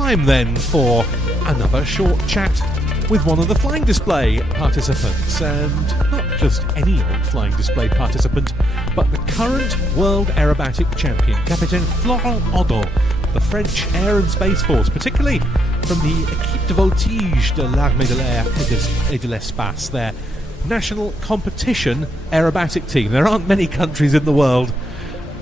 time then for another short chat with one of the flying display participants, and not just any old flying display participant, but the current World Aerobatic Champion, Capitaine Florent Audon, the French Air and Space Force, particularly from the Équipe de Voltige de l'Armée de l'Air et de l'Espace, their national competition aerobatic team. There aren't many countries in the world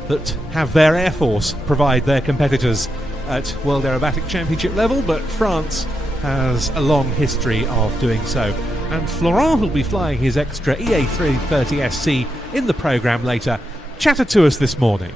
that have their Air Force provide their competitors at World Aerobatic Championship level, but France has a long history of doing so. And Florent, who'll be flying his extra EA330SC in the programme later, chatted to us this morning.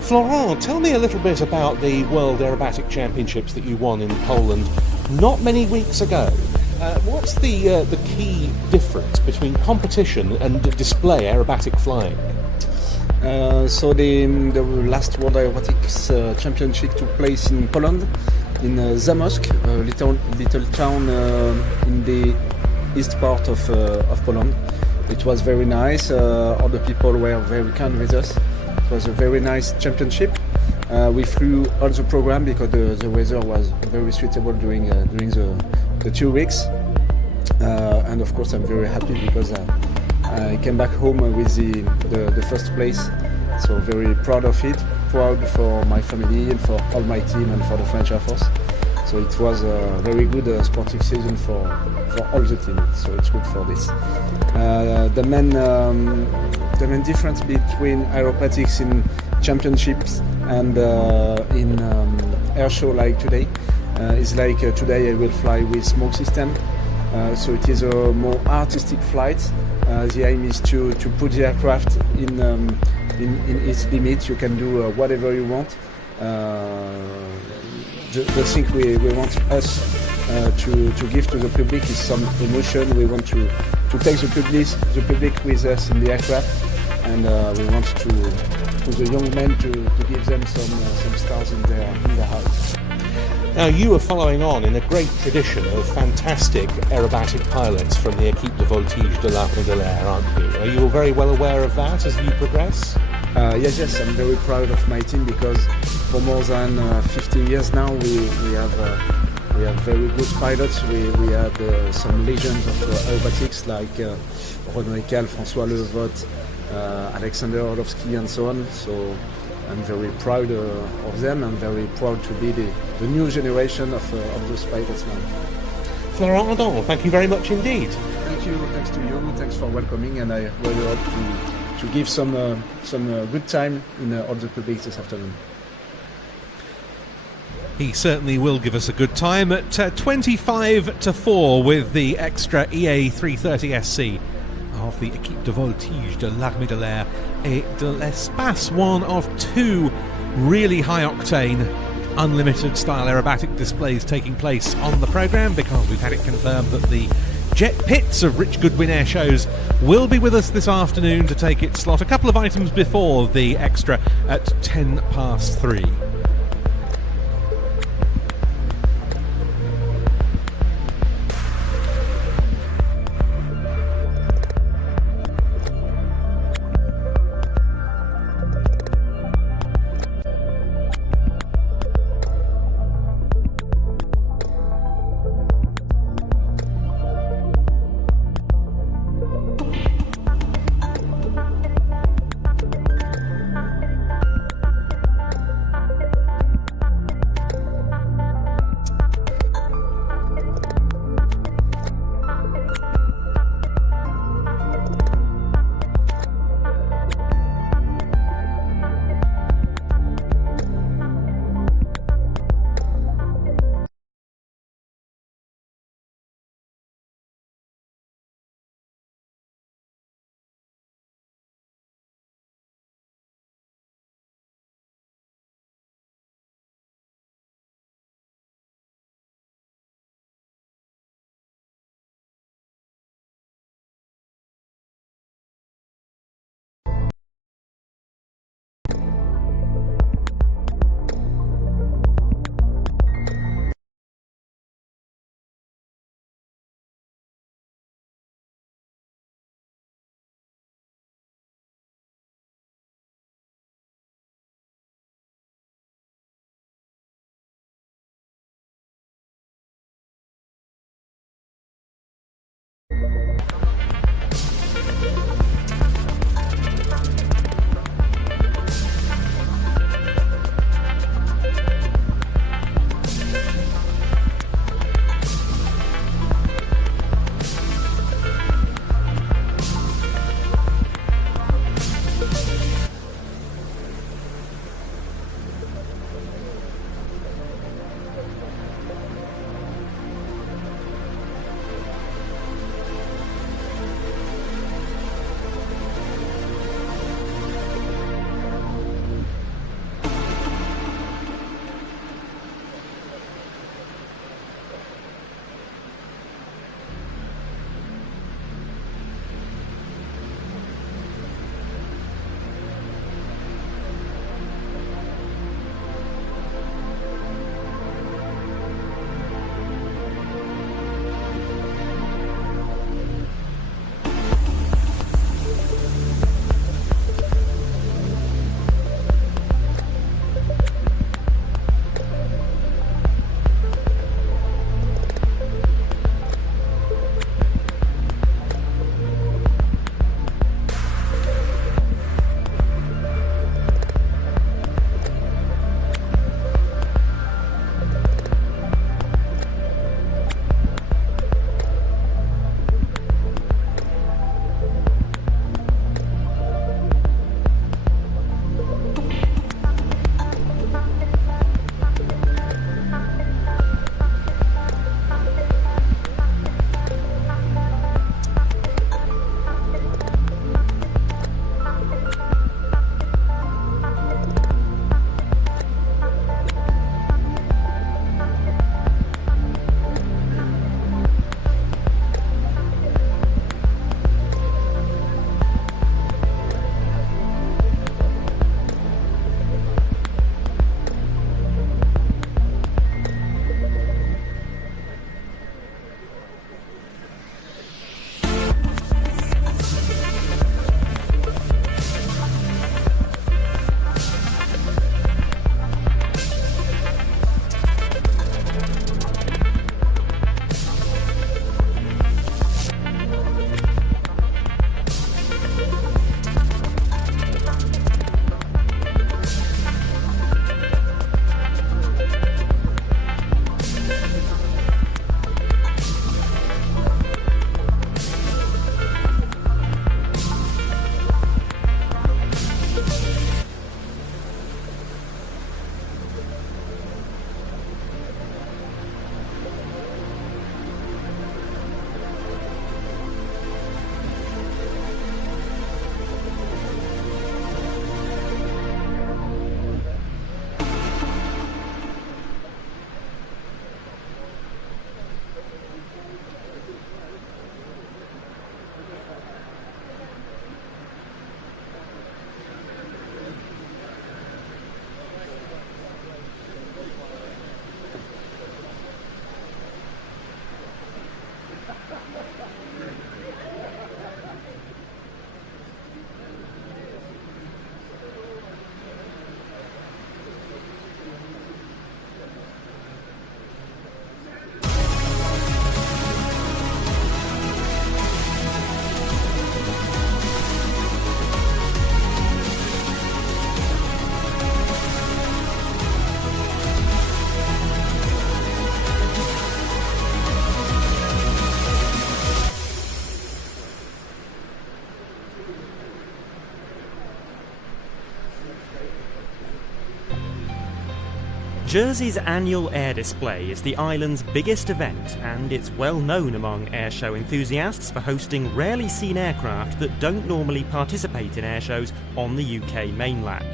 Florent, tell me a little bit about the World Aerobatic Championships that you won in Poland not many weeks ago. What's the key difference between competition and display aerobatic flying? So the last World Aerobatics Championship took place in Poland, in Zamość, a little town in the east part of Poland. It was very nice. All the people were very kind with us. It was a very nice championship. We flew all the program because the weather was very suitable during the 2 weeks. And of course I'm very happy because I came back home with the first place. So very proud of it, proud for my family and for all my team and for the French Air Force. So it was a very good sportive season for all the team. So it's good for this. The main difference between aerobatics in championships and in air show like today is like today I will fly with smoke system. So it is a more artistic flight. The aim is to put the aircraft in its limit. You can do whatever you want. The thing we want us to give to the public is some emotion. We want to take the public with us in the aircraft, and we want to the young men to give them some stars in their eyes. Now, you are following on in a great tradition of fantastic aerobatic pilots from the Équipe de Voltige de l'Armée de l'Air, aren't you? Are you very well aware of that as you progress? Yes, I'm very proud of my team because for more than 15 years now we have very good pilots. We had some legends of aerobatics like Renaud Ecal, François Levotte, Alexander Orlovsky and so on. So I'm very proud of them. I'm very proud to be the new generation of those pilots now. Florent Audon, thank you very much indeed. Thank you, thanks to you, thanks for welcoming, and I really hope to give some good time in all the public this afternoon. He certainly will give us a good time at 25-4 with the extra EA330SC of the Équipe de Voltige de l'Armée de l'Air et de l'Espace, one of two really high-octane, unlimited style aerobatic displays taking place on the programme, because we've had it confirmed that the jet pits of Rich Goodwin Air Shows will be with us this afternoon to take its slot a couple of items before the extra at 3:10. Jersey's annual air display is the island's biggest event, and it's well known among airshow enthusiasts for hosting rarely seen aircraft that don't normally participate in airshows on the UK mainland.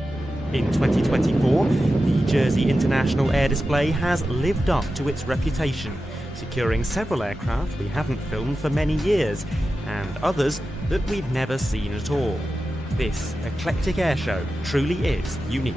In 2024, the Jersey International Air Display has lived up to its reputation, securing several aircraft we haven't filmed for many years, and others that we've never seen at all. This eclectic airshow truly is unique.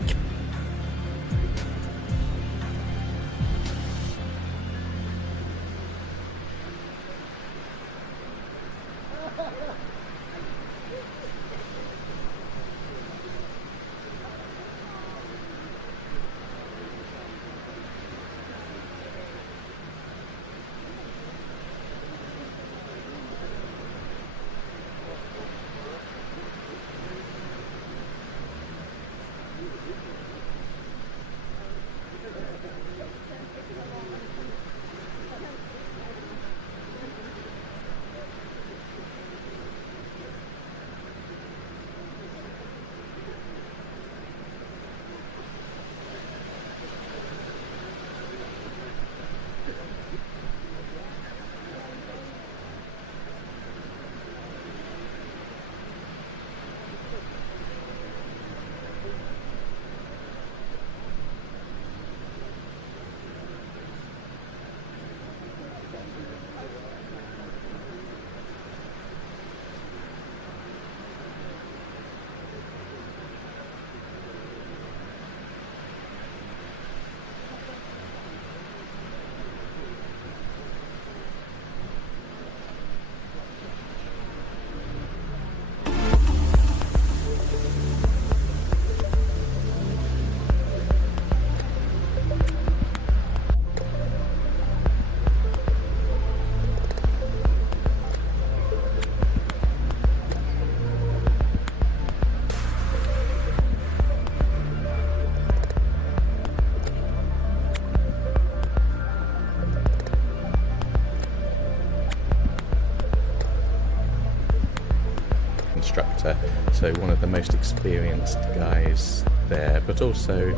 Instructor, so one of the most experienced guys there, but also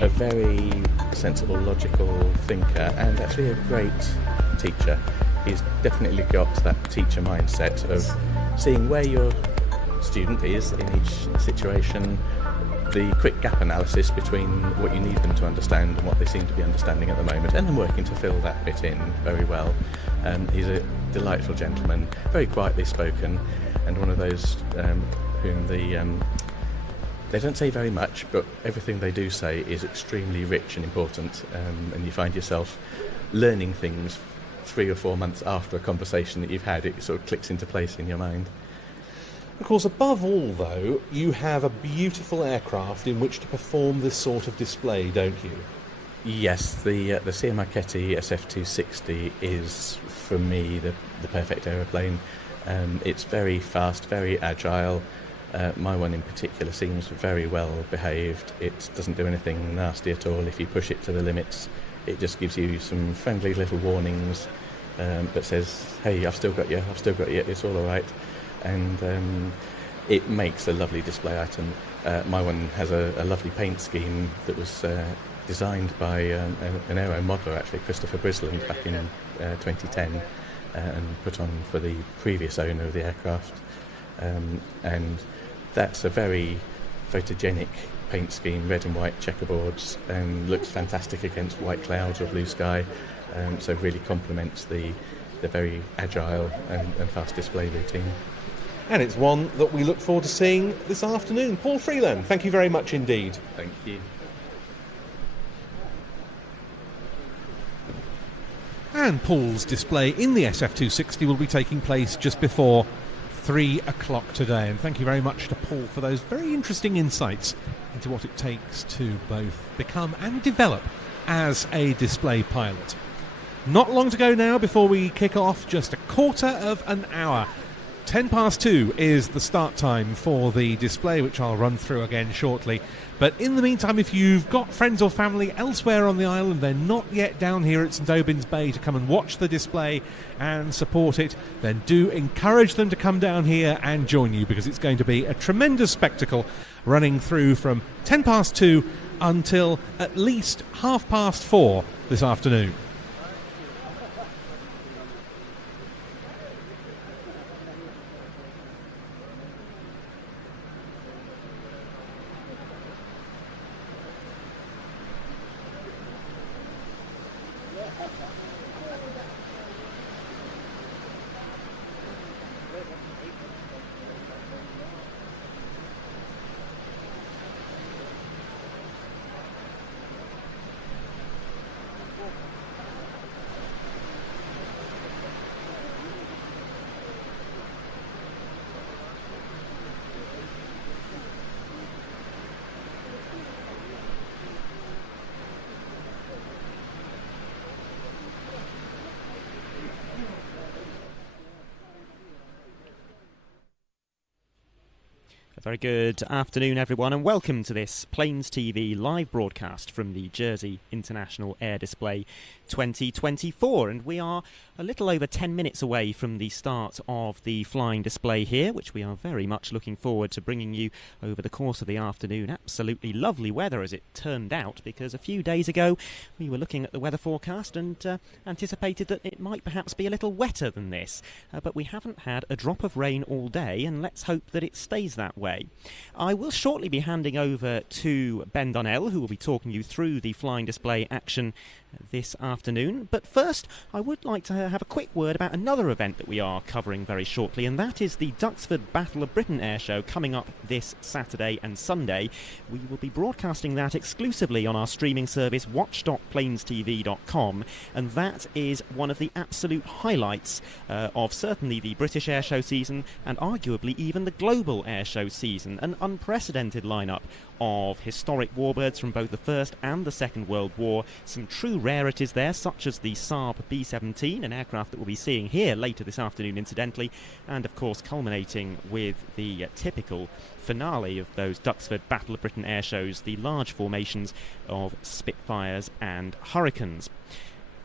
a very sensible, logical thinker and actually a great teacher. He's definitely got that teacher mindset of seeing where your student is in each situation, the quick gap analysis between what you need them to understand and what they seem to be understanding at the moment, and then working to fill that bit in very well. He's a delightful gentleman, very quietly spoken, and one of those whom they don't say very much, but everything they do say is extremely rich and important, and you find yourself learning things 3 or 4 months after a conversation that you've had. It sort of clicks into place in your mind. Of course, above all, though, you have a beautiful aircraft in which to perform this sort of display, don't you? Yes, the Firecat SF260 is, for me, the perfect aeroplane. It's very fast, very agile. My one in particular seems very well behaved. It doesn't do anything nasty at all if you push it to the limits. It just gives you some friendly little warnings that says, hey, I've still got you, it's all right. And it makes a lovely display item. My one has a lovely paint scheme that was designed by an aero modeller, actually, Christopher Brisland, back in 2010, and put on for the previous owner of the aircraft. And that's a very photogenic paint scheme, red and white checkerboards, and looks fantastic against white clouds or blue sky. So really complements the very agile and fast display routine. And it's one that we look forward to seeing this afternoon. Paul Freeland, thank you very much indeed. Thank you. And Paul's display in the SF260 will be taking place just before 3 o'clock today. And thank you very much to Paul for those very interesting insights into what it takes to both become and develop as a display pilot. Not long to go now before we kick off, just a quarter of an hour. 2:10 is the start time for the display, which I'll run through again shortly. But in the meantime, if you've got friends or family elsewhere on the island, they're not yet down here at St Aubyn's Bay to come and watch the display and support it, then do encourage them to come down here and join you, because it's going to be a tremendous spectacle running through from 2:10 until at least 4:30 this afternoon. A very good afternoon, everyone, and welcome to this Plains TV live broadcast from the Jersey International Air Display 2024. And we are a little over 10 minutes away from the start of the flying display here, which we are very much looking forward to bringing you over the course of the afternoon. Absolutely lovely weather, as it turned out, because a few days ago we were looking at the weather forecast and anticipated that it might perhaps be a little wetter than this. But we haven't had a drop of rain all day, and let's hope that it stays that way. I will shortly be handing over to Ben Donnell, who will be talking you through the flying display action this afternoon. But first, I would like to have a quick word about another event that we are covering very shortly, and that is the Duxford Battle of Britain Air Show coming up this Saturday and Sunday. We will be broadcasting that exclusively on our streaming service watch.plainstv.com, and that is one of the absolute highlights of certainly the British Air Show season, and arguably even the global Air Show season. An unprecedented lineup of historic warbirds from both the First and the Second World War. Some true rarities there, such as the Saab B17, an aircraft that we'll be seeing here later this afternoon, incidentally, and of course culminating with the typical finale of those Duxford Battle of Britain air shows, the large formations of Spitfires and Hurricanes.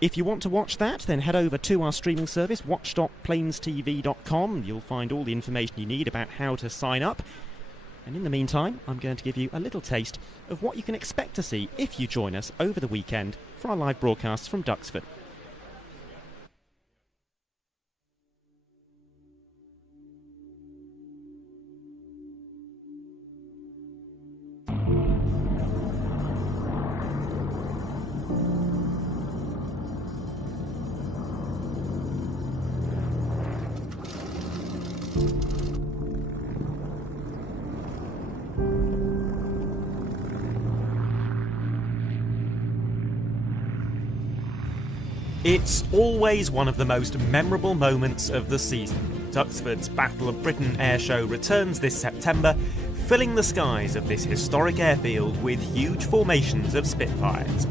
If you want to watch that, then head over to our streaming service, watch.plainstv.com. You'll find all the information you need about how to sign up. And in the meantime, I'm going to give you a little taste of what you can expect to see if you join us over the weekend for our live broadcasts from Duxford. It's always one of the most memorable moments of the season. Duxford's Battle of Britain air show returns this September, filling the skies of this historic airfield with huge formations of Spitfires.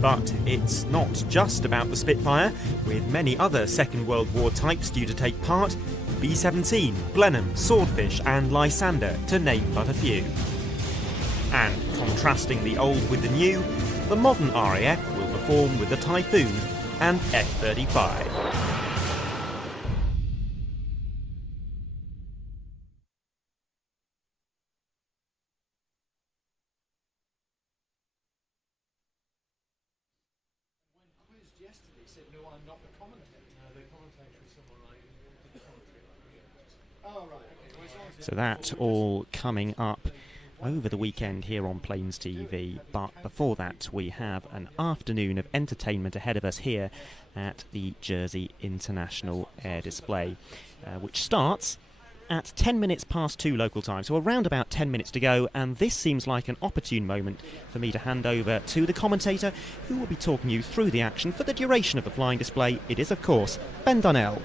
But it's not just about the Spitfire, with many other Second World War types due to take part: B-17, Blenheim, Swordfish and Lysander, to name but a few. And contrasting the old with the new, the modern RAF will perform with the Typhoon and F-35. So that all coming up over the weekend here on Plains TV, but before that we have an afternoon of entertainment ahead of us here at the Jersey International Air Display, which starts at 10 minutes past 2 local time, so around about 10 minutes to go, and this seems like an opportune moment for me to hand over to the commentator who will be talking you through the action for the duration of the flying display. It is, of course, Ben Donnell.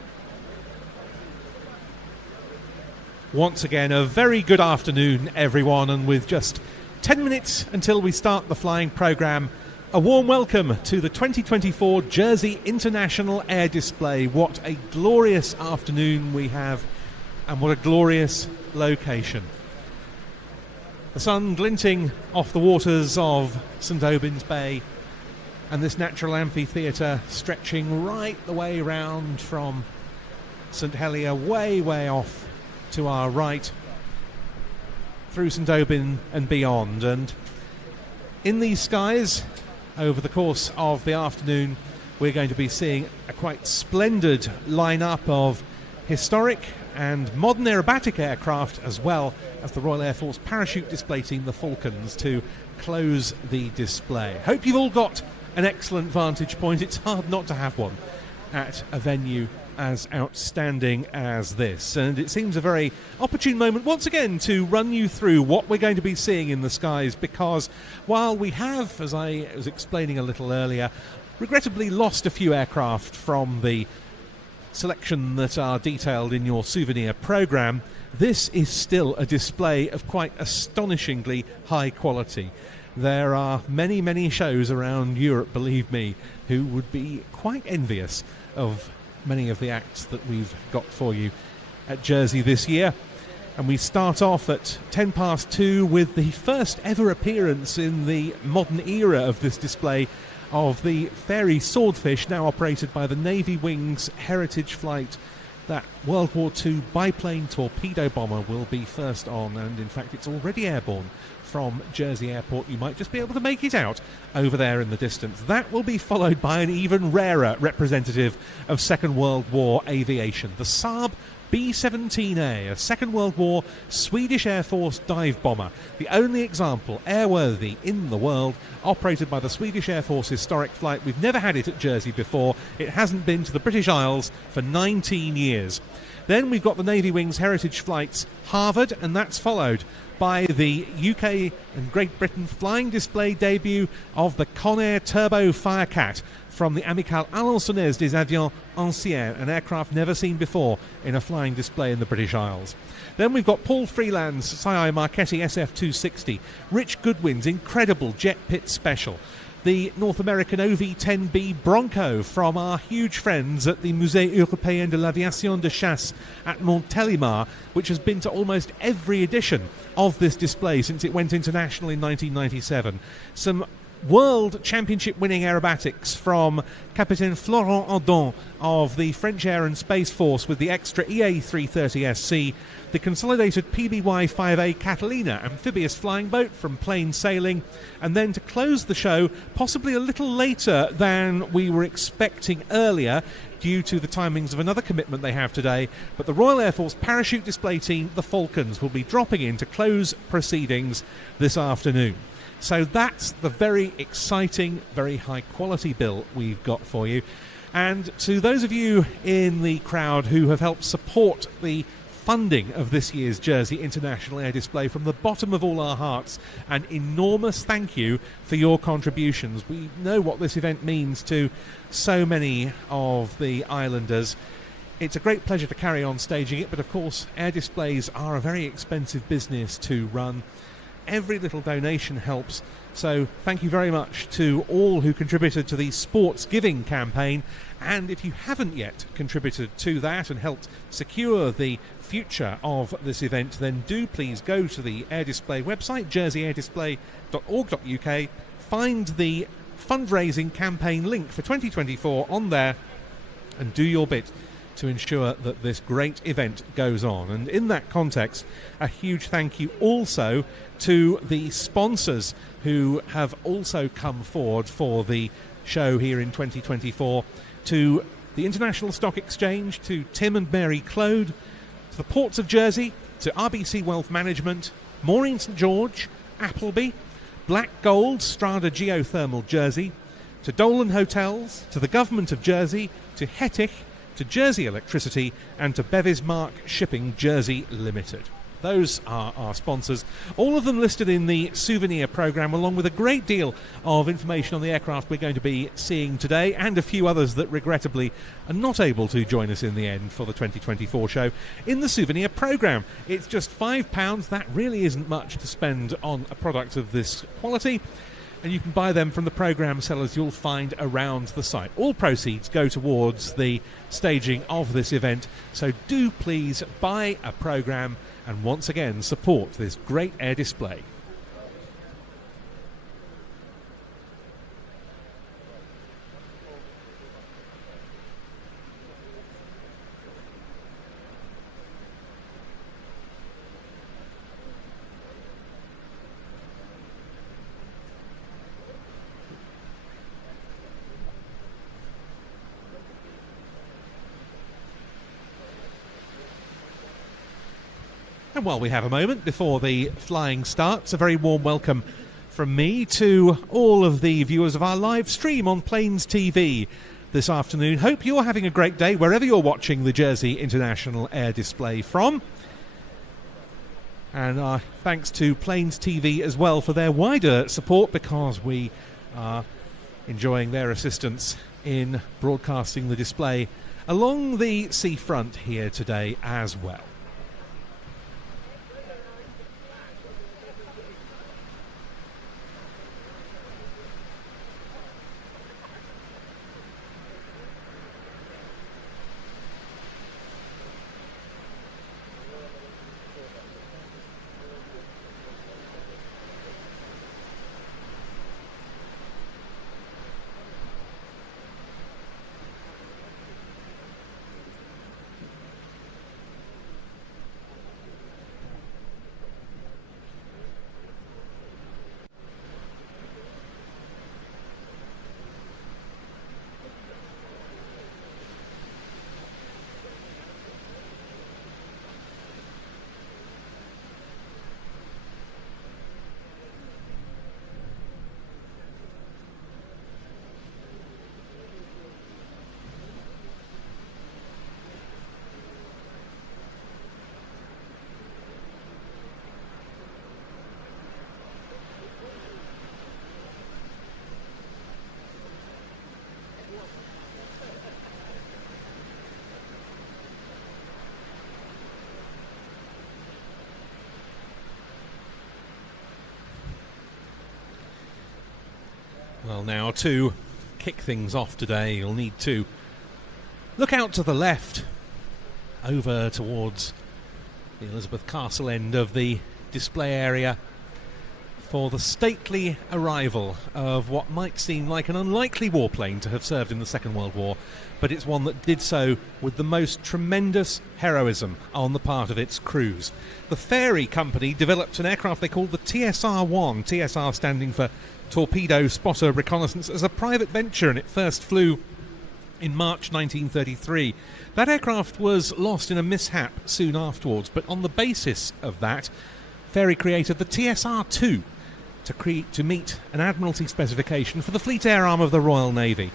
Once again, a very good afternoon, everyone, and with just 10 minutes until we start the flying programme, a warm welcome to the 2024 Jersey International Air Display. What a glorious afternoon we have, and what a glorious location. The sun glinting off the waters of St Aubyn's Bay, and this natural amphitheatre stretching right the way round from St Helier, way off to our right. through St Aubin and beyond. And in these skies, over the course of the afternoon, we're going to be seeing a quite splendid lineup of historic and modern aerobatic aircraft, as well as the Royal Air Force parachute display team, the Falcons, to close the display. Hope you've all got an excellent vantage point. It's hard not to have one at a venue as outstanding as this, and it seems a very opportune moment once again to run you through what we're going to be seeing in the skies, because while we have, as I was explaining a little earlier, regrettably lost a few aircraft from the selection that are detailed in your souvenir programme, this is still a display of quite astonishingly high quality. There are many, many shows around Europe, believe me, who would be quite envious of many of the acts that we've got for you at Jersey this year. And we start off at 2:10 with the first ever appearance in the modern era of this display of the Fairy Swordfish, now operated by the Navy Wings Heritage Flight. That World War II biplane torpedo bomber will be first on, and in fact it's already airborne from Jersey Airport. You might just be able to make it out over there in the distance. That will be followed by an even rarer representative of Second World War aviation, the Saab B17A, a Second World War Swedish Air Force dive bomber, the only example airworthy in the world, operated by the Swedish Air Force historic flight. We've never had it at Jersey before. It hasn't been to the British Isles for 19 years. Then we've got the Navy Wings Heritage Flights Harvard, and that's followed by the UK and Great Britain flying display debut of the Conair Turbo Firecat from the Amicale Alençonnaise des Avions Anciens, an aircraft never seen before in a flying display in the British Isles. Then we've got Paul Freeland's Saab Marchetti SF260, Rich Goodwin's incredible Jet Pit Special, the North American OV-10B Bronco from our huge friends at the Musée Européen de l'Aviation de Chasse at Montélimar, which has been to almost every edition of this display since it went international in 1997. Some World Championship winning aerobatics from Capitaine Florent Audon of the French Air and Space Force with the extra EA330SC, the consolidated PBY-5A Catalina amphibious flying boat from Plain Sailing, and then to close the show, possibly a little later than we were expecting earlier due to the timings of another commitment they have today, but the Royal Air Force parachute display team, the Falcons, will be dropping in to close proceedings this afternoon. So that's the very exciting, very high quality bill we've got for you. And to those of you in the crowd who have helped support the funding of this year's Jersey International Air Display, from the bottom of all our hearts, an enormous thank you for your contributions. We know what this event means to so many of the islanders. It's a great pleasure to carry on staging it, but of course air displays are a very expensive business to run. Every little donation helps, so thank you very much to all who contributed to the Sports Giving campaign, and if you haven't yet contributed to that and helped secure the future of this event, then do please go to the Air Display website, jerseyair.display.org.uk, find the fundraising campaign link for 2024 on there, and do your bit to ensure that this great event goes on. And in that context, a huge thank you also to the sponsors who have also come forward for the show here in 2024, to the International Stock Exchange, to Tim and Mary Claude, to the Ports of Jersey, to RBC Wealth Management, Maureen St George, Appleby, Black Gold, Strada Geothermal Jersey, to Dolan Hotels, to the Government of Jersey, to Hettich, to Jersey Electricity, and to Bevismark Shipping Jersey Limited. Those are our sponsors, all of them listed in the souvenir programme, along with a great deal of information on the aircraft we're going to be seeing today, and a few others that regrettably are not able to join us in the end for the 2024 show in the souvenir programme. It's just £5. That really isn't much to spend on a product of this quality, and you can buy them from the programme sellers you'll find around the site. All proceeds go towards the staging of this event, so do please buy a programme and once again support this great air display. And while we have a moment before the flying starts, a very warm welcome from me to all of the viewers of our live stream on Plains TV this afternoon. Hope you're having a great day wherever you're watching the Jersey International Air Display from. And thanks to Plains TV as well for their wider support, because we are enjoying their assistance in broadcasting the display along the seafront here today as well. Well, now to kick things off today, you'll need to look out to the left, over towards the Elizabeth Castle end of the display area, for the stately arrival of what might seem like an unlikely warplane to have served in the Second World War, but it's one that did so with the most tremendous heroism on the part of its crews. The Fairey Company developed an aircraft they called the TSR-1, TSR standing for Torpedo Spotter Reconnaissance, as a private venture, and it first flew in March 1933. That aircraft was lost in a mishap soon afterwards, but on the basis of that, Fairey created the TSR-2 to meet an Admiralty specification for the Fleet Air Arm of the Royal Navy.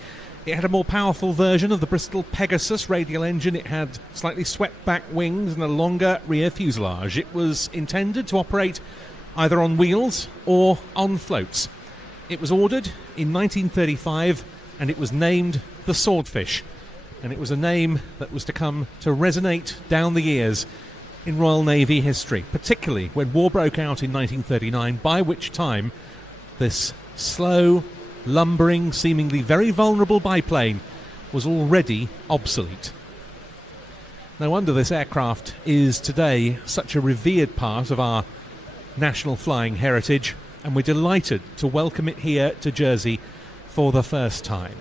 It had a more powerful version of the Bristol Pegasus radial engine. It had slightly swept-back wings and a longer rear fuselage. It was intended to operate either on wheels or on floats. It was ordered in 1935, and it was named the Swordfish, and it was a name that was to come to resonate down the years in Royal Navy history, particularly when war broke out in 1939, by which time this slow, lumbering, seemingly very vulnerable biplane was already obsolete. No wonder this aircraft is today such a revered part of our national flying heritage, and we're delighted to welcome it here to Jersey for the first time.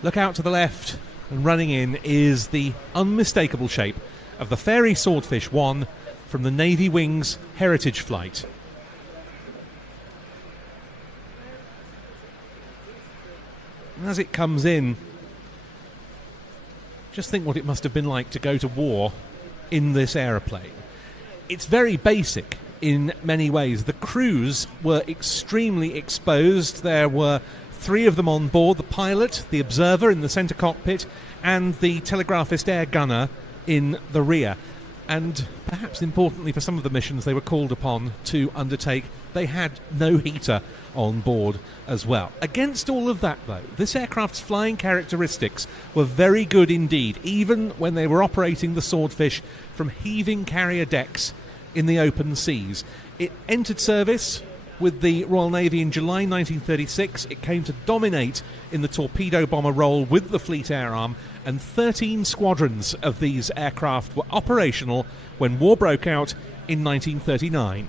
Look out to the left, and running in is the unmistakable shape of the Fairey Swordfish 1 from the Navy Wings Heritage Flight. And as it comes in, just think what it must have been like to go to war in this aeroplane. It's very basic in many ways. The crews were extremely exposed. There were 3 of them on board: the pilot, the observer in the centre cockpit, and the telegraphist air gunner in the rear. And perhaps importantly for some of the missions they were called upon to undertake, they had no heater on board as well. Against all of that, though, this aircraft's flying characteristics were very good indeed, even when they were operating the Swordfish from heaving carrier decks in the open seas. It entered service with the Royal Navy in July 1936. It came to dominate in the torpedo bomber role with the Fleet Air Arm, and 13 squadrons of these aircraft were operational when war broke out in 1939.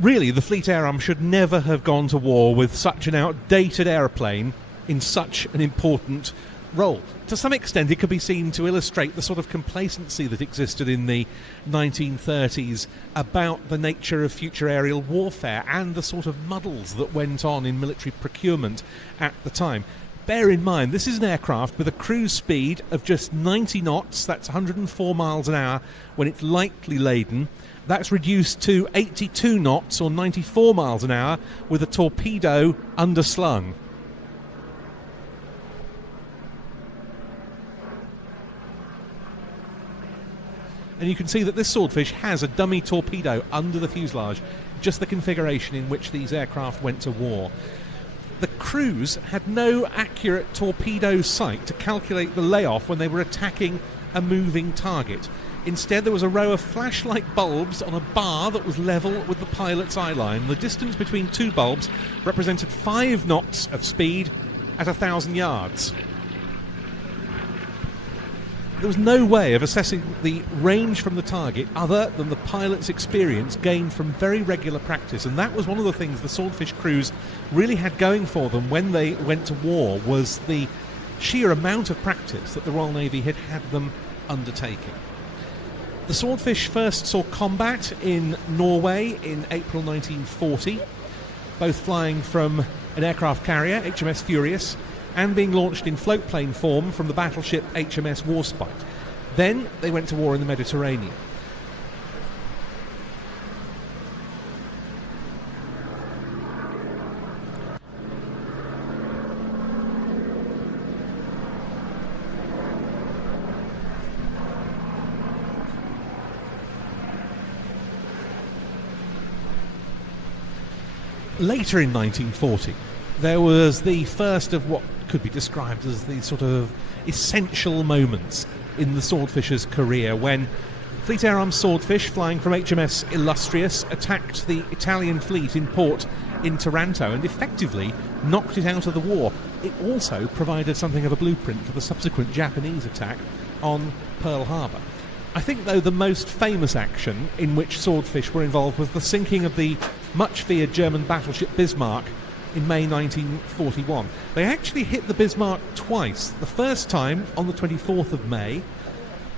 Really, the Fleet Air Arm should never have gone to war with such an outdated aeroplane in such an important role. To some extent, it could be seen to illustrate the sort of complacency that existed in the 1930s about the nature of future aerial warfare and the sort of muddles that went on in military procurement at the time. Bear in mind, this is an aircraft with a cruise speed of just 90 knots, that's 104 miles an hour when it's lightly laden. That's reduced to 82 knots or 94 miles an hour with a torpedo underslung. And you can see that this Swordfish has a dummy torpedo under the fuselage, just the configuration in which these aircraft went to war. The crews had no accurate torpedo sight to calculate the layoff when they were attacking a moving target. Instead, there was a row of flashlight bulbs on a bar that was level with the pilot's eye line. The distance between two bulbs represented 5 knots of speed at 1,000 yards. There was no way of assessing the range from the target other than the pilot's experience gained from very regular practice, and that was one of the things the Swordfish crews really had going for them when they went to war, was the sheer amount of practice that the Royal Navy had had them undertaking. The Swordfish first saw combat in Norway in April 1940, both flying from an aircraft carrier, HMS Furious, and being launched in floatplane form from the battleship HMS Warspite. Then they went to war in the Mediterranean. Later in 1940, there was the first of what could be described as the sort of essential moments in the Swordfish's career, when Fleet Air Arm Swordfish, flying from HMS Illustrious, attacked the Italian fleet in port in Taranto and effectively knocked it out of the war. It also provided something of a blueprint for the subsequent Japanese attack on Pearl Harbor. I think, though, the most famous action in which Swordfish were involved was the sinking of the much-feared German battleship Bismarck in May 1941. They actually hit the Bismarck twice. The first time, on the 24th of May,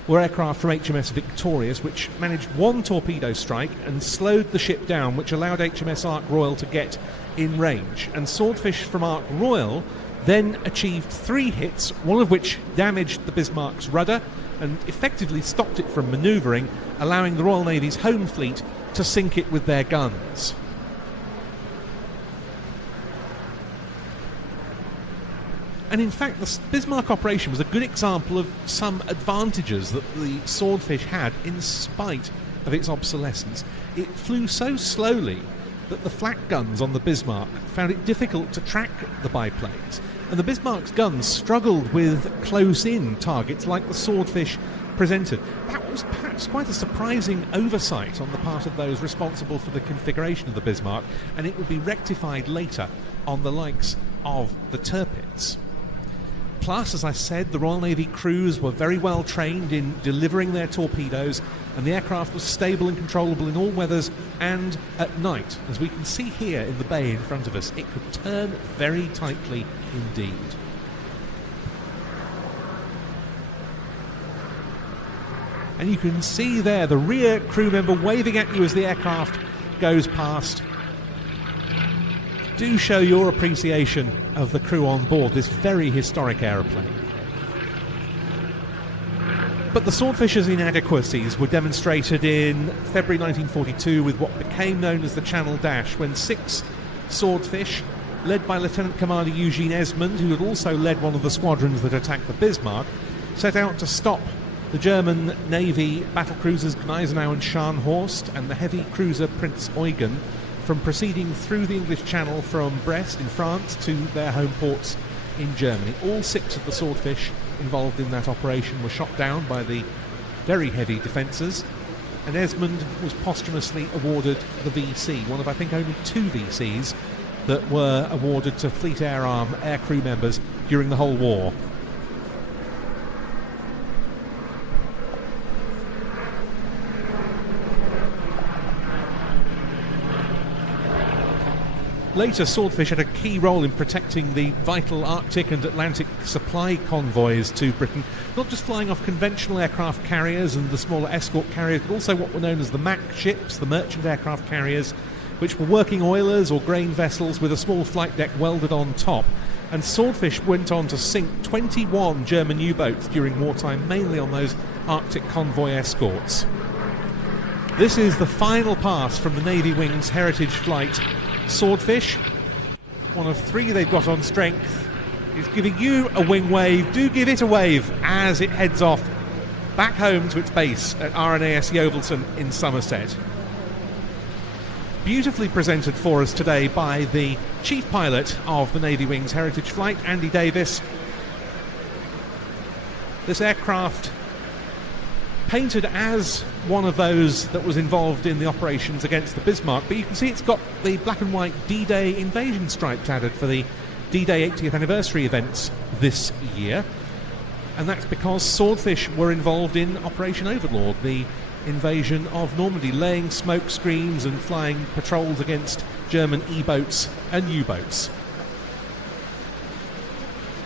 were aircraft from HMS Victorious, which managed one torpedo strike and slowed the ship down, which allowed HMS Ark Royal to get in range. And Swordfish from Ark Royal then achieved 3 hits, one of which damaged the Bismarck's rudder and effectively stopped it from manoeuvring, allowing the Royal Navy's home fleet to sink it with their guns. And in fact, the Bismarck operation was a good example of some advantages that the Swordfish had in spite of its obsolescence. It flew so slowly that the flak guns on the Bismarck found it difficult to track the biplanes, and the Bismarck's guns struggled with close-in targets like the Swordfish presented. That was perhaps quite a surprising oversight on the part of those responsible for the configuration of the Bismarck, and it would be rectified later on the likes of the Tirpitz. Plus, as I said, the Royal Navy crews were very well trained in delivering their torpedoes, and the aircraft was stable and controllable in all weathers and at night. As we can see here in the bay in front of us, it could turn very tightly indeed. And you can see there the rear crew member waving at you as the aircraft goes past. Do show your appreciation of the crew on board this very historic aeroplane. But the Swordfish's inadequacies were demonstrated in February 1942 with what became known as the Channel Dash, when 6 Swordfish, led by Lieutenant Commander Eugene Esmond, who had also led one of the squadrons that attacked the Bismarck, set out to stop the German Navy battlecruisers Gneisenau and Scharnhorst and the heavy cruiser Prince Eugen from proceeding through the English Channel from Brest in France to their home ports in Germany. All 6 of the Swordfish involved in that operation were shot down by the very heavy defences, and Esmond was posthumously awarded the VC, one of I think only 2 VCs that were awarded to Fleet Air Arm aircrew members during the whole war. Later, Swordfish had a key role in protecting the vital Arctic and Atlantic supply convoys to Britain, not just flying off conventional aircraft carriers and the smaller escort carriers, but also what were known as the MAC ships, the merchant aircraft carriers, which were working oilers or grain vessels with a small flight deck welded on top. And Swordfish went on to sink 21 German U-boats during wartime, mainly on those Arctic convoy escorts. This is the final pass from the Navy Wing's Heritage Flight. Swordfish, one of 3 they've got on strength, is giving you a wing wave. Do give it a wave as it heads off back home to its base at RNAS Yeovilton in Somerset. Beautifully presented for us today by the chief pilot of the Navy Wing's Heritage Flight, Andy Davis. This aircraft, painted as one of those that was involved in the operations against the Bismarck, but you can see it's got the black and white D-Day invasion stripes added for the D-Day 80th anniversary events this year, and that's because Swordfish were involved in Operation Overlord, the invasion of Normandy, laying smoke screens and flying patrols against German E-boats and U-boats.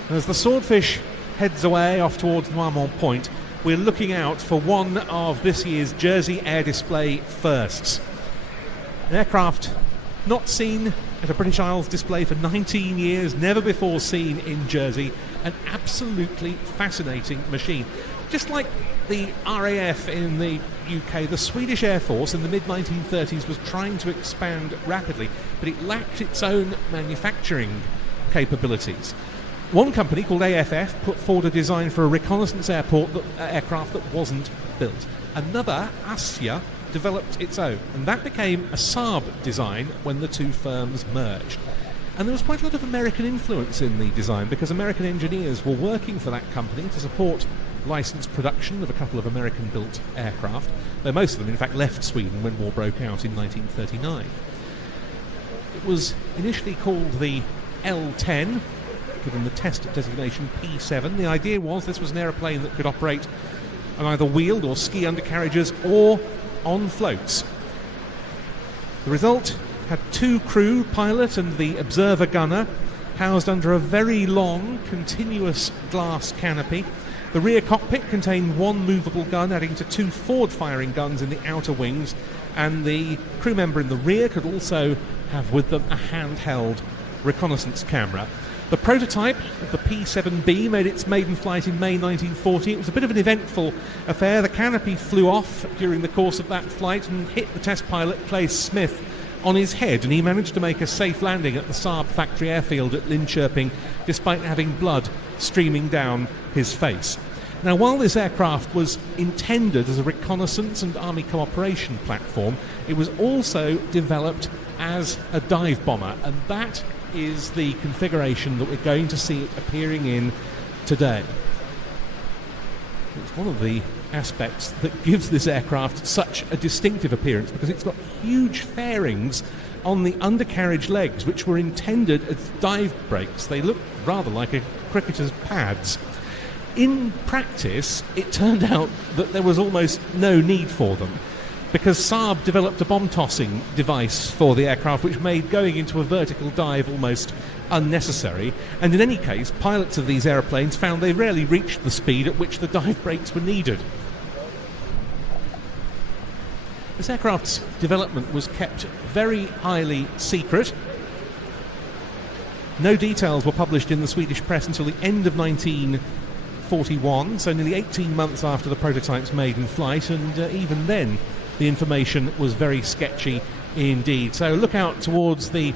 As the Swordfish heads away off towards Noirmont Point, we're looking out for one of this year's Jersey Air Display firsts. An aircraft not seen at a British Isles display for 19 years, never before seen in Jersey. An absolutely fascinating machine. Just like the RAF in the UK, the Swedish Air Force in the mid-1930s was trying to expand rapidly, but it lacked its own manufacturing capabilities. One company called AFF put forward a design for a reconnaissance aircraft that wasn't built. Another, Asya, developed its own, and that became a Saab design when the two firms merged. And there was quite a lot of American influence in the design because American engineers were working for that company to support licensed production of a couple of American-built aircraft, though most of them, in fact, left Sweden when war broke out in 1939. It was initially called the L-10, given the test designation P7. The idea was this was an aeroplane that could operate on either wheeled or ski undercarriages or on floats. The result had 2 crew, pilot and the observer gunner, housed under a very long, continuous glass canopy. The rear cockpit contained 1 movable gun, adding to 2 forward-firing guns in the outer wings, and the crew member in the rear could also have with them a handheld reconnaissance camera. The prototype of the P7B made its maiden flight in May 1940. It was a bit of an eventful affair. The canopy flew off during the course of that flight and hit the test pilot, Clay Smith, on his head, and he managed to make a safe landing at the Saab factory airfield at Linköping, despite having blood streaming down his face. Now, while this aircraft was intended as a reconnaissance and army cooperation platform, it was also developed as a dive bomber, and that is the configuration that we're going to see it appearing in today. It's one of the aspects that gives this aircraft such a distinctive appearance, because it's got huge fairings on the undercarriage legs, which were intended as dive brakes. They look rather like a cricketer's pads. In practice, it turned out that there was almost no need for them, because Saab developed a bomb-tossing device for the aircraft which made going into a vertical dive almost unnecessary, and in any case, pilots of these aeroplanes found they rarely reached the speed at which the dive brakes were needed. This aircraft's development was kept very highly secret. No details were published in the Swedish press until the end of 1941, so nearly 18 months after the prototype's maiden flight, and even then the information was very sketchy indeed. So look out towards the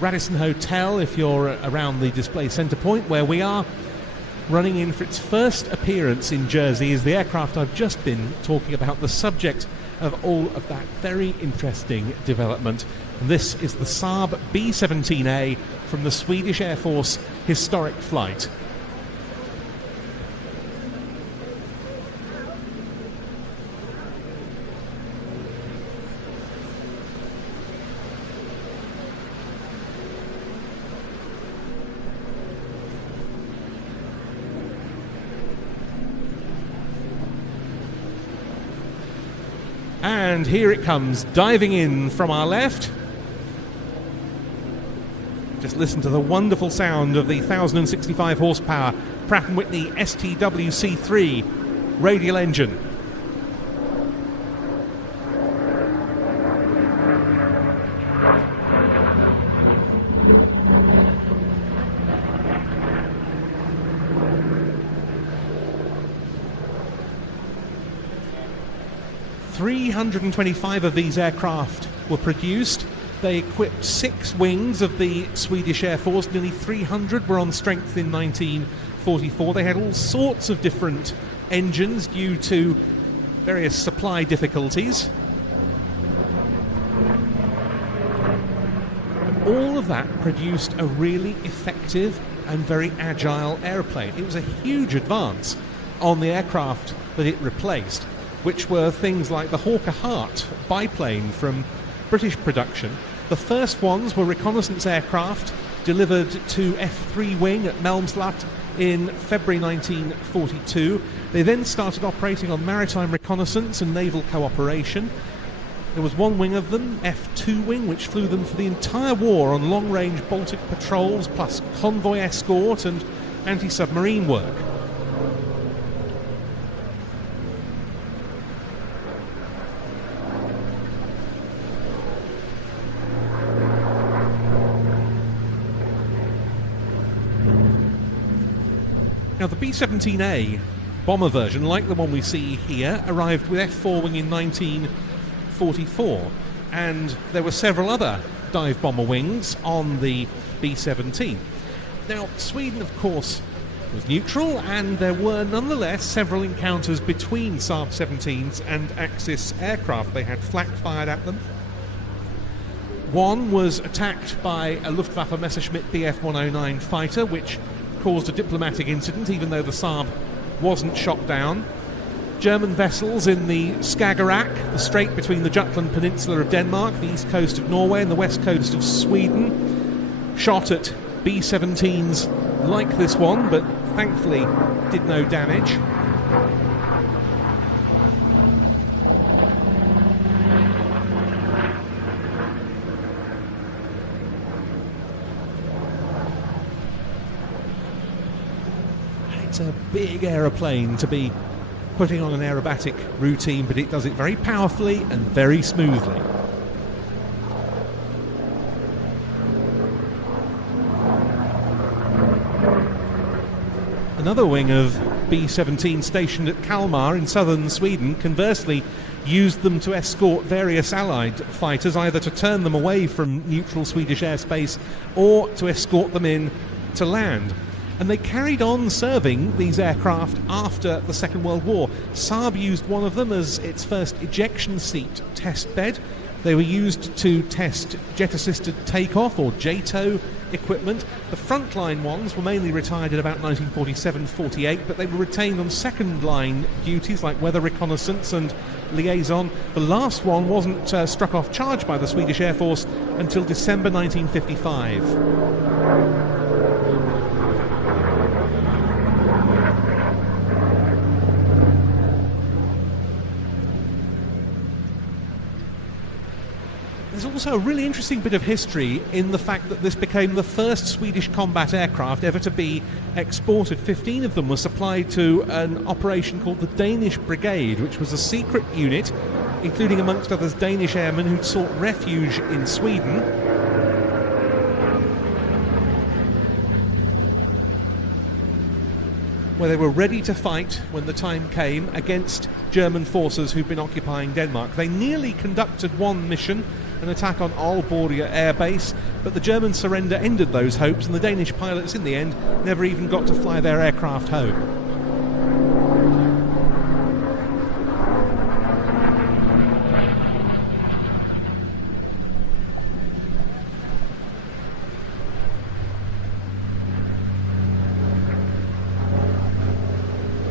Radisson Hotel if you're around the display centre point where we are. Running in for its first appearance in Jersey is the aircraft I've just been talking about, the subject of all of that very interesting development. And this is the Saab B17A from the Swedish Air Force historic flight. And here it comes, diving in from our left. Just listen to the wonderful sound of the 1,065 horsepower Pratt & Whitney STWC3 radial engine. "325 of these aircraft were produced. They equipped 6 wings of the Swedish Air Force. Nearly 300 were on strength in 1944. They had all sorts of different engines due to various supply difficulties. All of that produced a really effective and very agile aeroplane. It was a huge advance on the aircraft that it replaced, which were things like the Hawker Hart biplane from British production. The first ones were reconnaissance aircraft delivered to F3 Wing at Malmslat in February 1942. They then started operating on maritime reconnaissance and naval cooperation. There was one wing of them, F2 Wing, which flew them for the entire war on long-range Baltic patrols, plus convoy escort and anti-submarine work. Now, the B17A bomber version, like the one we see here, arrived with F4 Wing in 1944, and there were several other dive bomber wings on the B-17. Now, Sweden, of course, was neutral, and there were nonetheless several encounters between Saab 17s and Axis aircraft. They had flak fired at them. One was attacked by a Luftwaffe Messerschmitt Bf-109 fighter, which caused a diplomatic incident, even though the Saab wasn't shot down. German vessels in the Skagerrak, the strait between the Jutland Peninsula of Denmark, the east coast of Norway and the west coast of Sweden, shot at B-17s like this one, but thankfully did no damage. It's a big aeroplane to be putting on an aerobatic routine, but it does it very powerfully and very smoothly. Another wing of B-17 stationed at Kalmar in southern Sweden conversely used them to escort various Allied fighters, either to turn them away from neutral Swedish airspace or to escort them in to land. And they carried on serving these aircraft after the Second World War. Saab used one of them as its first ejection seat test bed. They were used to test jet-assisted takeoff, or JATO, equipment. The frontline ones were mainly retired in about 1947-48, but they were retained on second-line duties like weather reconnaissance and liaison. The last one wasn't struck off charge by the Swedish Air Force until December 1955. There's also a really interesting bit of history in the fact that this became the first Swedish combat aircraft ever to be exported. 15 of them were supplied to an operation called the Danish Brigade, which was a secret unit, including amongst others Danish airmen who'd sought refuge in Sweden. Where they were ready to fight when the time came against German forces who'd been occupying Denmark. They nearly conducted one mission, an attack on Aalborg Air Base, but the German surrender ended those hopes, and the Danish pilots in the end never even got to fly their aircraft home.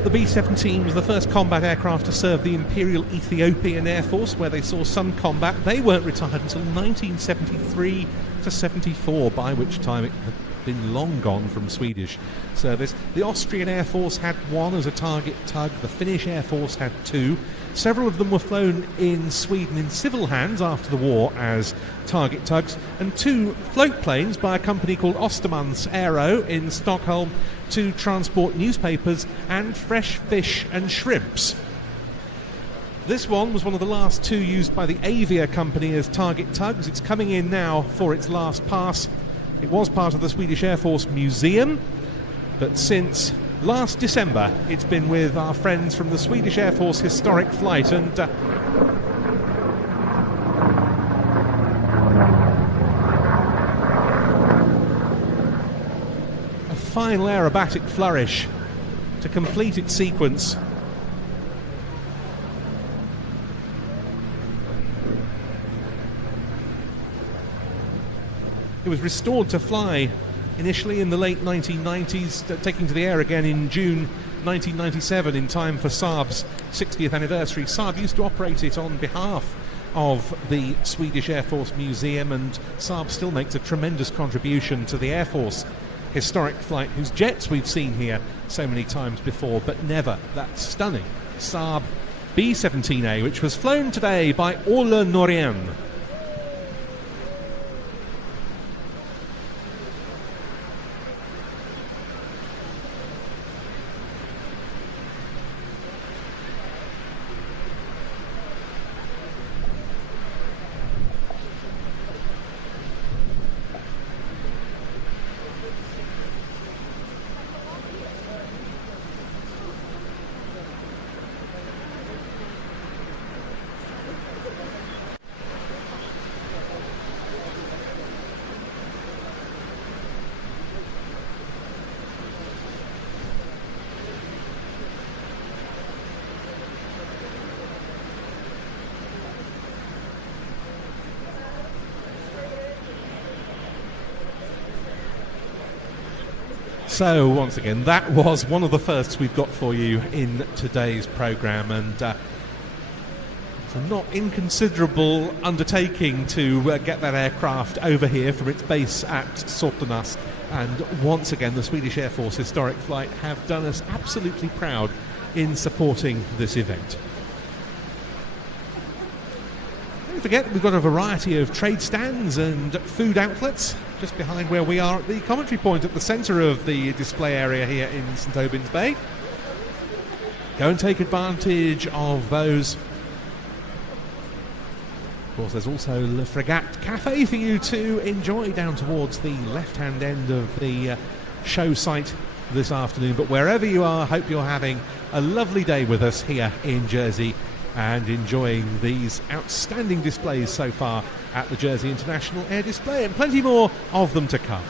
The B-17 was the first combat aircraft to serve the Imperial Ethiopian Air Force, where they saw some combat. They weren't retired until 1973 to 74, by which time it had been long gone from Swedish service. The Austrian Air Force had one as a target tug, the Finnish Air Force had two. Several of them were flown in Sweden in civil hands after the war as target tugs, and two float planes by a company called Ostermans Aero in Stockholm to transport newspapers and fresh fish and shrimps. This one was one of the last two used by the Avia company as target tugs. It's coming in now for its last pass. It was part of the Swedish Air Force Museum, but since last December it's been with our friends from the Swedish Air Force Historic Flight, and a final aerobatic flourish to complete its sequence. It was restored to fly initially in the late 1990s, taking to the air again in June 1997 in time for Saab's 60th anniversary. Saab used to operate it on behalf of the Swedish Air Force Museum, and Saab still makes a tremendous contribution to the Air Force Historic Flight, whose jets we've seen here so many times before, but never that stunning Saab B17A, which was flown today by Ole Norén. So once again, that was one of the firsts we've got for you in today's programme, and it's a not inconsiderable undertaking to get that aircraft over here from its base at Såtenäs. And once again, the Swedish Air Force Historic Flight have done us absolutely proud in supporting this event. Don't forget, we've got a variety of trade stands and food outlets just behind where we are at the commentary point at the centre of the display area here in St Aubyn's Bay. Go and take advantage of those. Of course, there's also Le Fregat Cafe for you to enjoy down towards the left-hand end of the show site this afternoon. But wherever you are, I hope you're having a lovely day with us here in Jersey and enjoying these outstanding displays so far at the Jersey International Air Display, and plenty more of them to come.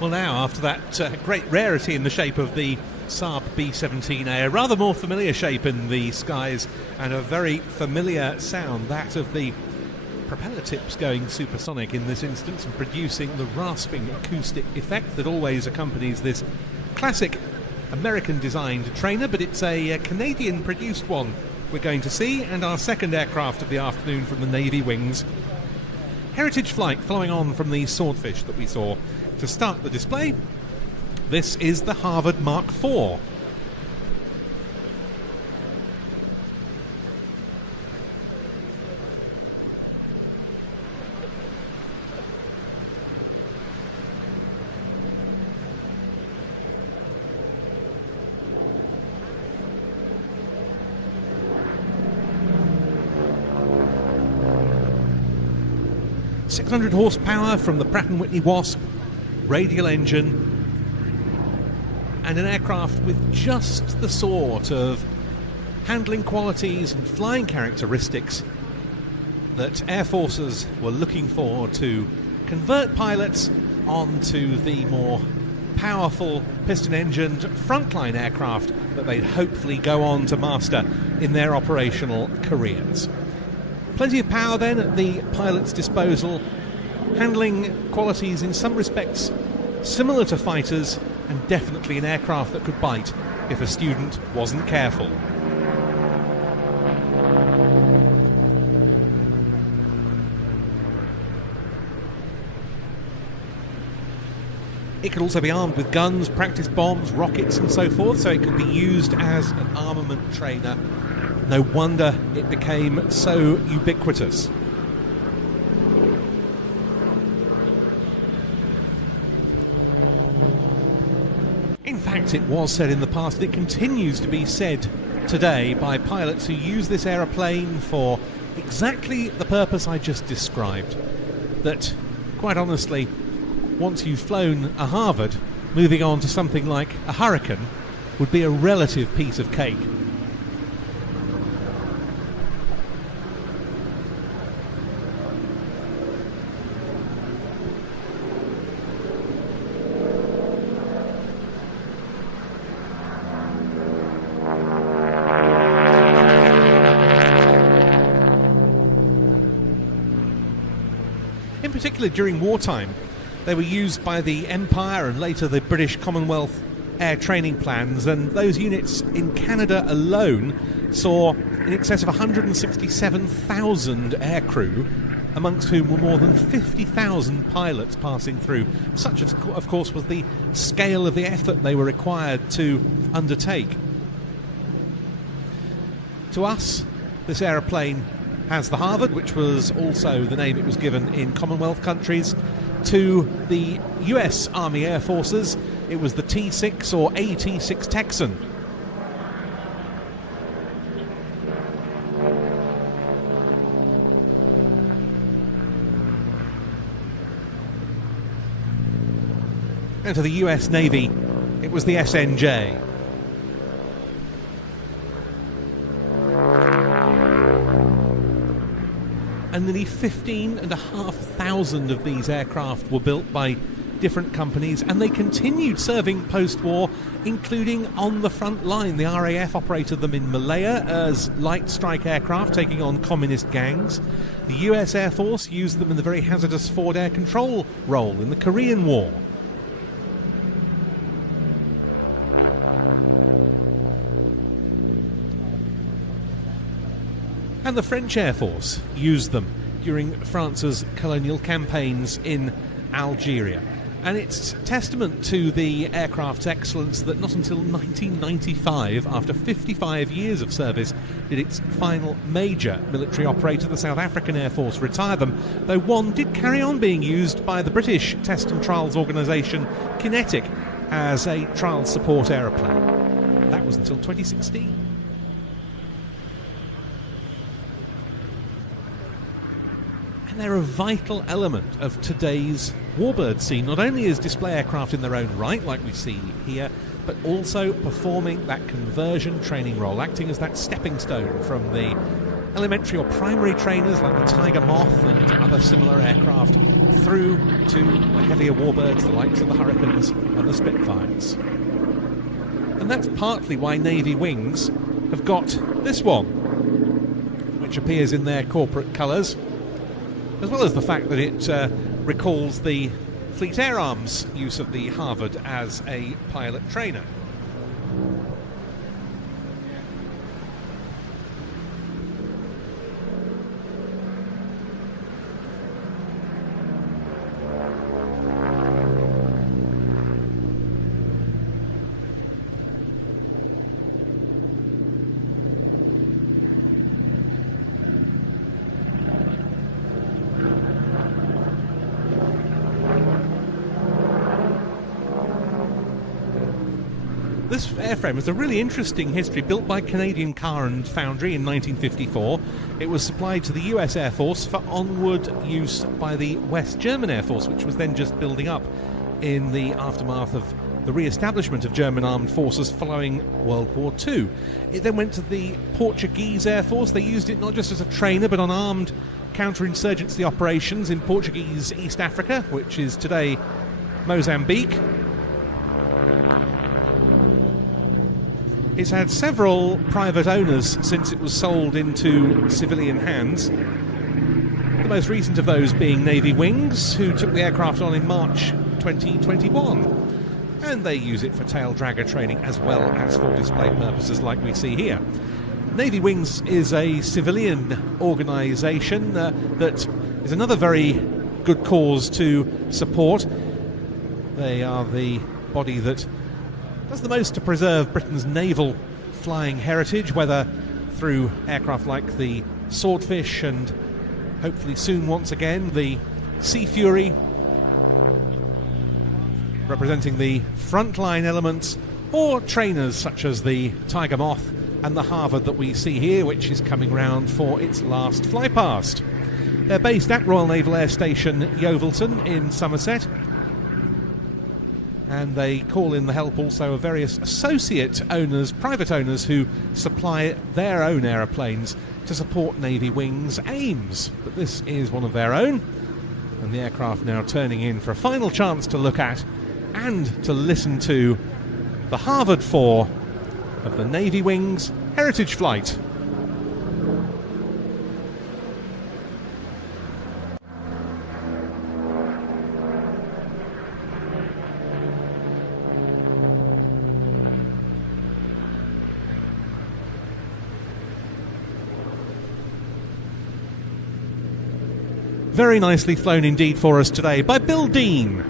Well, now, after that great rarity in the shape of the Saab B17A, a rather more familiar shape in the skies and a very familiar sound, that of the propeller tips going supersonic in this instance and producing the rasping acoustic effect that always accompanies this classic American-designed trainer, but it's a Canadian-produced one we're going to see, and our second aircraft of the afternoon from the Navy wings. Heritage flight following on from the Swordfish that we saw to start the display. This is the Harvard Mark IV. .600 horsepower from the Pratt & Whitney Wasp, radial engine, and an aircraft with just the sort of handling qualities and flying characteristics that air forces were looking for to convert pilots onto the more powerful piston-engined frontline aircraft that they'd hopefully go on to master in their operational careers. Plenty of power then at the pilot's disposal, handling qualities in some respects similar to fighters, and definitely an aircraft that could bite if a student wasn't careful. It could also be armed with guns, practice bombs, rockets and so forth, so it could be used as an armament trainer. No wonder it became so ubiquitous. In fact, it was said in the past, it continues to be said today by pilots who use this aeroplane for exactly the purpose I just described. That, quite honestly, once you've flown a Harvard, moving on to something like a Hurricane would be a relative piece of cake. In particular, during wartime, they were used by the Empire and later the British Commonwealth air training plans, and those units in Canada alone saw in excess of 167,000 aircrew, amongst whom were more than 50,000 pilots passing through. Such, of course, was the scale of the effort they were required to undertake. To us, this aeroplane has the Harvard, which was also the name it was given in Commonwealth countries. To the US Army Air Forces, it was the T6 or AT6 Texan. And to the US Navy, it was the SNJ. And nearly 15,500 of these aircraft were built by different companies, and they continued serving post-war, including on the front line. The RAF operated them in Malaya as light strike aircraft taking on communist gangs. The US Air Force used them in the very hazardous forward air control role in the Korean War. And the French Air Force used them during France's colonial campaigns in Algeria. And it's testament to the aircraft's excellence that not until 1995, after 55 years of service, did its final major military operator, the South African Air Force, retire them, though one did carry on being used by the British test and trials organisation Kinetic as a trial support aeroplane. That was until 2016. They're a vital element of today's warbird scene, not only as display aircraft in their own right, like we see here, but also performing that conversion training role, acting as that stepping stone from the elementary or primary trainers like the Tiger Moth and other similar aircraft through to the heavier warbirds, the likes of the Hurricanes and the Spitfires. And that's partly why Navy wings have got this one, which appears in their corporate colours, as well as the fact that it recalls the Fleet Air Arm's use of the Harvard as a pilot trainer. This airframe has a really interesting history, built by Canadian Car and Foundry in 1954. It was supplied to the US Air Force for onward use by the West German Air Force, which was then just building up in the aftermath of the re-establishment of German armed forces following World War II. It then went to the Portuguese Air Force. They used it not just as a trainer, but on armed counterinsurgency operations in Portuguese East Africa, which is today Mozambique. It's had several private owners since it was sold into civilian hands. The most recent of those being Navy Wings, who took the aircraft on in March 2021. And they use it for tail dragger training as well as for display purposes like we see here. Navy Wings is a civilian organisation that is another very good cause to support. They are the body that does the most to preserve Britain's naval flying heritage, whether through aircraft like the Swordfish and hopefully soon once again the Sea Fury, representing the frontline elements, or trainers such as the Tiger Moth and the Harvard that we see here, which is coming round for its last flypast. They're based at Royal Naval Air Station Yeovilton in Somerset, and they call in the help also of various associate owners, private owners, who supply their own aeroplanes to support Navy Wings' aims. But this is one of their own, and the aircraft now turning in for a final chance to look at and to listen to the Harvard 4 of the Navy Wings Heritage Flight. Very nicely flown indeed for us today by Bill Dean.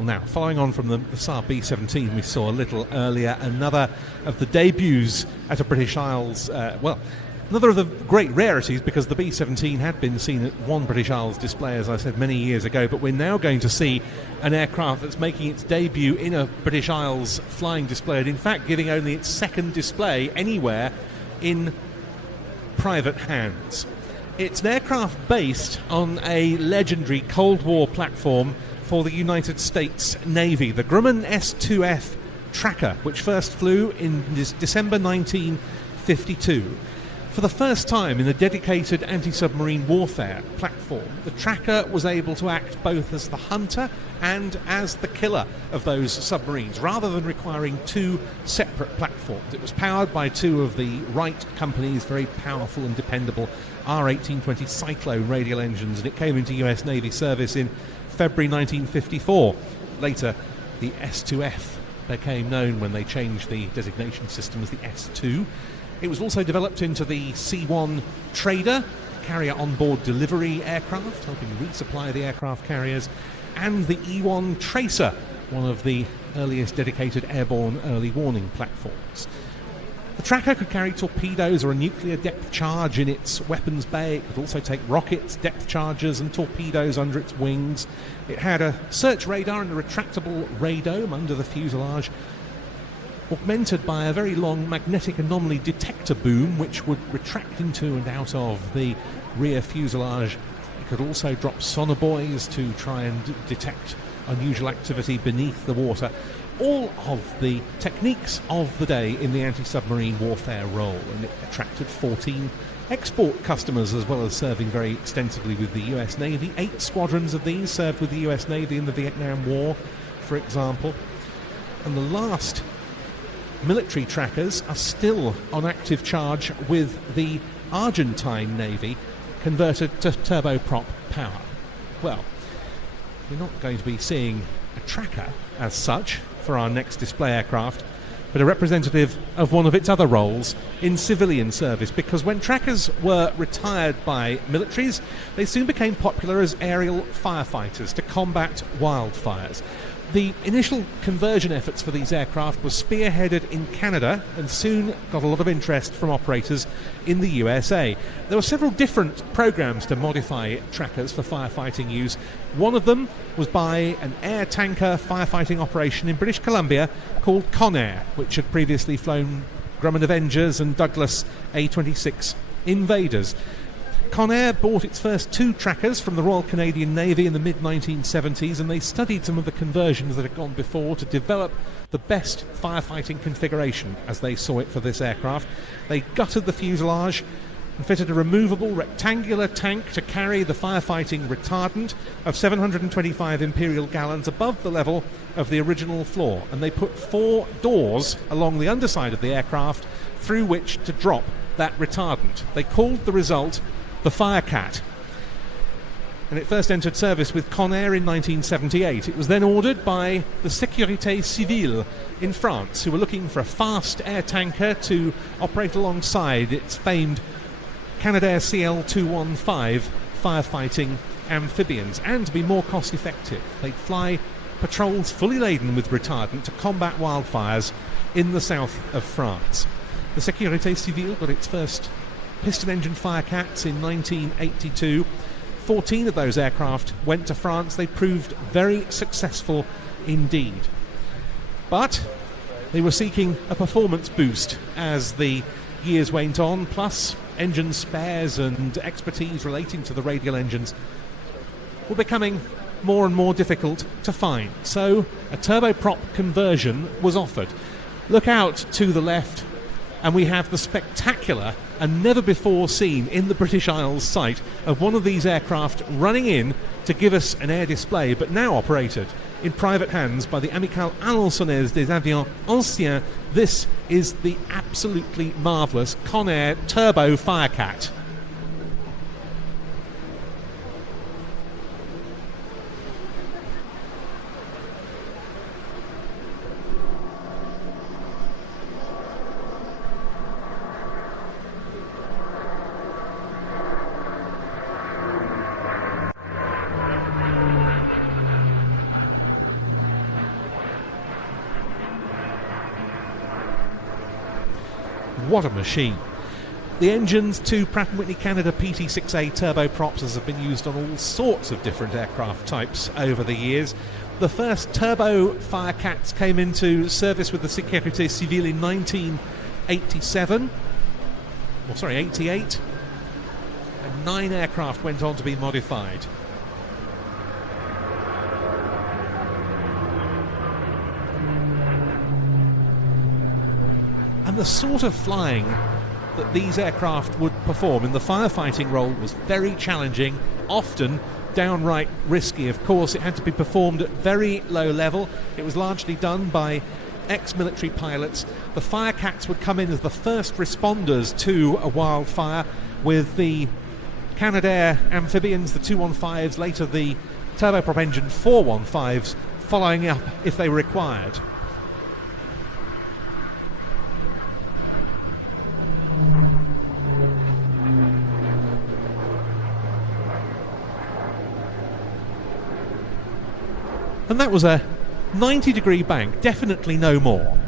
Now, following on from the Saab B17 we saw a little earlier, another of the debuts at a British Isles, another of the great rarities, because the B17 had been seen at one British Isles display, as I said, many years ago, but we're now going to see an aircraft that's making its debut in a British Isles flying display, and in fact giving only its second display anywhere in private hands. It's an aircraft based on a legendary Cold War platform for the United States Navy, the Grumman S-2F Tracker, which first flew in December 1952. For the first time in a dedicated anti-submarine warfare platform, the Tracker was able to act both as the hunter and as the killer of those submarines, rather than requiring two separate platforms. It was powered by two of the Wright Company's very powerful and dependable R-1820 Cyclone radial engines, and it came into US Navy service in February 1954. Later, the S-2F became known when they changed the designation system as the S-2. It was also developed into the C-1 Trader, carrier onboard delivery aircraft, helping resupply the aircraft carriers, and the E-1 Tracer, one of the earliest dedicated airborne early warning platforms. The Tracker could carry torpedoes or a nuclear depth charge in its weapons bay. It could also take rockets, depth charges and torpedoes under its wings. It had a search radar and a retractable radome under the fuselage. augmented by a very long magnetic anomaly detector boom, which would retract into and out of the rear fuselage. It could also drop sonobuoys to try and detect unusual activity beneath the water. All of the techniques of the day in the anti-submarine warfare role, and it attracted 14 export customers, as well as serving very extensively with the US Navy. 8 squadrons of these served with the US Navy in the Vietnam War, for example. And the last military trackers are still on active charge with the Argentine Navy, converted to turboprop power. Well, we're not going to be seeing a tracker as such for our next display aircraft, but a representative of one of its other roles in civilian service, because when trackers were retired by militaries, they soon became popular as aerial firefighters to combat wildfires. The initial conversion efforts for these aircraft were spearheaded in Canada and soon got a lot of interest from operators in the USA. There were several different programs to modify trackers for firefighting use. One of them was by an air tanker firefighting operation in British Columbia called Conair, which had previously flown Grumman Avengers and Douglas A-26 Invaders. Conair bought its first 2 trackers from the Royal Canadian Navy in the mid-1970s, and they studied some of the conversions that had gone before to develop the best firefighting configuration as they saw it for this aircraft. They gutted the fuselage and fitted a removable rectangular tank to carry the firefighting retardant of 725 imperial gallons above the level of the original floor, and they put 4 doors along the underside of the aircraft through which to drop that retardant. They called the result the Firecat, and it first entered service with Conair in 1978. It was then ordered by the Sécurité Civile in France, who were looking for a fast air tanker to operate alongside its famed Canadair CL-215 firefighting amphibians, and to be more cost effective. They'd fly patrols fully laden with retardant to combat wildfires in the south of France. The Sécurité Civile got its first piston-engine Firecats in 1982. 14 of those aircraft went to France. They proved very successful indeed. But they were seeking a performance boost as the years went on, plus engine spares and expertise relating to the radial engines were becoming more and more difficult to find. So a turboprop conversion was offered. Look out to the left, and we have the spectacular and never before seen in the British Isles sight of one of these aircraft running in to give us an air display, but now operated in private hands by the Amicale Alençonnaise des Avions Anciens. This is the absolutely marvellous Conair Turbo Firecat. What a machine. The engines, 2 Pratt & Whitney Canada PT6A turboprops, have been used on all sorts of different aircraft types over the years. The first turbo Firecats came into service with the Sécurité Civile in 1988. And 9 aircraft went on to be modified. And the sort of flying that these aircraft would perform in the firefighting role was very challenging, often downright risky. Of course, it had to be performed at very low level. It was largely done by ex-military pilots. The Firecats would come in as the first responders to a wildfire, with the Canadair amphibians, the 215s, later the turboprop engine 415s, following up if they were required. And that was a 90-degree bank, definitely no more.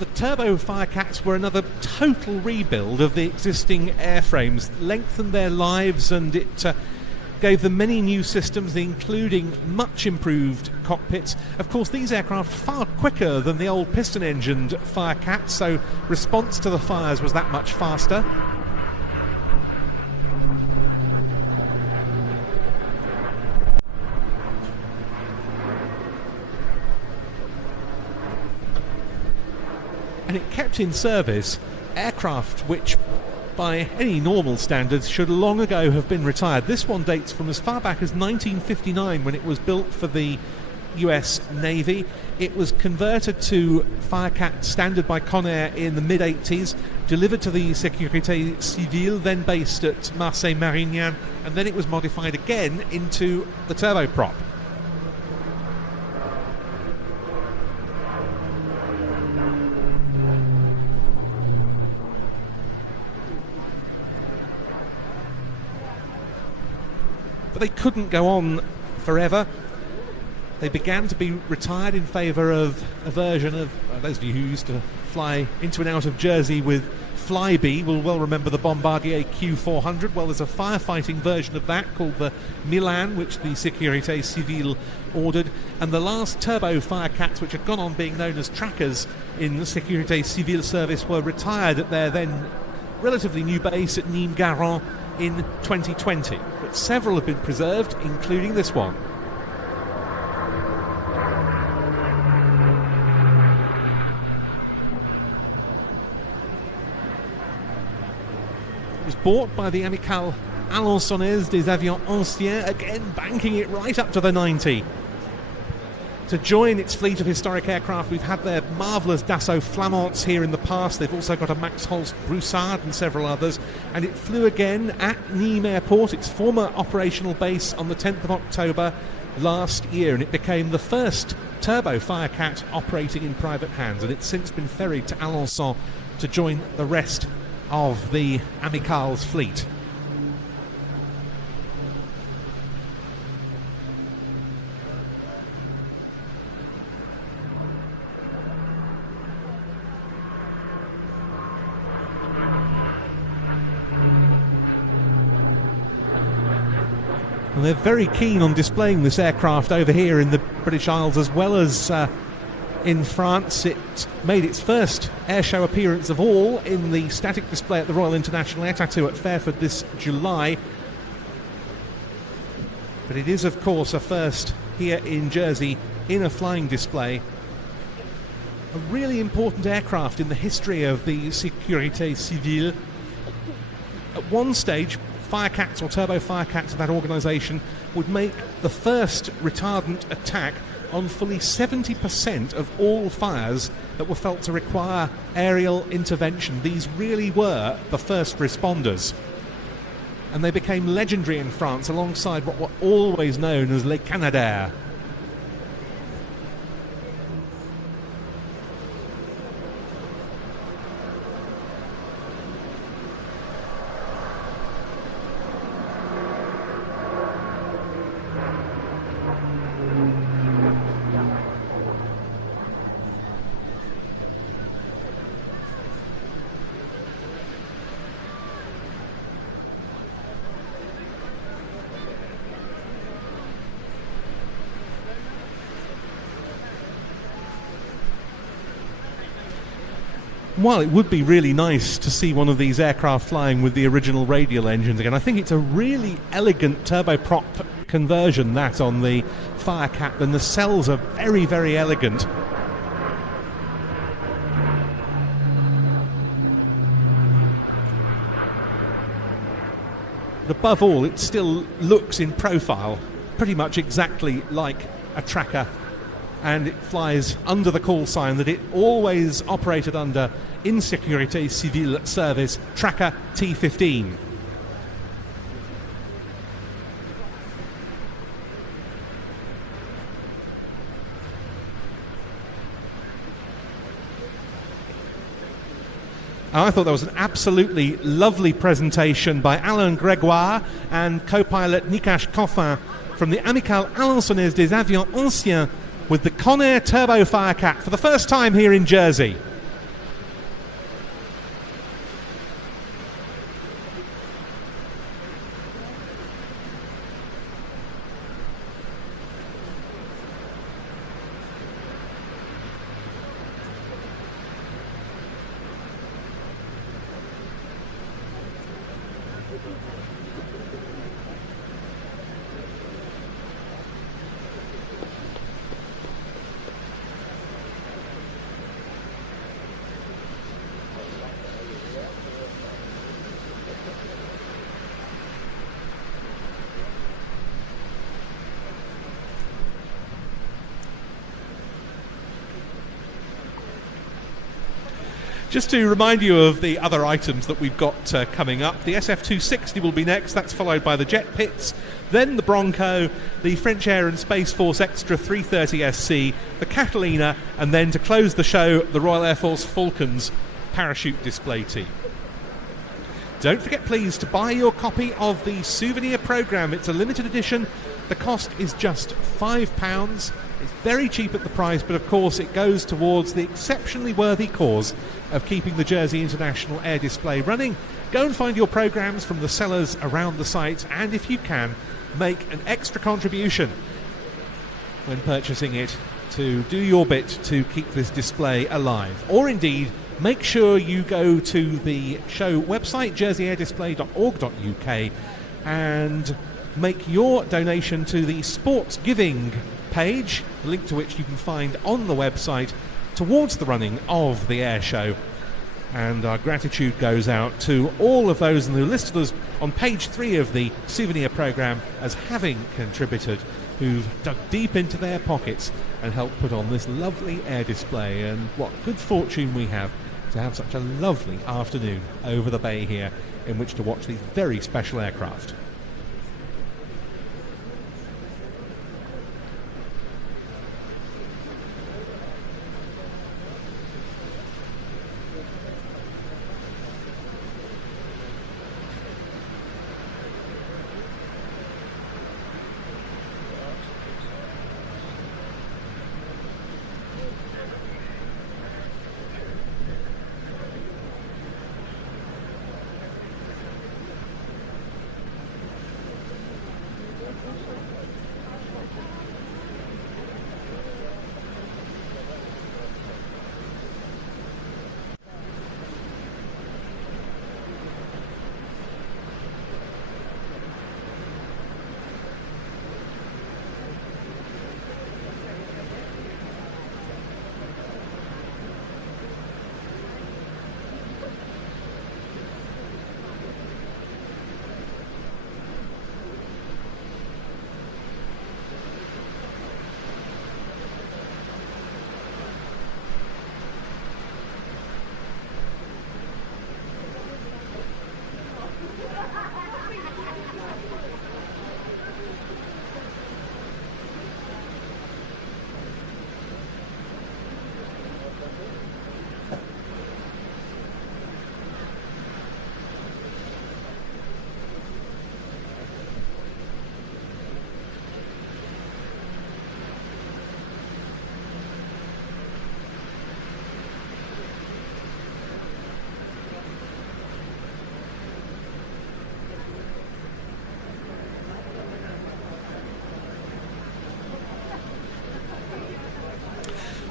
The turbo Firecats were another total rebuild of the existing airframes, lengthened their lives, and it gave them many new systems, including much improved cockpits. Of course, these aircraft far quicker than the old piston-engined Firecat, so response to the fires was that much faster. And it kept in service aircraft which, by any normal standards, should long ago have been retired. This one dates from as far back as 1959, when it was built for the US Navy. It was converted to Firecat standard by Conair in the mid-80s, delivered to the Sécurité Civile, then based at Marseille-Marignane, and then it was modified again into the turboprop. But they couldn't go on forever. They began to be retired in favour of a version of, those of you who used to fly into and out of Jersey with Flybe will well remember the Bombardier Q400. Well, there's a firefighting version of that called the Milan, which the Sécurité Civile ordered. And the last turbo Firecats, which had gone on being known as trackers in the Sécurité Civile service, were retired at their then relatively new base at Nîmes-Garons in 2020. But several have been preserved, including this one. It was bought by the Amicale Alençonnaise des Avions Anciens, again banking it right up to the 90. To join its fleet of historic aircraft, we've had their marvellous Dassault Flamands here in the past. They've also got a Max Holst Broussard and several others. And it flew again at Nîmes Airport, its former operational base, on the 10th of October last year. And it became the first turbo Firecat operating in private hands. And it's since been ferried to Alençon to join the rest of the Amicale's fleet. And they're very keen on displaying this aircraft over here in the British Isles as well as in France. It made its first airshow appearance of all in the static display at the Royal International Air Tattoo at Fairford this July. But it is, of course, a first here in Jersey in a flying display. A really important aircraft in the history of the Sécurité Civile. At one stage, Firecats or turbo Firecats of that organisation would make the first retardant attack on fully 70% of all fires that were felt to require aerial intervention. These really were the first responders. And they became legendary in France alongside what were always known as Les Canadaires. While it would be really nice to see one of these aircraft flying with the original radial engines again, I think it's a really elegant turboprop conversion, that on the Firecat, and the cells are very, very elegant. But above all, it still looks in profile pretty much exactly like a tracker, and it flies under the call sign that it always operated under in Sécurité Civile service, Tracker T15. I thought that was an absolutely lovely presentation by Alain Grégoire and co-pilot Nikash Coffin from the Amicale Alençonnaise des Avions Anciens with the Conair Turbo Firecat for the first time here in Jersey. Just to remind you of the other items that we've got coming up, the SF260 will be next, that's followed by the jet pits, then the Bronco, the French Air and Space Force Extra 330SC, the Catalina, and then to close the show, the Royal Air Force Falcons parachute display team. Don't forget, please, to buy your copy of the souvenir programme. It's a limited edition. The cost is just £5. It's very cheap at the price, but of course it goes towards the exceptionally worthy cause of keeping the Jersey International Air Display running. Go and find your programmes from the sellers around the site, and if you can, make an extra contribution when purchasing it to do your bit to keep this display alive. Or indeed, make sure you go to the show website, jerseyair-display.org.uk, and make your donation to the sports giving page, the link to which you can find on the website, towards the running of the air show. And our gratitude goes out to all of those who listed us on page 3 of the souvenir programme as having contributed, who've dug deep into their pockets and helped put on this lovely air display. And what good fortune we have to have such a lovely afternoon over the bay here in which to watch these very special aircraft.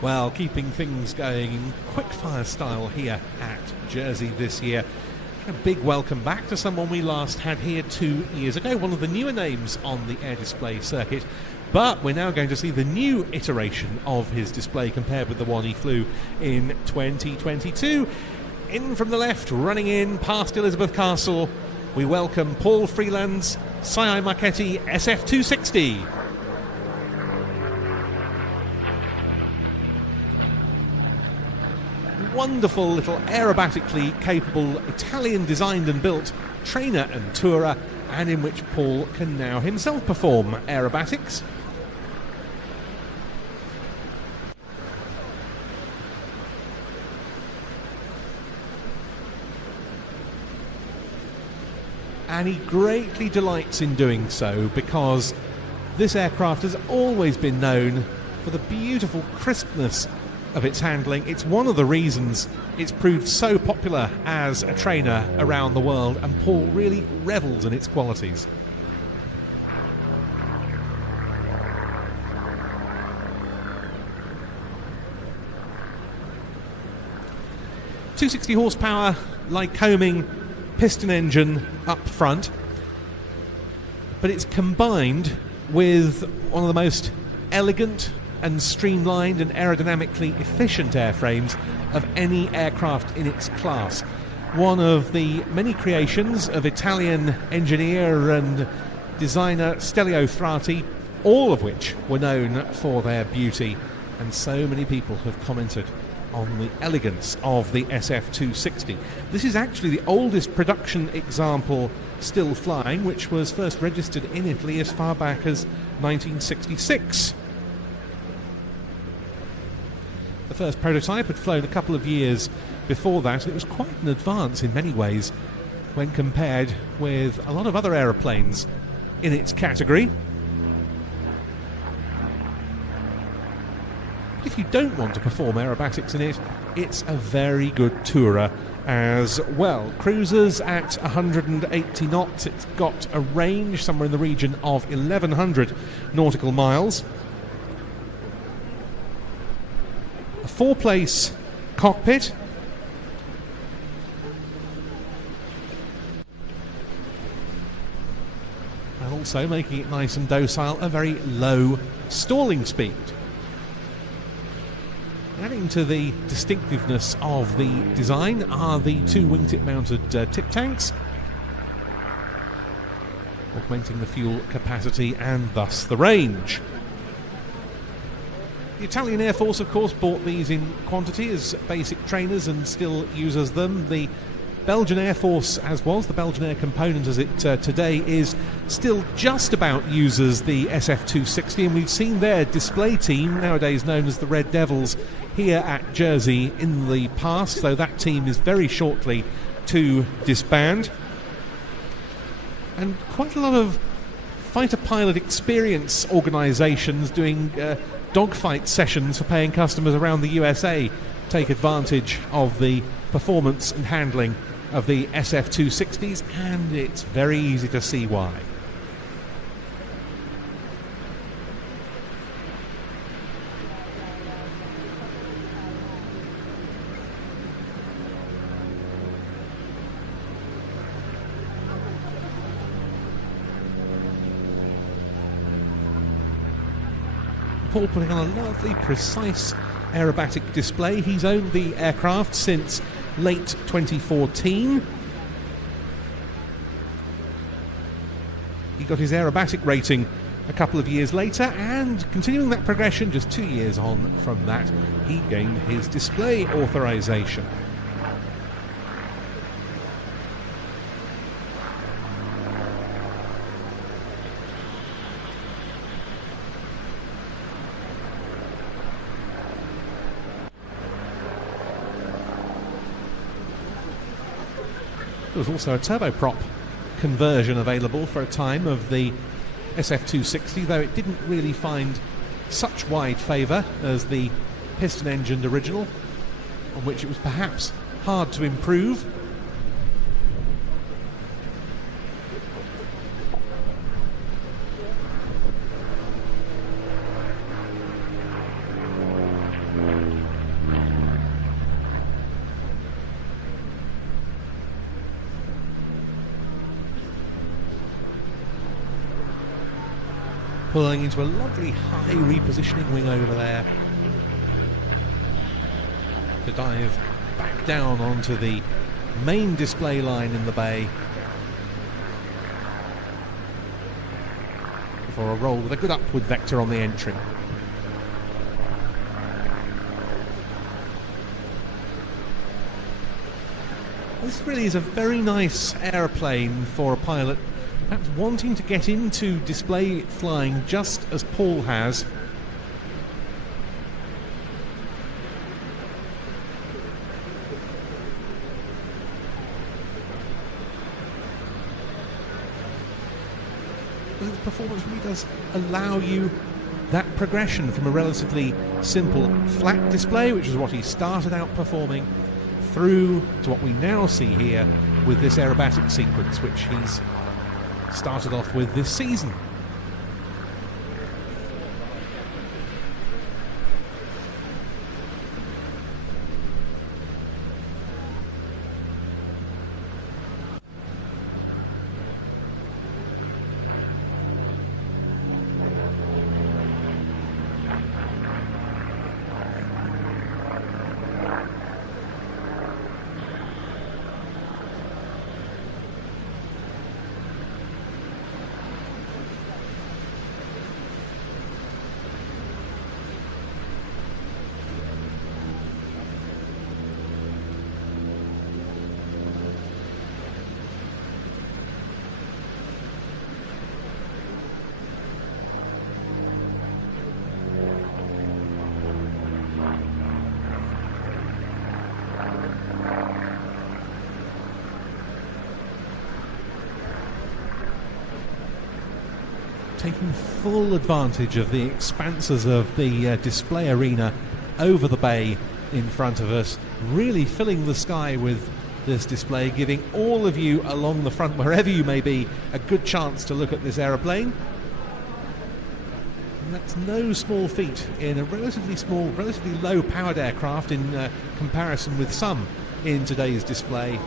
Well, keeping things going in quick-fire style here at Jersey this year. A big welcome back to someone we last had here 2 years ago, one of the newer names on the air display circuit. But we're now going to see the new iteration of his display compared with the one he flew in 2022. In from the left, running in past Elizabeth Castle, we welcome Paul Freeland's Saab Viggen SF260. Wonderful little aerobatically capable Italian designed and built trainer and tourer, and in which Paul can now himself perform aerobatics. And he greatly delights in doing so, because this aircraft has always been known for the beautiful crispness of its handling. It's one of the reasons it's proved so popular as a trainer around the world, and Paul really revels in its qualities. .260 horsepower, Lycoming piston engine up front, but it's combined with one of the most elegant and streamlined and aerodynamically efficient airframes of any aircraft in its class. One of the many creations of Italian engineer and designer Stelvio Frati, all of which were known for their beauty, and so many people have commented on the elegance of the SF260. This is actually the oldest production example still flying, which was first registered in Italy as far back as 1966. The first prototype had flown a couple of years before that, and it was quite an advance in many ways when compared with a lot of other aeroplanes in its category. If you don't want to perform aerobatics in it, it's a very good tourer as well. Cruisers at 180 knots, it's got a range somewhere in the region of 1,100 nautical miles. A 4-place cockpit. And also making it nice and docile, a very low stalling speed. Adding to the distinctiveness of the design are the two wingtip mounted tip tanks, augmenting the fuel capacity and thus the range. The Italian Air Force, of course, bought these in quantity as basic trainers and still uses them. The Belgian Air Force, as was the Belgian Air Component as it today is, still just about uses the SF260, and we've seen their display team, nowadays known as the Red Devils, here at Jersey in the past, though that team is very shortly to disband. And quite a lot of fighter pilot experience organisations doing dogfight sessions for paying customers around the USA take advantage of the performance and handling of the SF260s, and it's very easy to see why. Paul putting on a lovely, precise aerobatic display. He's owned the aircraft since late 2014. He got his aerobatic rating a couple of years later, and continuing that progression just 2 years on from that, he gained his display authorization. There was also a turboprop conversion available for a time of the SF260, though it didn't really find such wide favour as the piston-engined original, on which it was perhaps hard to improve. Pulling into a lovely high repositioning wing over there to dive back down onto the main display line in the bay before a roll with a good upward vector on the entry. This really is a very nice aeroplane for a pilot perhaps wanting to get into display flying just as Paul has. But its performance really does allow you that progression from a relatively simple flat display, which is what he started out performing, through to what we now see here with this aerobatic sequence, which he's started off with this season. taking full advantage of the expanses of the display arena over the bay in front of us, really filling the sky with this display, giving all of you along the front, wherever you may be, a good chance to look at this aeroplane. And that's no small feat in a relatively small, relatively low powered aircraft in comparison with some in today's display.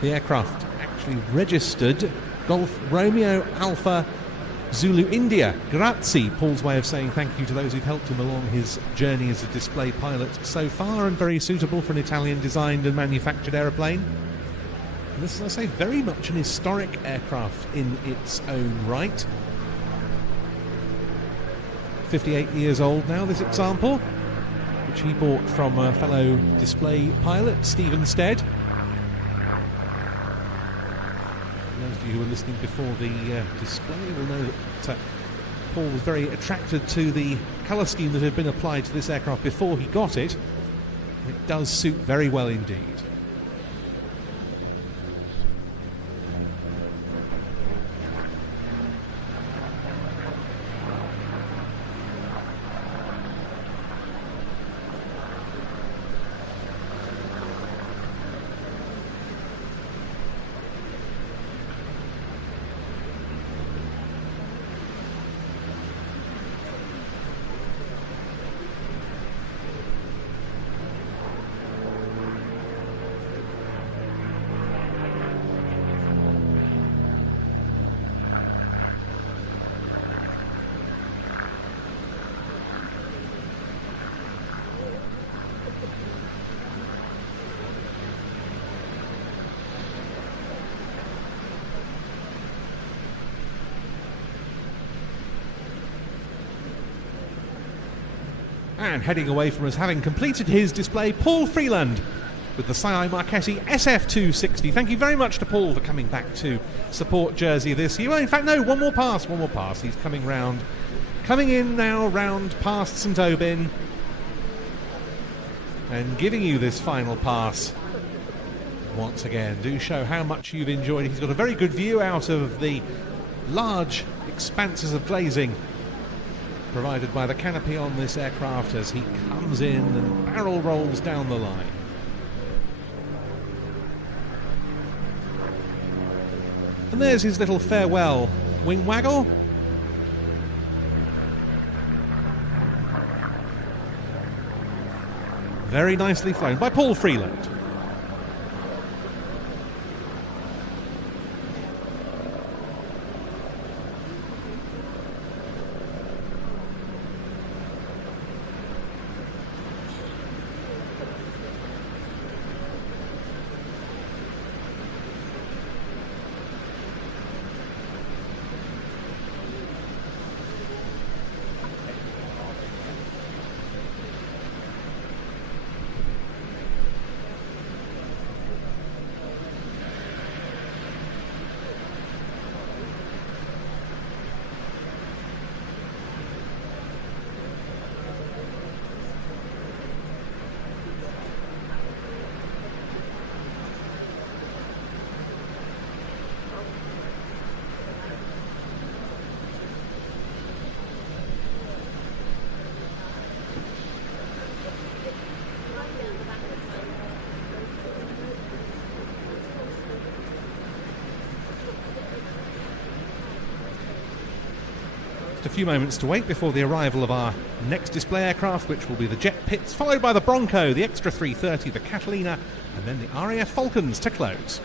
The aircraft actually registered Golf Romeo Alpha Zulu India. Grazie, Paul's way of saying thank you to those who've helped him along his journey as a display pilot so far, and very suitable for an Italian designed and manufactured aeroplane. And this is, I say, very much an historic aircraft in its own right. 58 years old now, this example, which he bought from a fellow display pilot, Stephen Stead. Those of you who were listening before the display will know that Paul was very attracted to the colour scheme that had been applied to this aircraft before he got it. It does suit very well indeed. And heading away from us, having completed his display, Paul Freeland with the Saab Marchetti SF260. Thank you very much to Paul for coming back to support Jersey this year. Well, in fact, no, one more pass. He's coming in now round past St Aubin and giving you this final pass. Once again, do show how much you've enjoyed it. He's got a very good view out of the large expanses of glazing provided by the canopy on this aircraft as he comes in and barrel rolls down the line. And there's his little farewell wing waggle. Very nicely flown by Paul Freeland. A few moments to wait before the arrival of our next display aircraft, which will be the Jet Pitts, followed by the Bronco, the Extra 330, the Catalina, and then the RAF Falcons to close.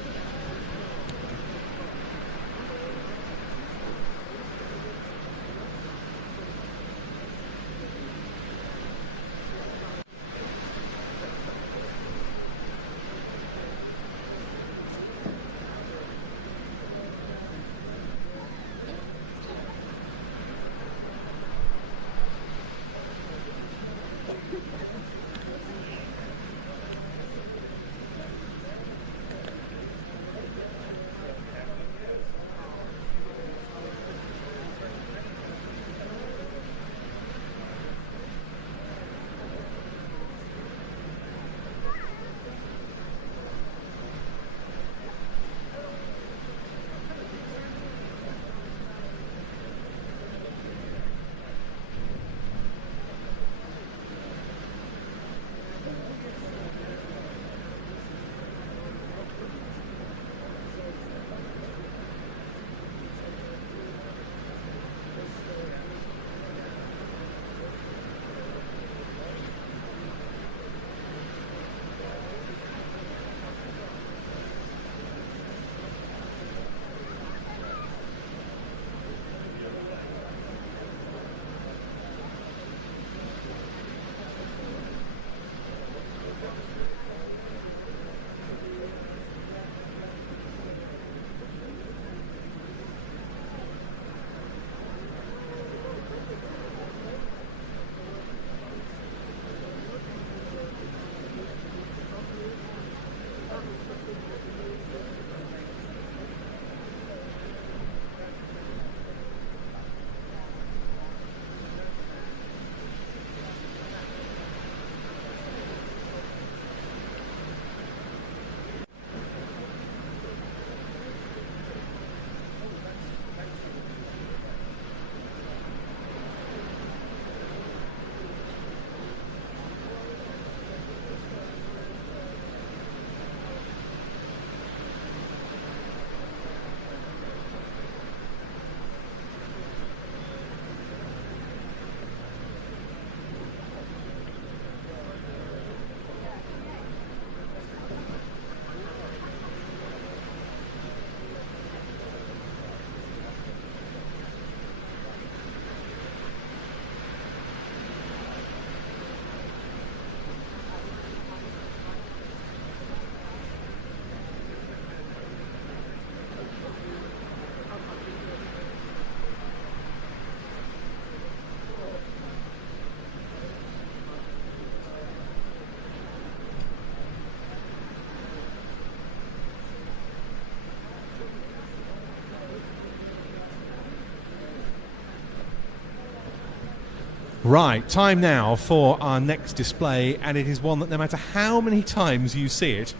Right, time now for our next display, and it is one that no matter how many times you see it,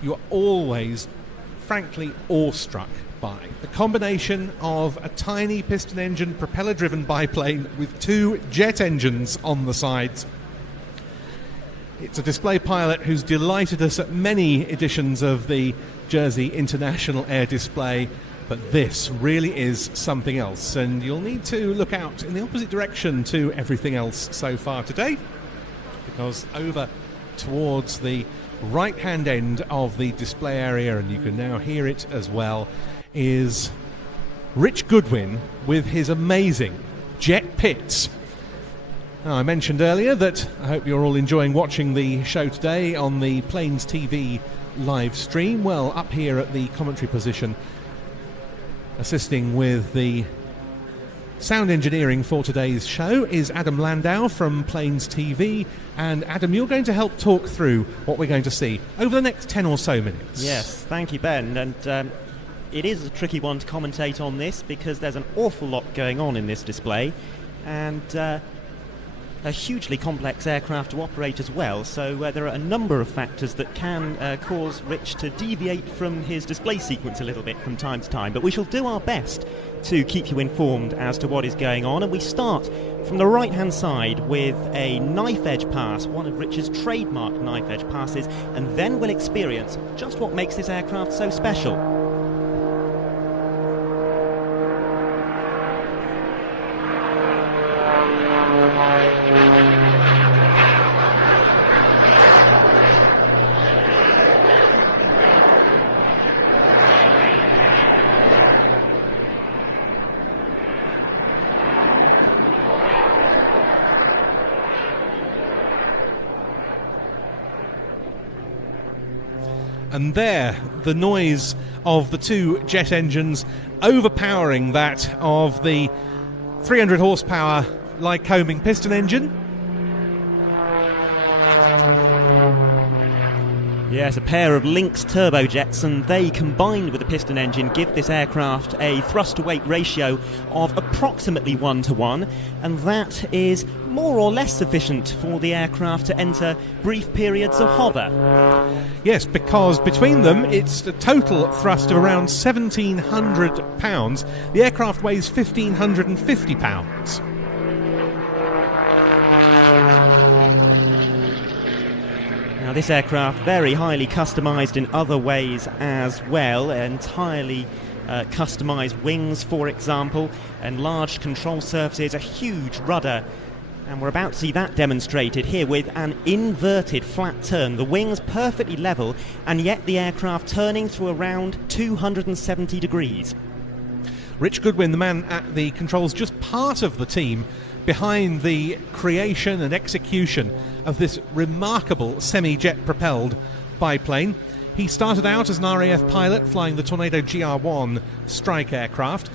you are always, frankly, awestruck by. The combination of a tiny piston engine propeller-driven biplane with 2 jet engines on the sides. It's a display pilot who's delighted us at many editions of the Jersey International Air Display, but this really is something else, and you'll need to look out in the opposite direction to everything else so far today, because over towards the right-hand end of the display area, and you can now hear it as well, is Rich Goodwin with his amazing jet pits. Now, I mentioned earlier that I hope you're all enjoying watching the show today on the Plains TV live stream. Well, up here at the commentary position, assisting with the sound engineering for today's show, is Adam Landau from Plains TV. And Adam, you're going to help talk through what we're going to see over the next 10 or so minutes. Yes, thank you, Ben. And it is a tricky one to commentate on this because there's an awful lot going on in this display, and a hugely complex aircraft to operate as well, so there are a number of factors that can cause Rich to deviate from his display sequence a little bit from time to time, but we shall do our best to keep you informed as to what is going on. And we start from the right hand side with a knife edge pass, one of Rich's trademark knife edge passes, and then we'll experience just what makes this aircraft so special. And there, the noise of the 2 jet engines overpowering that of the 300 horsepower Lycoming piston engine. Yes, a pair of Lynx turbojets, and they, combined with the piston engine, give this aircraft a thrust-to-weight ratio of approximately 1-to-1, and that is more or less sufficient for the aircraft to enter brief periods of hover. Yes, because between them it's a total thrust of around 1,700 pounds. The aircraft weighs 1,550 pounds. Now, this aircraft very highly customised in other ways as well, entirely customised wings, for example, enlarged control surfaces, a huge rudder, and we're about to see that demonstrated here with an inverted flat turn. The wings perfectly level, and yet the aircraft turning through around 270 degrees. Rich Goodwin, the man at the controls, just part of the team behind the creation and execution of this remarkable semi-jet propelled biplane. He started out as an RAF pilot flying the Tornado GR1 strike aircraft,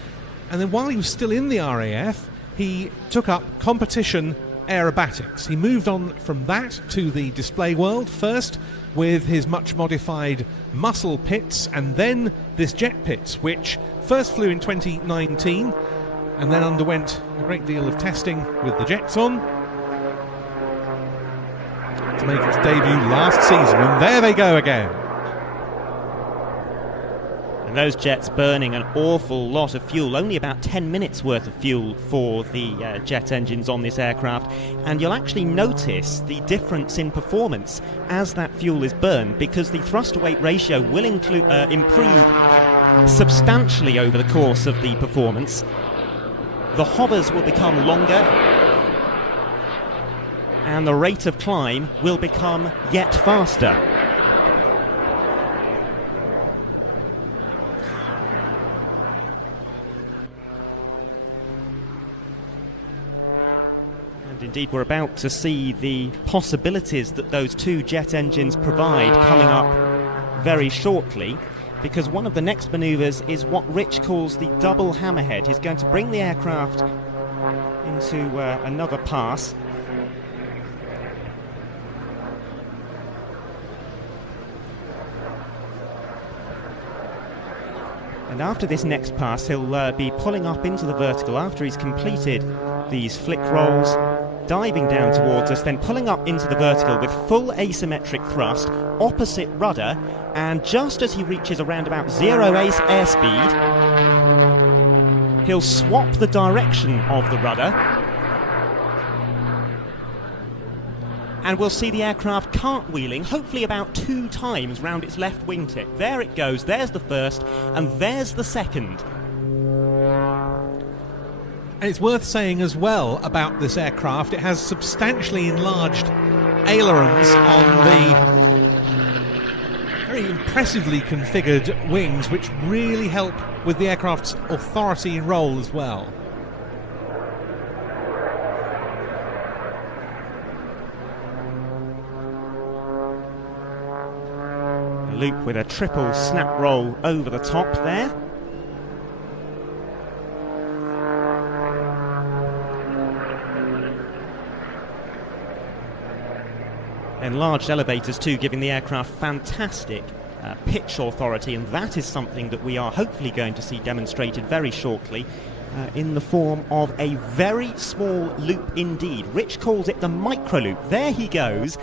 and then while he was still in the RAF, he took up competition aerobatics. He moved on from that to the display world, first with his much modified muscle pits, and then this jet pit, which first flew in 2019 and then underwent a great deal of testing with the jets on to make its debut last season. And there they go again. And those jets burning an awful lot of fuel, only about 10 minutes worth of fuel for the jet engines on this aircraft. And you'll actually notice the difference in performance as that fuel is burned, because the thrust-to-weight ratio will improve substantially over the course of the performance. The hovers will become longer, and the rate of climb will become yet faster. And indeed, we're about to see the possibilities that those 2 jet engines provide coming up very shortly, because one of the next manoeuvres is what Rich calls the double hammerhead. He's going to bring the aircraft into another pass. And after this next pass, he'll be pulling up into the vertical after he's completed these flick rolls, diving down towards us, then pulling up into the vertical with full asymmetric thrust, opposite rudder, and just as he reaches around about zero airspeed, he'll swap the direction of the rudder, and we'll see the aircraft cartwheeling, hopefully about 2 times round its left wingtip. There it goes, there's the first, and there's the second. And it's worth saying as well about this aircraft, it has substantially enlarged ailerons on the very impressively configured wings, which really help with the aircraft's authority in roll as well. A loop with a triple snap roll over the top there. Enlarged elevators too, giving the aircraft fantastic pitch authority, and that is something that we are hopefully going to see demonstrated very shortly in the form of a very small loop indeed. Rich calls it the micro loop. There he goes.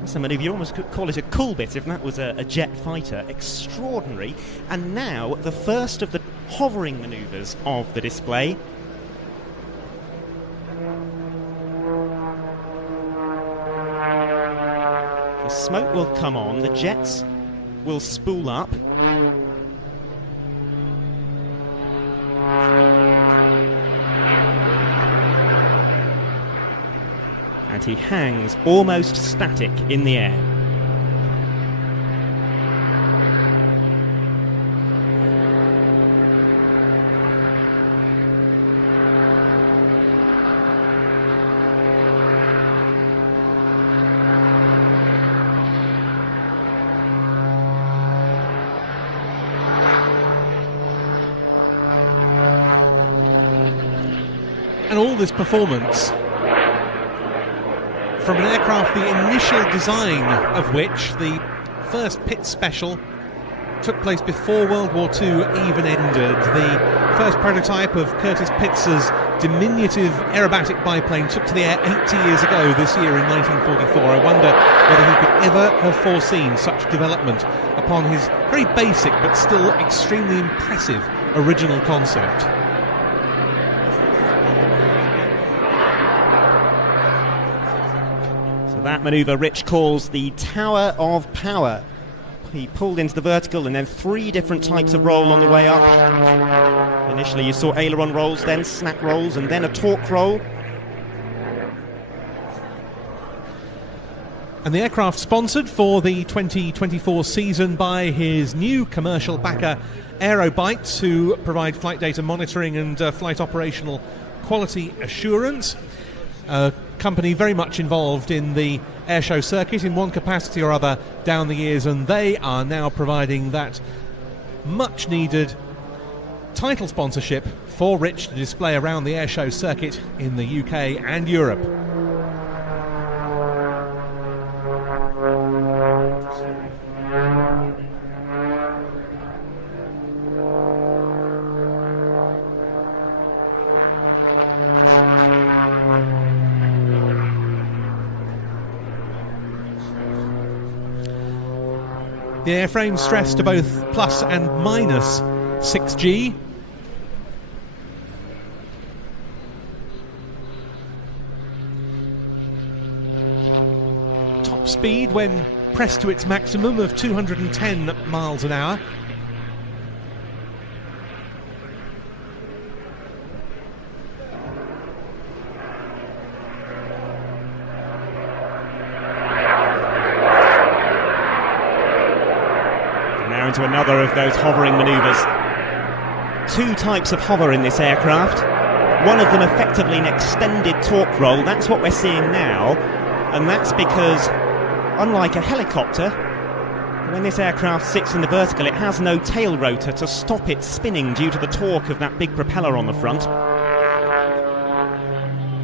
That's a manoeuvre, you almost could call it a cool bit if that was a jet fighter. Extraordinary. And now the first of the hovering manoeuvres of the display. The smoke will come on, the jets will spool up. And he hangs almost static in the air. And all this performance from an aircraft, the initial design of which, the first pit special, took place before World War II even ended. The first prototype of Curtis Pitz's diminutive aerobatic biplane took to the air 80 years ago this year in 1944. I wonder whether he could ever have foreseen such development upon his very basic but still extremely impressive original concept. That manoeuvre Rich calls the Tower of Power. He pulled into the vertical and then 3 different types of roll on the way up. Initially you saw aileron rolls, then snap rolls, and then a torque roll. And the aircraft sponsored for the 2024 season by his new commercial backer Aerobytes, who provide flight data monitoring and flight operational quality assurance. A company very much involved in the airshow circuit in one capacity or other down the years, and they are now providing that much needed title sponsorship for Rich to display around the airshow circuit in the UK and Europe. The airframe stressed to both plus and minus 6G. Top speed when pressed to its maximum of 210 miles an hour. Into another of those hovering manoeuvres. 2 types of hover in this aircraft. One of them effectively an extended torque roll. That's what we're seeing now, and that's because, unlike a helicopter, when this aircraft sits in the vertical, it has no tail rotor to stop it spinning due to the torque of that big propeller on the front.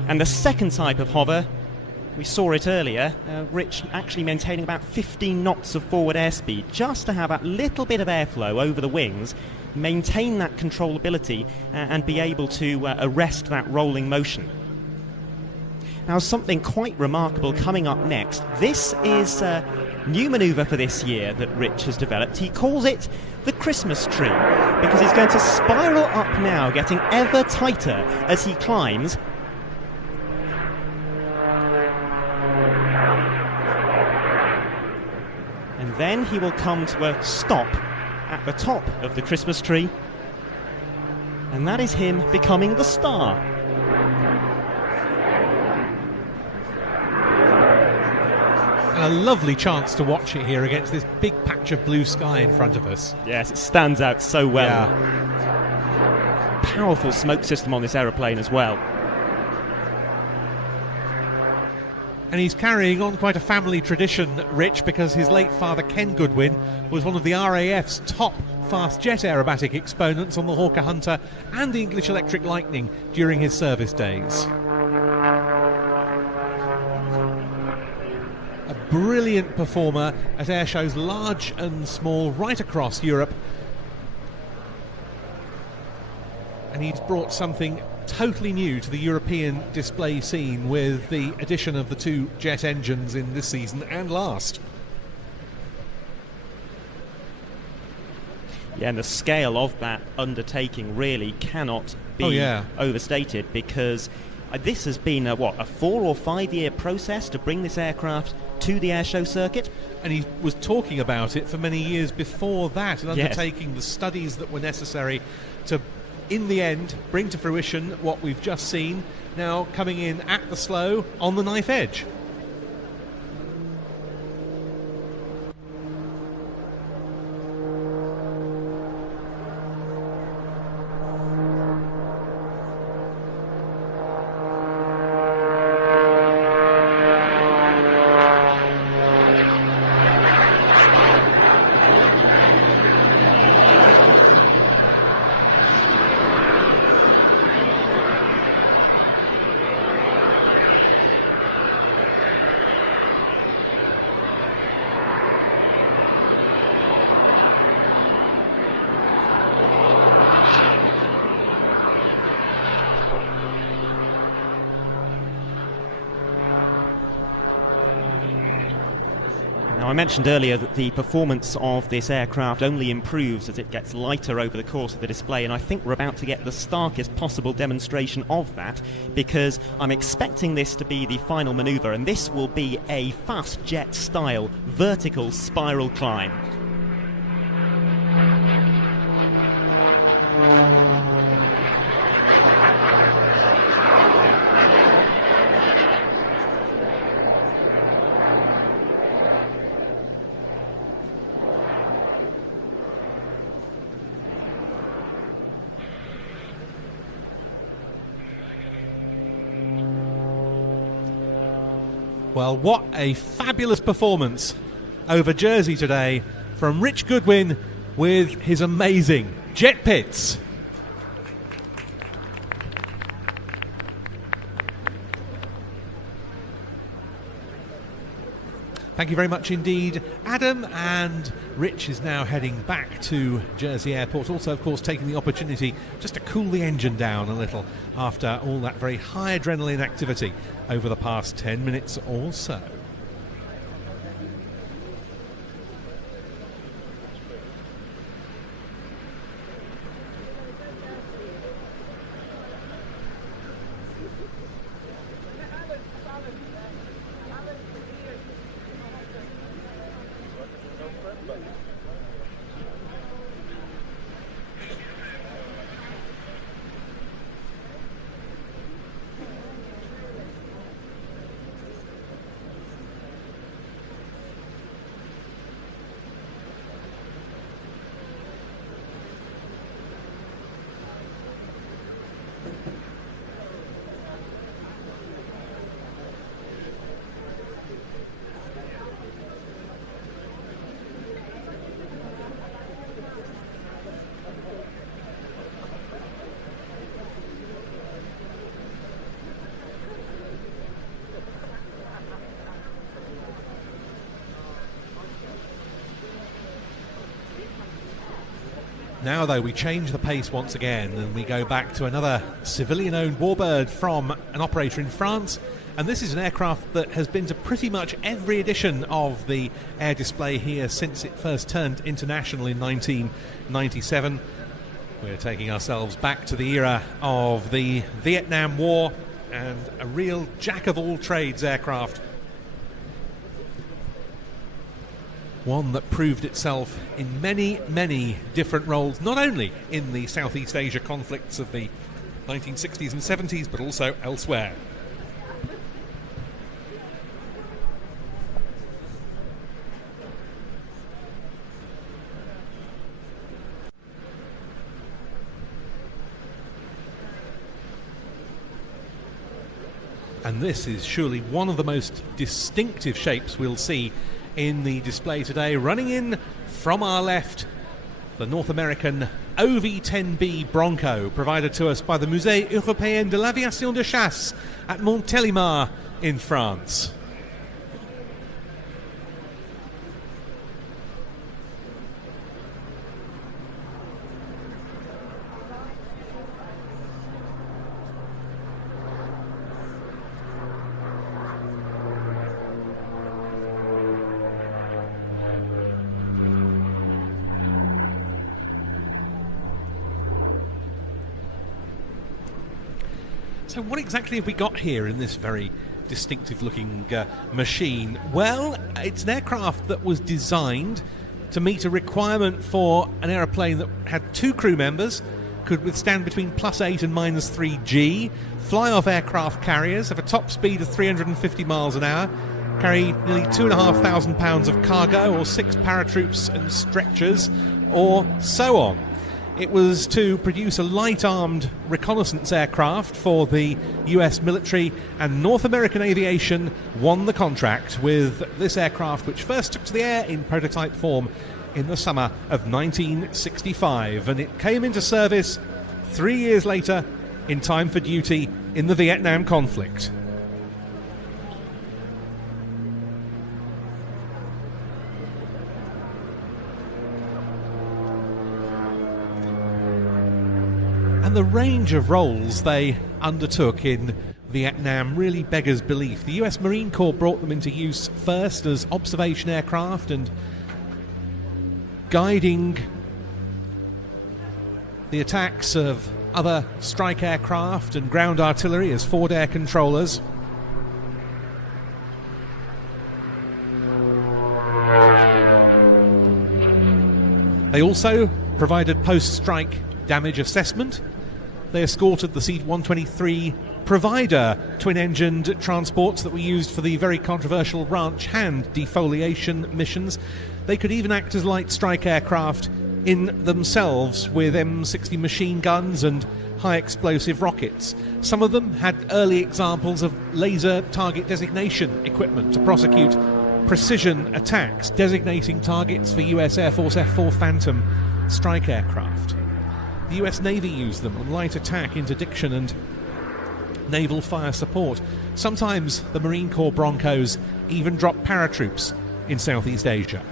And the second type of hover We saw it earlier, Rich actually maintaining about 15 knots of forward airspeed just to have that little bit of airflow over the wings, maintain that controllability and be able to arrest that rolling motion. Now, something quite remarkable coming up next. This is a new manoeuvre for this year that Rich has developed. He calls it the Christmas tree because he's going to spiral up now, getting ever tighter as he climbs. And then he will come to a stop at the top of the Christmas tree, and that is him becoming the star. And a lovely chance to watch it here against this big patch of blue sky in front of us. Yes, it stands out so well. Yeah. Powerful smoke system on this aeroplane as well. And he's carrying on quite a family tradition, Rich, because his late father, Ken Goodwin, was one of the RAF's top fast jet aerobatic exponents on the Hawker Hunter and the English Electric Lightning during his service days. A brilliant performer at air shows large and small right across Europe. And he's brought something totally new to the European display scene with the addition of the 2 jet engines in this season and last. Yeah, and the scale of that undertaking really cannot be overstated, because this has been a 4 or 5 year process to bring this aircraft to the airshow circuit. And he was talking about it for many years before that, and undertaking the studies that were necessary to, in the end, bring to fruition what we've just seen, now coming in at the slow on the knife edge. Now, I mentioned earlier that the performance of this aircraft only improves as it gets lighter over the course of the display, and I think we're about to get the starkest possible demonstration of that, because I'm expecting this to be the final manoeuvre, and this will be a fast jet style vertical spiral climb. Well, what a fabulous performance over Jersey today from Rich Goodwin with his amazing jet pits. Thank you very much indeed, Adam. And Rich is now heading back to Jersey Airport. Also, of course, taking the opportunity just to cool the engine down a little after all that very high adrenaline activity over the past 10 minutes or so. Now, though, we change the pace once again and we go back to another civilian-owned warbird from an operator in France. And this is an aircraft that has been to pretty much every edition of the air display here since it first turned international in 1997. We're taking ourselves back to the era of the Vietnam War and a real jack-of-all-trades aircraft. One that proved itself in many, many different roles, not only in the Southeast Asia conflicts of the 1960s and 70s, but also elsewhere. And this is surely one of the most distinctive shapes we'll see in the display today. Running in from our left, the North American OV-10B Bronco, provided to us by the Musée Européen de l'Aviation de Chasse at Montélimar in France. So what exactly have we got here in this very distinctive looking machine? Well, it's an aircraft that was designed to meet a requirement for an aeroplane that had 2 crew members, could withstand between +8 and -3 G, fly off aircraft carriers, have a top speed of 350 miles an hour, carry nearly 2,500 pounds of cargo, or 6 paratroops and stretchers, or so on. It was to produce a light-armed reconnaissance aircraft for the US military, and North American Aviation won the contract with this aircraft, which first took to the air in prototype form in the summer of 1965, and it came into service 3 years later in time for duty in the Vietnam conflict. And the range of roles they undertook in Vietnam really beggars belief. The US Marine Corps brought them into use first as observation aircraft and guiding the attacks of other strike aircraft and ground artillery as forward air controllers. They also provided post-strike damage assessment. They escorted the C-123 Provider twin-engined transports that were used for the very controversial ranch hand defoliation missions. They could even act as light strike aircraft in themselves with M60 machine guns and high explosive rockets. Some of them had early examples of laser target designation equipment to prosecute precision attacks, designating targets for US Air Force F-4 Phantom strike aircraft. The US Navy used them on light attack interdiction and naval fire support. Sometimes the Marine Corps Broncos even dropped paratroops in Southeast Asia.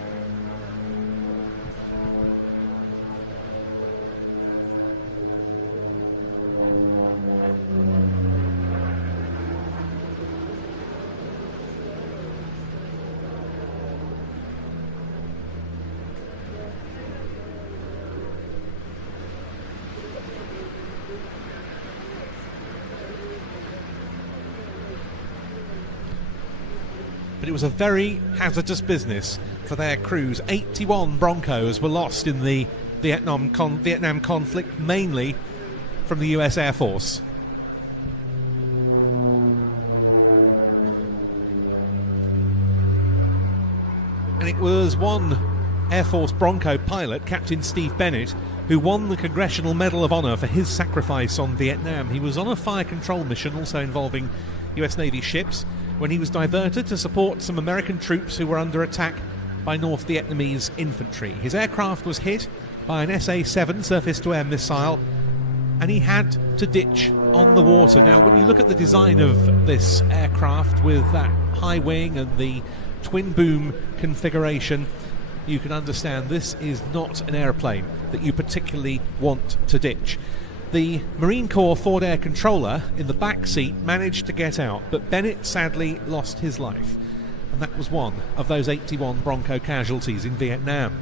But it was a very hazardous business for their crews. 81 Broncos were lost in the Vietnam conflict, mainly from the US Air Force. And it was one Air Force Bronco pilot, Captain Steve Bennett, who won the Congressional Medal of Honor for his sacrifice on Vietnam. He was on a fire control mission also involving US Navy ships when he was diverted to support some American troops who were under attack by North Vietnamese infantry. His aircraft was hit by an SA-7 surface-to-air missile, and he had to ditch on the water. Now, when you look at the design of this aircraft with that high wing and the twin boom configuration, you can understand this is not an aeroplane that you particularly want to ditch. The Marine Corps Forward Air Controller in the back seat managed to get out, but Bennett sadly lost his life. And that was one of those 81 Bronco casualties in Vietnam.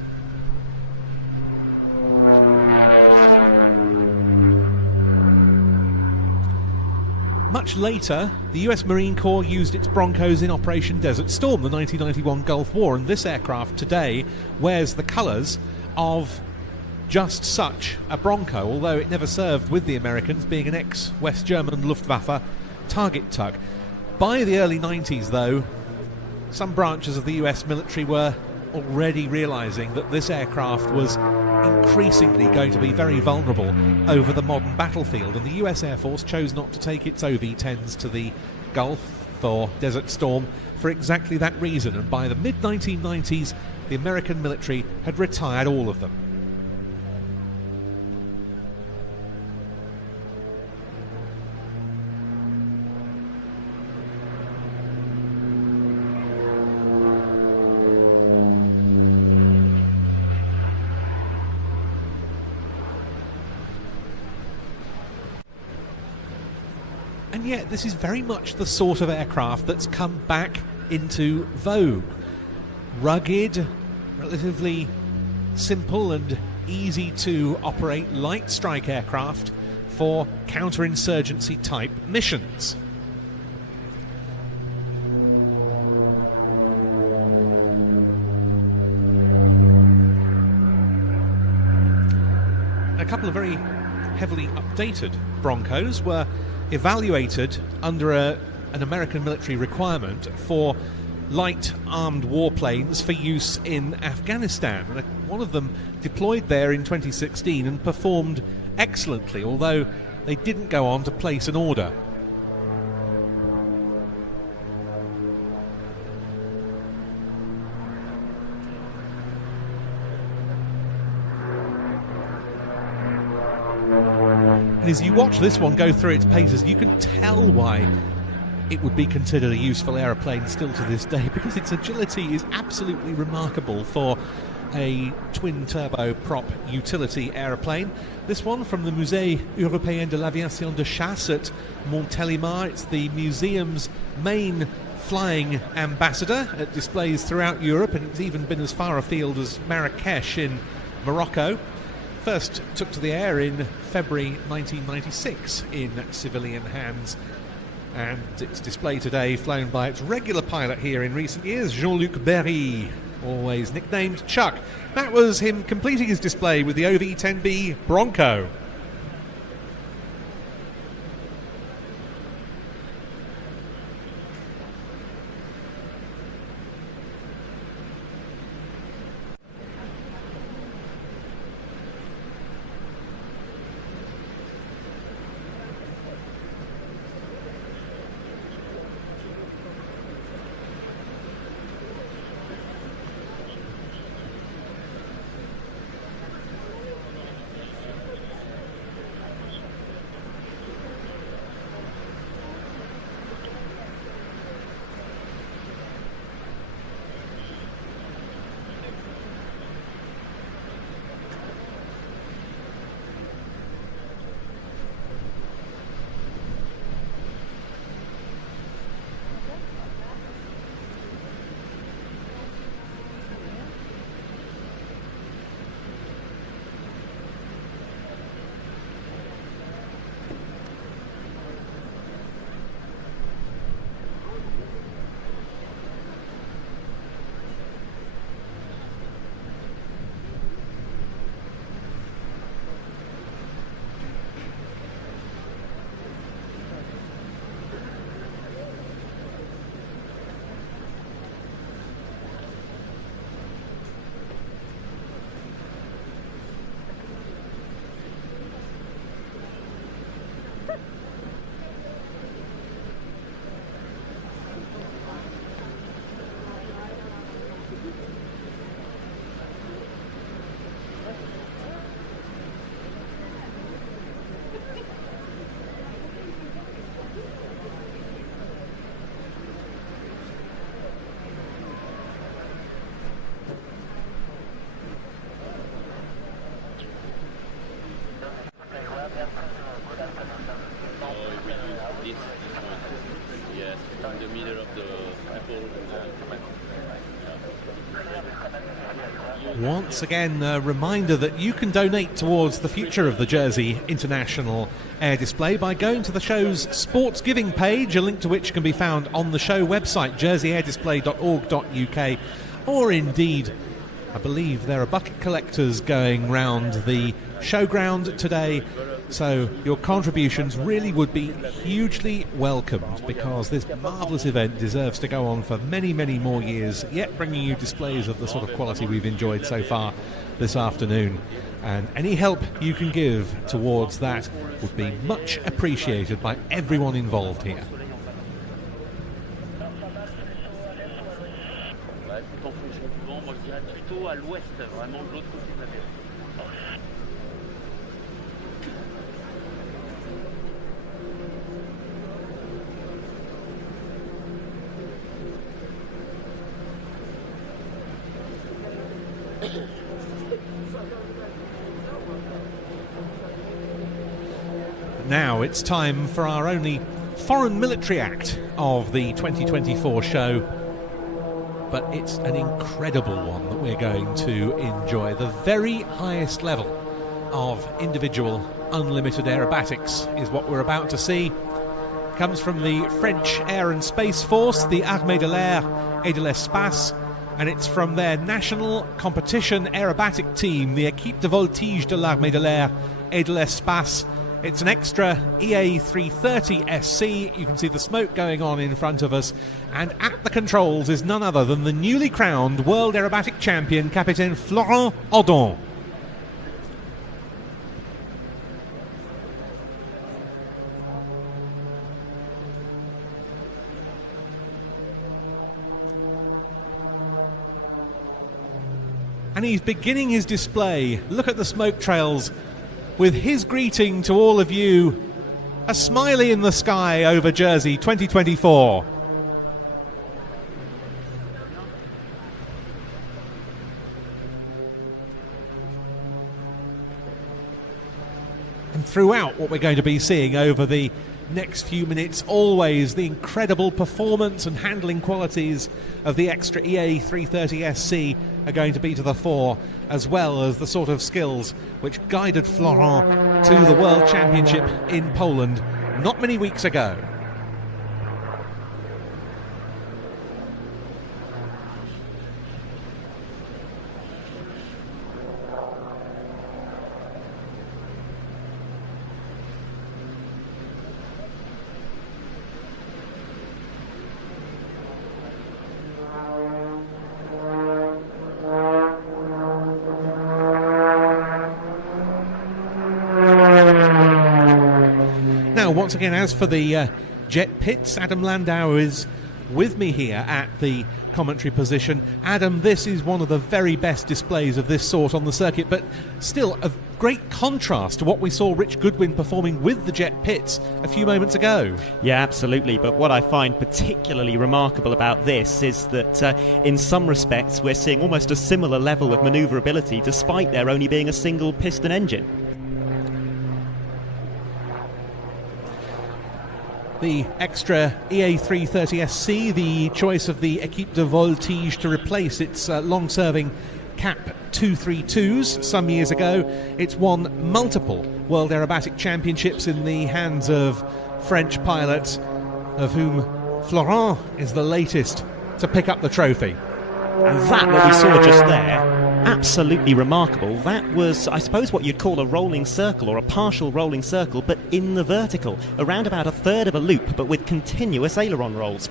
Much later, the US Marine Corps used its Broncos in Operation Desert Storm, the 1991 Gulf War, and this aircraft today wears the colours of just such a Bronco, although it never served with the Americans, being an ex-West German Luftwaffe target tug. By the early 90s, though, some branches of the US military were already realising that this aircraft was increasingly going to be very vulnerable over the modern battlefield, and the US Air Force chose not to take its OV-10s to the Gulf for Desert Storm for exactly that reason, and by the mid-1990s the American military had retired all of them. And yet this is very much the sort of aircraft that's come back into vogue. Rugged, relatively simple and easy to operate light strike aircraft for counterinsurgency type missions. A couple of very heavily updated Broncos were evaluated under an American military requirement for light armed warplanes for use in Afghanistan. And one of them deployed there in 2016 and performed excellently, although they didn't go on to place an order. And as you watch this one go through its paces, you can tell why it would be considered a useful aeroplane still to this day, because its agility is absolutely remarkable for a twin-turbo prop utility aeroplane. This one from the Musée Européen de l'Aviation de Chasse at Montélimar. It's the museum's main flying ambassador. It displays throughout Europe, and it's even been as far afield as Marrakesh in Morocco. First took to the air in February 1996 in civilian hands, and it's displayed today flown by its regular pilot here in recent years, Jean-Luc Berry, always nicknamed Chuck. That was him completing his display with the OV-10B Bronco. once again, a reminder that you can donate towards the future of the Jersey International Air Display by going to the show's sports giving page, a link to which can be found on the show website, jerseyair.display.org.uk, or indeed, I believe there are bucket collectors going round the showground today, so your contributions really would be hugely welcomed, because this marvellous event deserves to go on for many, many more years, yet bringing you displays of the sort of quality we've enjoyed so far this afternoon. And any help you can give towards that would be much appreciated by everyone involved here. Now it's time for our only foreign military act of the 2024 show, but it's an incredible one that we're going to enjoy. The very highest level of individual unlimited aerobatics is what we're about to see. It comes from the French Air and Space Force, the Armée de l'Air et de l'Espace, and it's from their national competition aerobatic team, the Équipe de Voltige de l'Armée de l'Air et de l'Espace. It's an extra EA330SC. You can see the smoke going on in front of us. And at the controls is none other than the newly crowned World Aerobatic Champion, Capitaine Florent Audon. And he's beginning his display. Look at the smoke trails, with his greeting to all of you, a smiley in the sky over Jersey 2024. And throughout what we're going to be seeing over the next few minutes, always the incredible performance and handling qualities of the extra EA330SC are going to be to the fore, as well as the sort of skills which guided Florent to the World Championship in Poland not many weeks ago. Once again, as for the jet pits, Adam Landau is with me here at the commentary position. Adam, this is one of the very best displays of this sort on the circuit, but still a great contrast to what we saw Rich Goodwin performing with the jet pits a few moments ago. Yeah, absolutely. But what I find particularly remarkable about this is that in some respects we're seeing almost a similar level of manoeuvrability despite there only being a single piston engine. The extra EA330SC, the choice of the Équipe de Voltige to replace its long-serving CAP 232s some years ago. It's won multiple World Aerobatic Championships in the hands of French pilots, of whom Florent is the latest to pick up the trophy. And that, what we saw just there, absolutely remarkable. That was, I suppose, what you'd call a rolling circle or a partial rolling circle, but in the vertical, around about a third of a loop, but with continuous aileron rolls.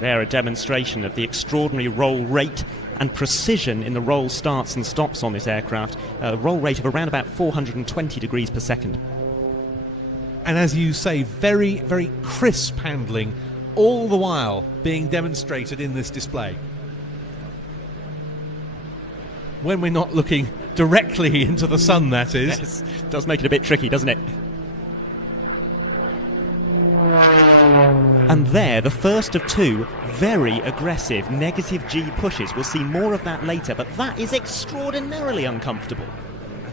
There, a demonstration of the extraordinary roll rate and precision in the roll starts and stops on this aircraft. A roll rate of around about 420 degrees per second. And as you say, very, very crisp handling, all the while being demonstrated in this display. When we're not looking directly into the sun, that is. Yes, does make it a bit tricky, doesn't it? And there, the first of two very aggressive negative G pushes. We'll see more of that later, but that is extraordinarily uncomfortable.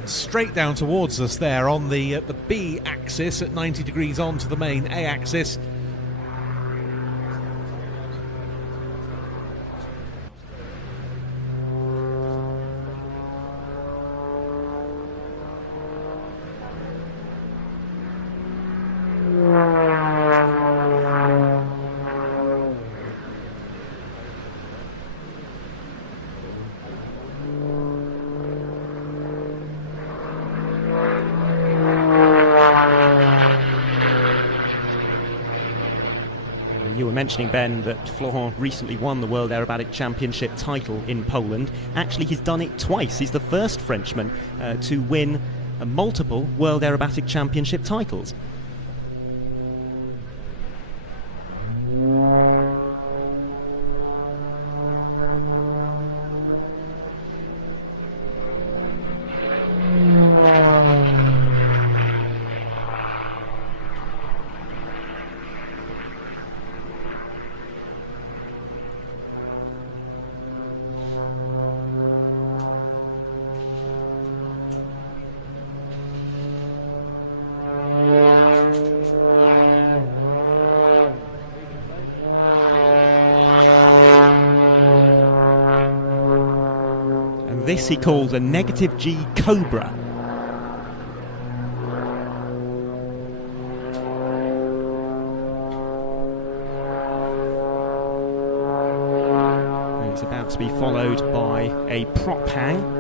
Straight down towards us there on the B axis at 90 degrees on to the main A axis. You were mentioning, Ben, that Florent recently won the World Aerobatic Championship title in Poland. Actually, he's done it twice. He's the first Frenchman to win multiple World Aerobatic Championship titles. This he calls a negative G Cobra. And it's about to be followed by a prop hang.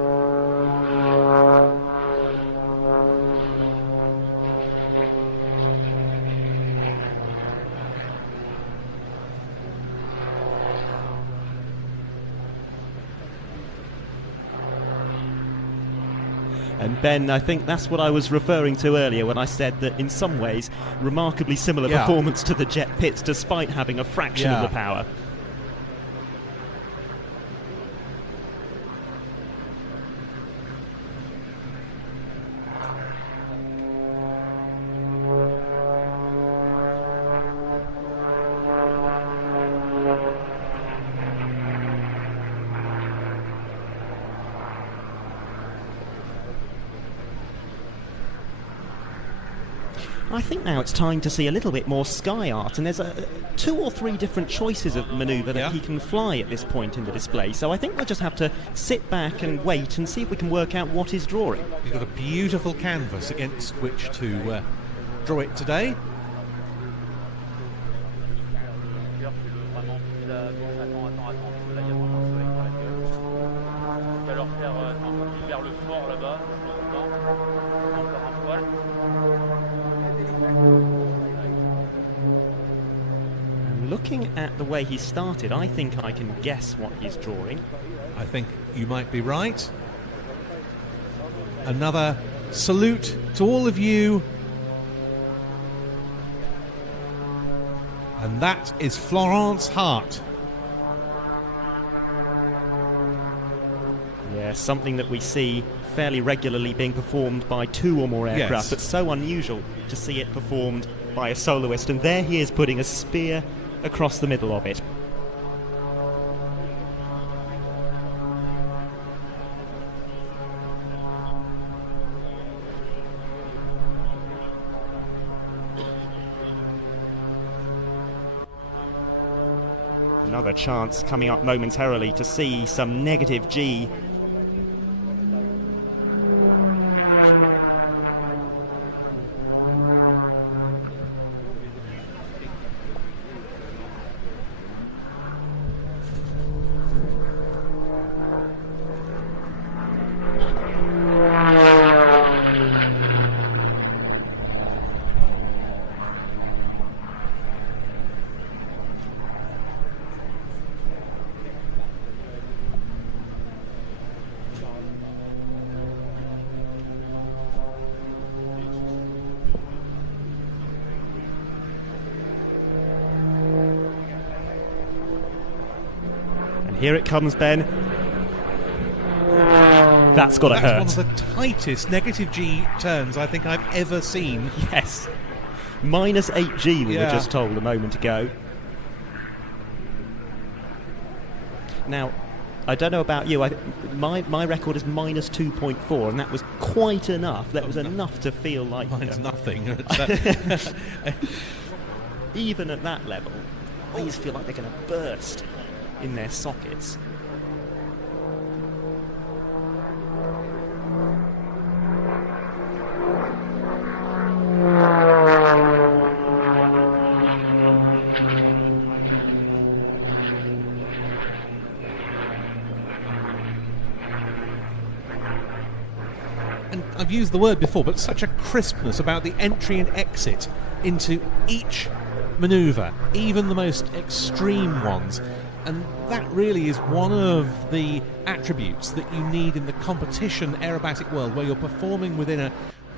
And Ben, I think that's what I was referring to earlier when I said that in some ways, remarkably similar performance to the jet pits despite having a fraction of the power. I think now it's time to see a little bit more sky art, and there's two or three different choices of manoeuvre that he can fly at this point in the display, so I think we'll just have to sit back and wait and see if we can work out what he's drawing. He's got a beautiful canvas against which to draw it today. Looking at the way he started, I think I can guess what he's drawing. I think you might be right. Another salute to all of you. And that is Florent's heart. Yeah, something that we see fairly regularly being performed by two or more aircraft, but so unusual to see it performed by a soloist. And there he is putting a spear across the middle of it. Another chance coming up momentarily to see some negative G. Here it comes, Ben. That's got to hurt. That's one of the tightest negative G turns I think I've ever seen. Yes. -8G we were just told a moment ago. Now, I don't know about you, my record is -2.4, and that was quite enough. That was enough to feel like... Mine's nothing. Even at that level, these feel like they're going to burst in their sockets. And I've used the word before, but such a crispness about the entry and exit into each manoeuvre, even the most extreme ones. And that really is one of the attributes that you need in the competition aerobatic world, where you're performing within a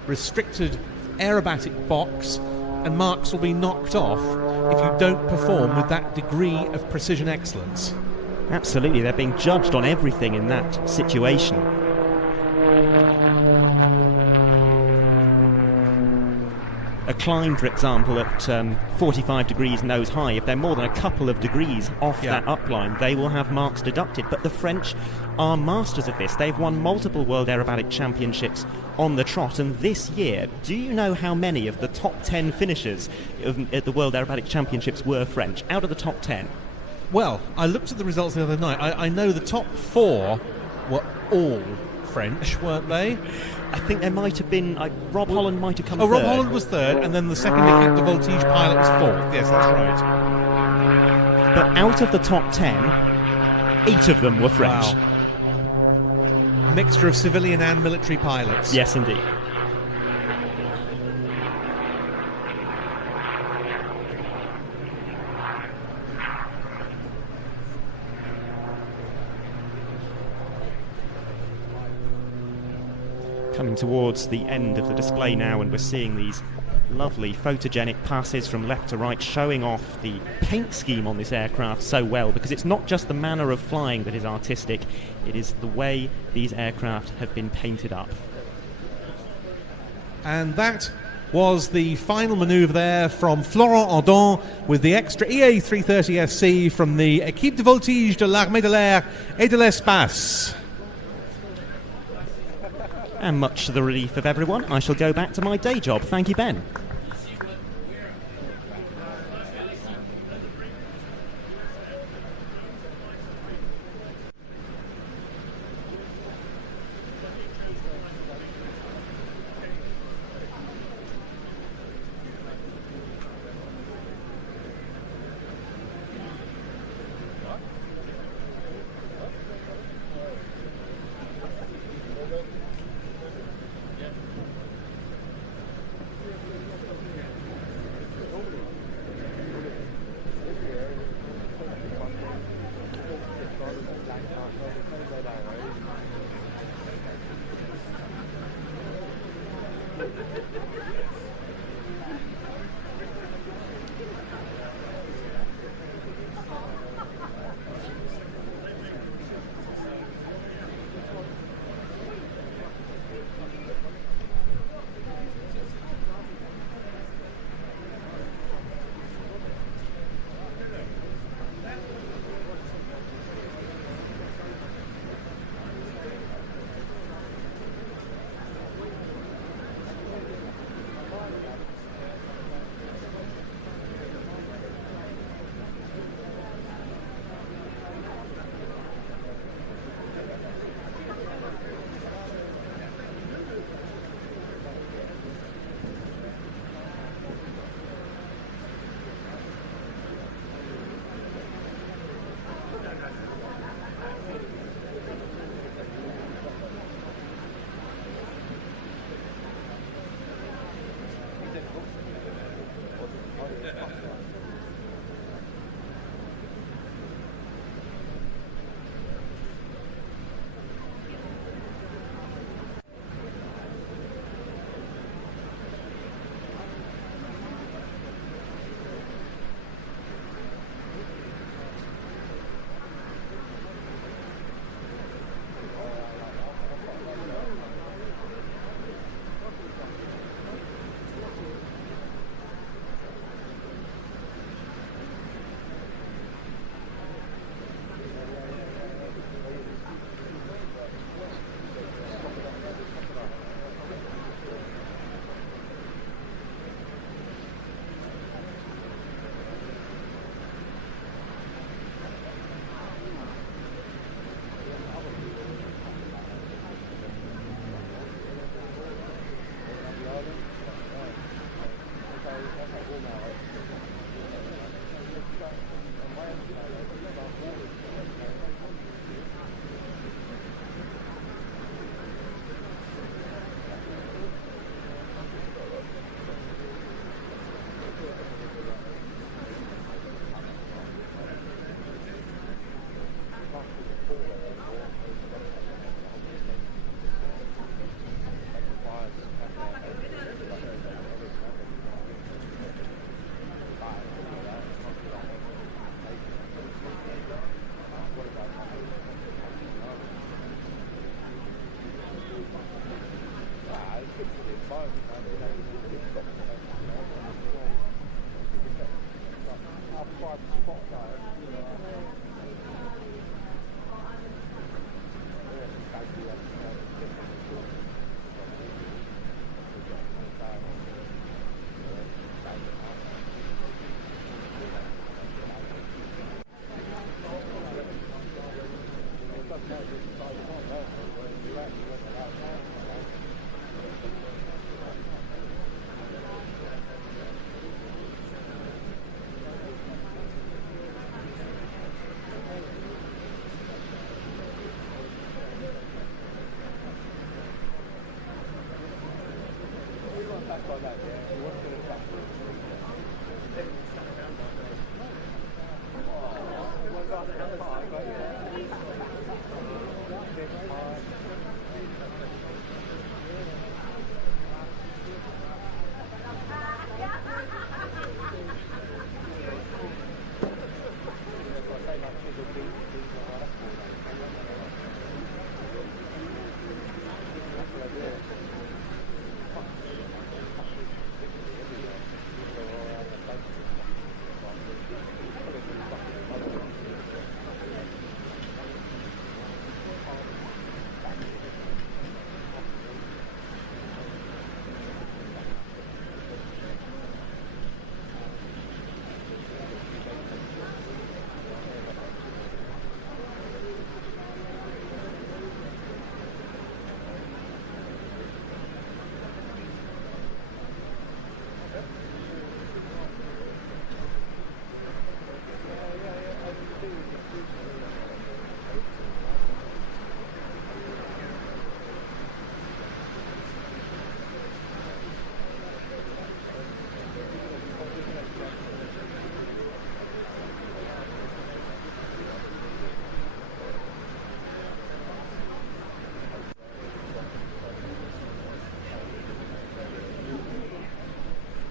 restricted aerobatic box, and marks will be knocked off if you don't perform with that degree of precision excellence. Absolutely, they're being judged on everything in that situation. A climb, for example, at 45 degrees nose high, if they're more than a couple of degrees off that upline, they will have marks deducted. But the French are masters of this. They've won multiple World Aerobatic Championships on the trot, and this year, do you know how many of the top 10 finishers at the World Aerobatic Championships were French, out of the top 10? Well, I looked at the results the other night. I know the top 4 were all French, weren't they? I think there might have been... Rob Holland might have come third. Rob Holland was third, and then the second Équipe de Voltige pilot was fourth. Yes, that's right. But out of the top 10, 8 of them were French. Wow. Mixture of civilian and military pilots. Yes, indeed. Coming towards the end of the display now, and we're seeing these lovely photogenic passes from left to right, showing off the paint scheme on this aircraft so well, because it's not just the manner of flying that is artistic, it is the way these aircraft have been painted up. And that was the final manoeuvre there from Florent Audon with the extra EA330SC from the Équipe de Voltige de l'Armée de l'Air et de l'Espace. And much to the relief of everyone, I shall go back to my day job. Thank you, Ben.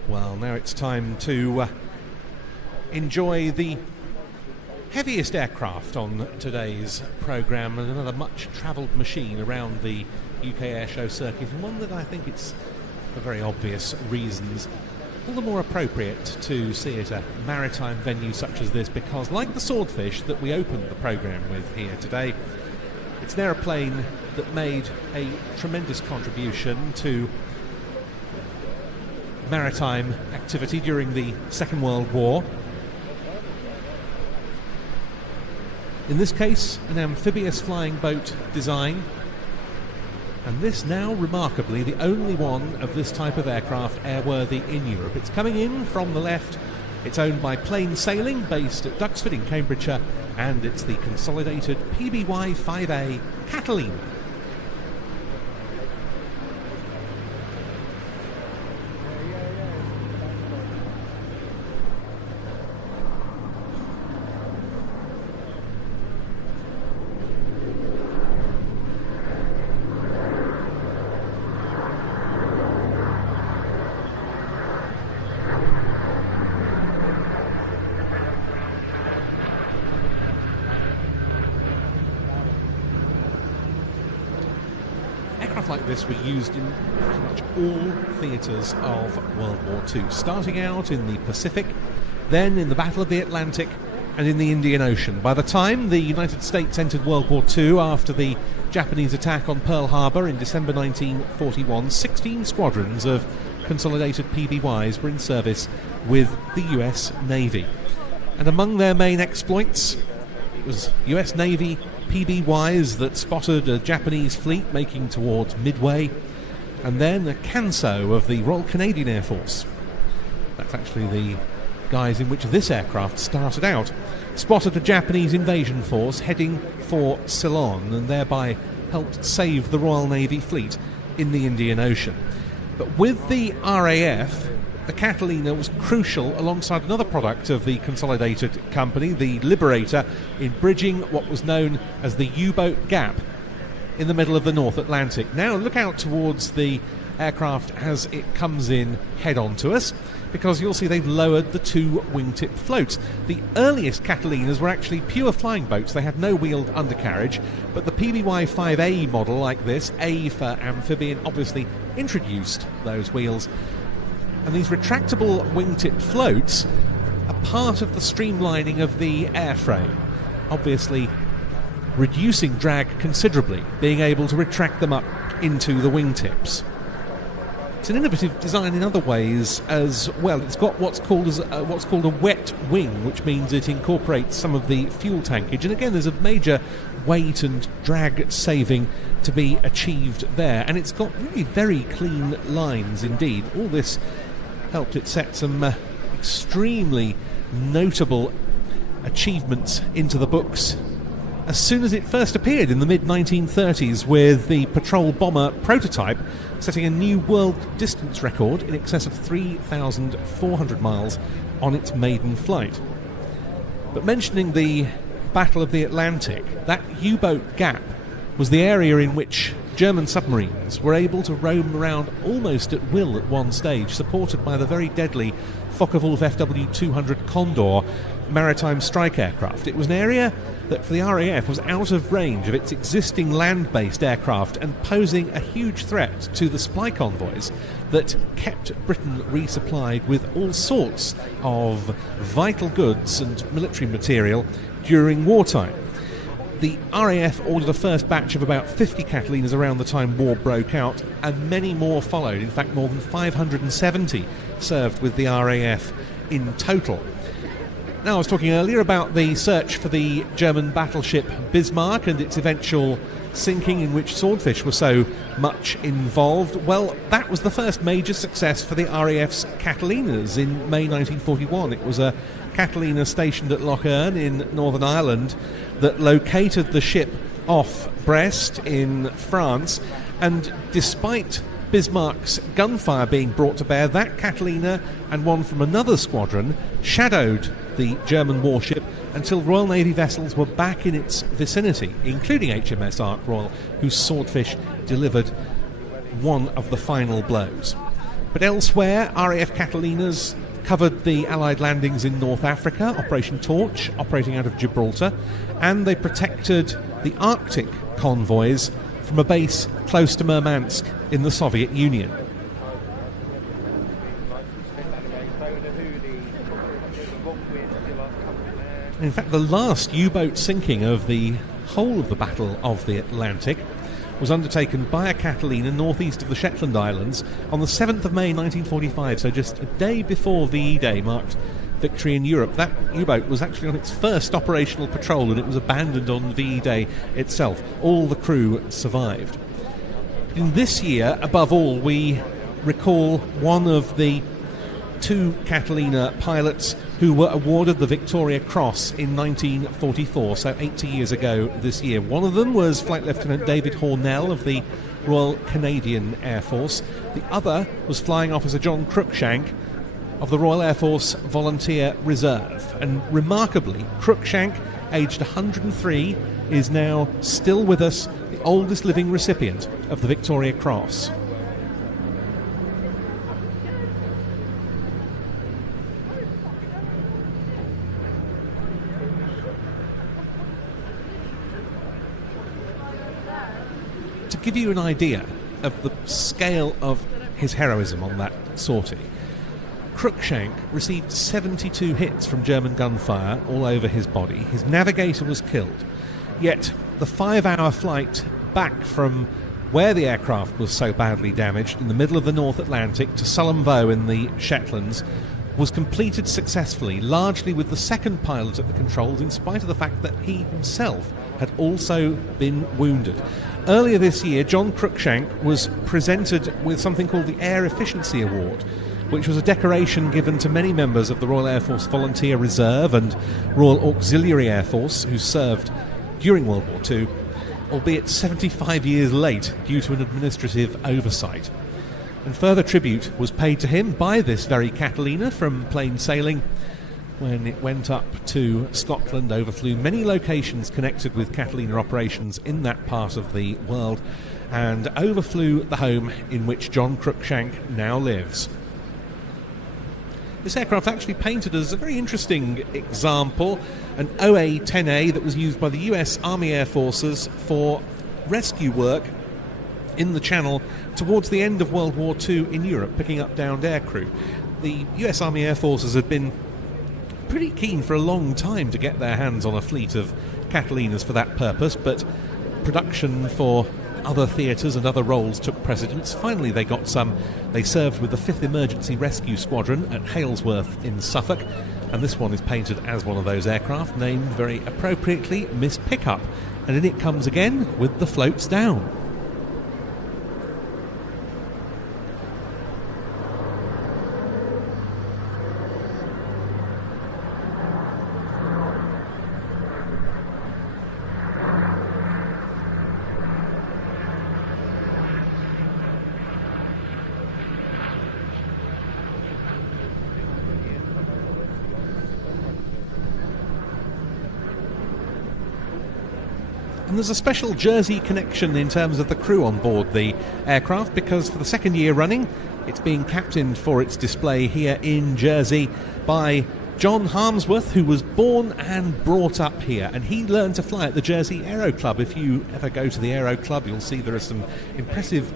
Well, now it's time to enjoy the heaviest aircraft on today's programme, and another much-travelled machine around the UK airshow circuit, and one that I think it's, for very obvious reasons, all the more appropriate to see at a maritime venue such as this, because like the Swordfish that we opened the programme with here today, it's an aeroplane that made a tremendous contribution to maritime activity during the Second World War. In this case, an amphibious flying boat design, and this now remarkably the only one of this type of aircraft airworthy in Europe. It's coming in from the left. It's owned by Plain Sailing, based at Duxford in Cambridgeshire, and it's the consolidated PBY-5A Catalina. Like this were used in pretty much all theatres of World War II, starting out in the Pacific, then in the Battle of the Atlantic, and in the Indian Ocean. By the time the United States entered World War II after the Japanese attack on Pearl Harbor in December 1941, 16 squadrons of consolidated PBYs were in service with the US Navy. And among their main exploits, it was US Navy PBYs that spotted a Japanese fleet making towards Midway, and then a Canso of the Royal Canadian Air Force. That's actually the guys in which this aircraft started out. Spotted a Japanese invasion force heading for Ceylon, and thereby helped save the Royal Navy fleet in the Indian Ocean. But with the RAF, the Catalina was crucial alongside another product of the consolidated company, the Liberator, in bridging what was known as the U-boat gap in the middle of the North Atlantic. Now look out towards the aircraft as it comes in head-on to us, because you'll see they've lowered the two wingtip floats. The earliest Catalinas were actually pure flying boats. They had no wheeled undercarriage, but the PBY-5A model like this, A for amphibian, obviously introduced those wheels. And these retractable wingtip floats are part of the streamlining of the airframe, obviously reducing drag considerably, being able to retract them up into the wingtips. It's an innovative design in other ways as well. It's got what's called a wet wing, which means it incorporates some of the fuel tankage. And again, there's a major weight and drag saving to be achieved there. And it's got really very clean lines indeed. All this helped it set some extremely notable achievements into the books as soon as it first appeared in the mid-1930s with the patrol bomber prototype setting a new world distance record in excess of 3,400 miles on its maiden flight. But mentioning the Battle of the Atlantic, that U-boat gap was the area in which German submarines were able to roam around almost at will at one stage, supported by the very deadly Focke-Wulf FW-200 Condor maritime strike aircraft. It was an area that for the RAF was out of range of its existing land-based aircraft and posing a huge threat to the supply convoys that kept Britain resupplied with all sorts of vital goods and military material during wartime. The RAF ordered a first batch of about 50 Catalinas around the time war broke out, and many more followed. In fact, more than 570 served with the RAF in total. Now, I was talking earlier about the search for the German battleship Bismarck and its eventual sinking, in which Swordfish were so much involved. Well, that was the first major success for the RAF's Catalinas in May 1941. It was a Catalina stationed at Lough Erne in Northern Ireland that located the ship off Brest in France, and despite Bismarck's gunfire being brought to bear, that Catalina and one from another squadron shadowed the German warship until Royal Navy vessels were back in its vicinity, including HMS Ark Royal, whose Swordfish delivered one of the final blows. But elsewhere, RAF Catalinas covered the Allied landings in North Africa, Operation Torch, operating out of Gibraltar, and they protected the Arctic convoys from a base close to Murmansk in the Soviet Union. In fact, the last U-boat sinking of the whole of the Battle of the Atlantic was undertaken by a Catalina northeast of the Shetland Islands on the 7th of May 1945, so just a day before VE Day marked victory in Europe. That U-boat was actually on its first operational patrol, and it was abandoned on VE Day itself. All the crew survived. In this year, above all, we recall one of the two Catalina pilots who were awarded the Victoria Cross in 1944, so 80 years ago this year. One of them was Flight Lieutenant David Hornell of the Royal Canadian Air Force. The other was Flying Officer John Cruikshank of the Royal Air Force Volunteer Reserve. And remarkably, Cruikshank, aged 103, is now still with us, the oldest living recipient of the Victoria Cross. To give you an idea of the scale of his heroism on that sortie, Cruikshank received 72 hits from German gunfire all over his body. His navigator was killed. Yet the 5-hour flight back from where the aircraft was so badly damaged in the middle of the North Atlantic to Sullom in the Shetlands was completed successfully, largely with the second pilot at the controls, in spite of the fact that he himself had also been wounded. Earlier this year, John Cruikshank was presented with something called the Air Efficiency Award, which was a decoration given to many members of the Royal Air Force Volunteer Reserve and Royal Auxiliary Air Force who served during World War II, albeit 75 years late due to an administrative oversight. And further tribute was paid to him by this very Catalina from plain sailing when it went up to Scotland, overflew many locations connected with Catalina operations in that part of the world, and overflew the home in which John Cruikshank now lives. This aircraft actually painted as a very interesting example, an OA-10A that was used by the US Army Air Forces for rescue work in the Channel towards the end of World War II in Europe, picking up downed aircrew. The US Army Air Forces had been pretty keen for a long time to get their hands on a fleet of Catalinas for that purpose, but production for other theatres and other roles took precedence. Finally they served with the 5th Emergency Rescue Squadron at Halesworth in Suffolk, and this one is painted as one of those aircraft, named very appropriately Miss Pickup, and in it comes again with the floats down. And there's a special Jersey connection in terms of the crew on board the aircraft, because for the second year running it's being captained for its display here in Jersey by John Harmsworth, who was born and brought up here, and he learned to fly at the Jersey Aero Club. If you ever go to the Aero Club, you'll see there are some impressive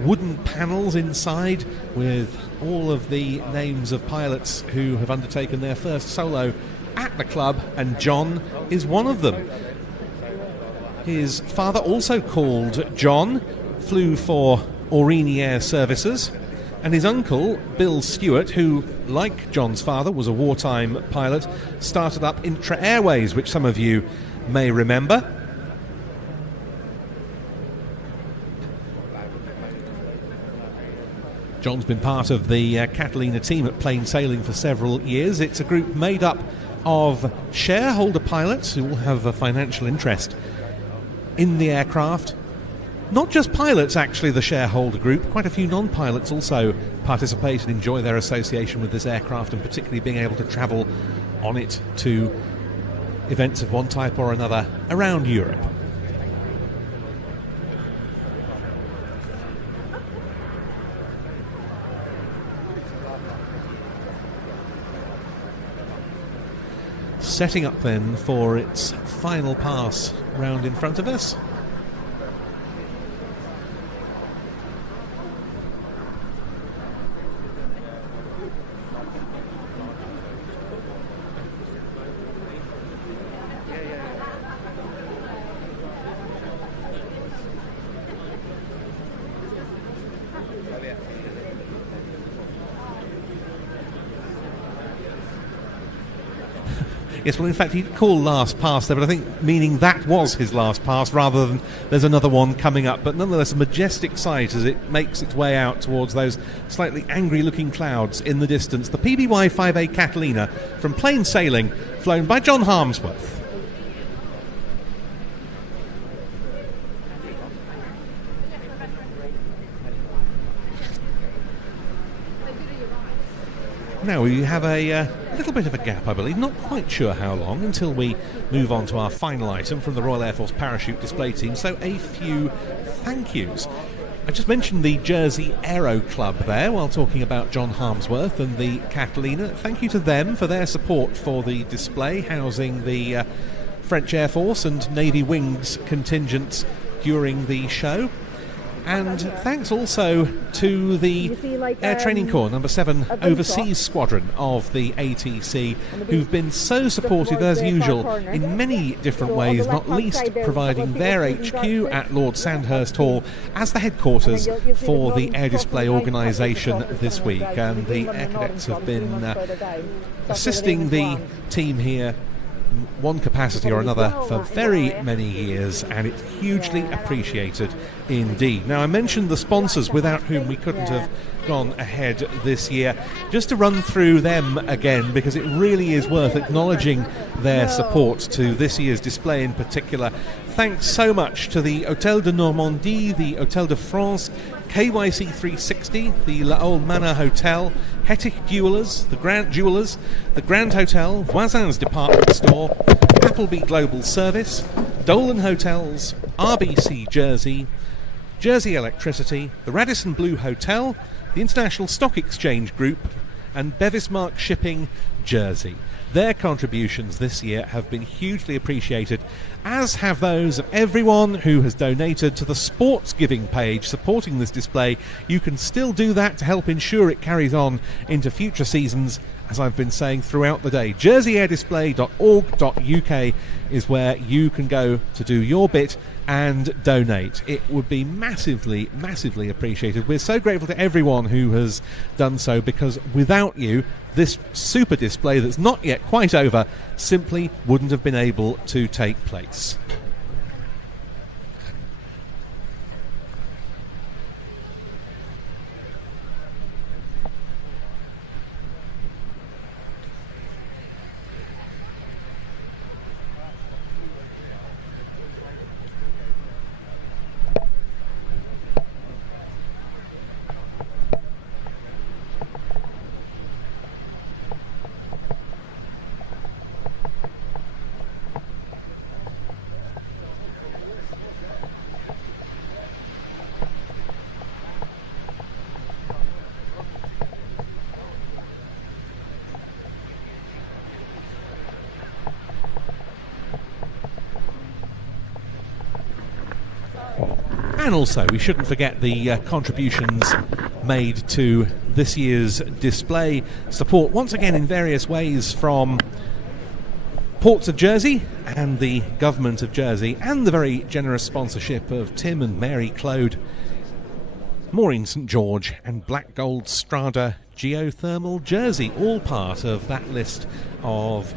wooden panels inside with all of the names of pilots who have undertaken their first solo at the club, and John is one of them. His father, also called John, flew for Aurigny Air Services, and his uncle, Bill Stewart, who, like John's father, was a wartime pilot, started up Intra Airways, which some of you may remember. John's been part of the Catalina team at Plain Sailing for several years. It's a group made up of shareholder pilots who all have a financial interest in the aircraft. Not just pilots, actually, the shareholder group. Quite a few non-pilots also participate and enjoy their association with this aircraft, and particularly being able to travel on it to events of one type or another around Europe. Setting up then for its final pass round in front of us. Yes, well, in fact, he'd call last pass there, but I think meaning that was his last pass rather than there's another one coming up. But nonetheless, a majestic sight as it makes its way out towards those slightly angry-looking clouds in the distance. The PBY-5A Catalina from Plain Sailing, flown by John Harmsworth. Now we have a little bit of a gap, I believe, not quite sure how long, until we move on to our final item from the Royal Air Force Parachute Display Team, so a few thank yous. I just mentioned the Jersey Aero Club there while talking about John Harmsworth and the Catalina. Thank you to them for their support for the display, housing the French Air Force and Navy Wings contingents during the show. And thanks also to the Air Training Corps No. 7 Overseas Squadron of the ATC, who've been so supportive as usual in many different ways, not least providing their HQ at Lord Sandhurst Hall as the headquarters for the air display organisation this week. And the Air Cadets have been assisting the team here one capacity or another for very many years, and it's hugely appreciated indeed. Now, I mentioned the sponsors without whom we couldn't have gone ahead this year. Just to run through them again, because it really is worth acknowledging their support to this year's display in particular. Thanks so much to the Hôtel de Normandie, the Hôtel de France, KYC 360, the La Old Manor Hotel, Hettich Jewellers, the Grand Hotel, Voisin's Department Store, Appleby Global Service, Dolan Hotels, RBC Jersey, Jersey Electricity, the Radisson Blu Hotel, the International Stock Exchange Group, and Bevismark Shipping, Jersey. Their contributions this year have been hugely appreciated, as have those of everyone who has donated to the sports giving page supporting this display. You can still do that to help ensure it carries on into future seasons, as I've been saying throughout the day. jerseyair.display.org.uk is where you can go to do your bit and donate. It would be massively, massively appreciated. We're so grateful to everyone who has done so, because without you, this super display that's not yet quite over simply wouldn't have been able to take place. And also, we shouldn't forget the contributions made to this year's display. Support, once again, in various ways from Ports of Jersey and the Government of Jersey, and the very generous sponsorship of Tim and Mary Clode, Maureen St George and Black Gold Strada Geothermal Jersey, all part of that list of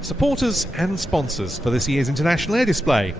supporters and sponsors for this year's International Air Display.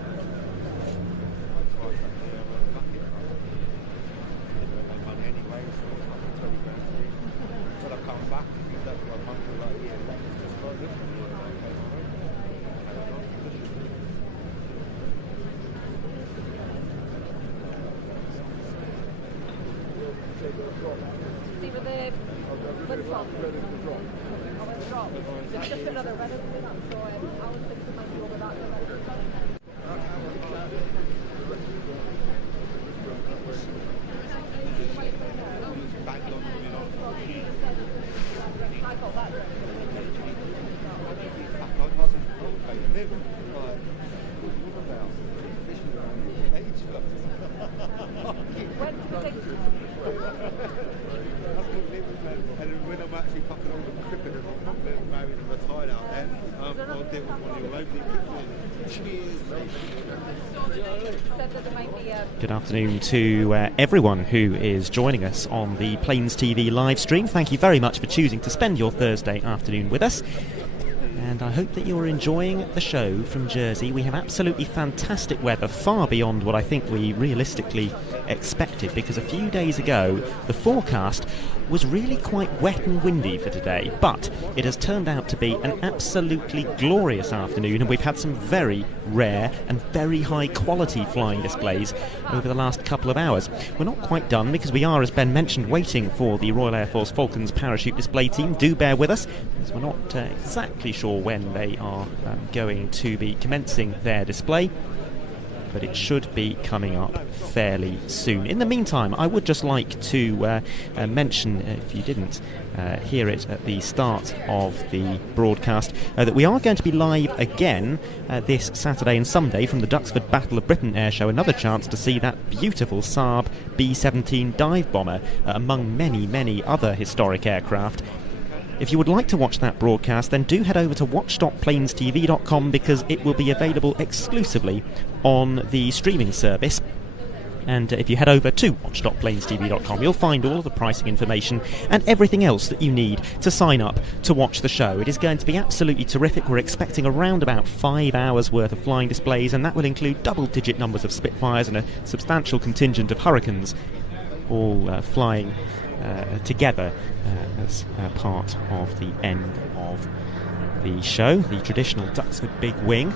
Good afternoon to everyone who is joining us on the Plains TV live stream. Thank you very much for choosing to spend your Thursday afternoon with us. And I hope that you're enjoying the show from Jersey. We have absolutely fantastic weather, far beyond what I think we realistically expected, because a few days ago the forecast was really quite wet and windy for today, but it has turned out to be an absolutely glorious afternoon, and we've had some very rare and very high quality flying displays over the last couple of hours. We're not quite done, because we are, as Ben mentioned, waiting for the Royal Air Force Falcons parachute display team. Do bear with us, because we're not exactly sure when they are going to be commencing their display, but it should be coming up fairly soon. In the meantime, I would just like to mention, if you didn't hear it at the start of the broadcast, that we are going to be live again this Saturday and Sunday from the Duxford Battle of Britain Air Show. Another chance to see that beautiful Saab B17 dive bomber, among many, many other historic aircraft. If you would like to watch that broadcast, then do head over to watch.plainstv.com, because it will be available exclusively on the streaming service. And if you head over to watch.plainstv.com, you'll find all of the pricing information and everything else that you need to sign up to watch the show. It is going to be absolutely terrific. We're expecting around about 5 hours worth of flying displays, and that will include double-digit numbers of Spitfires and a substantial contingent of Hurricanes, all flying together as part of the end of the show, the traditional Duxford Big Wing.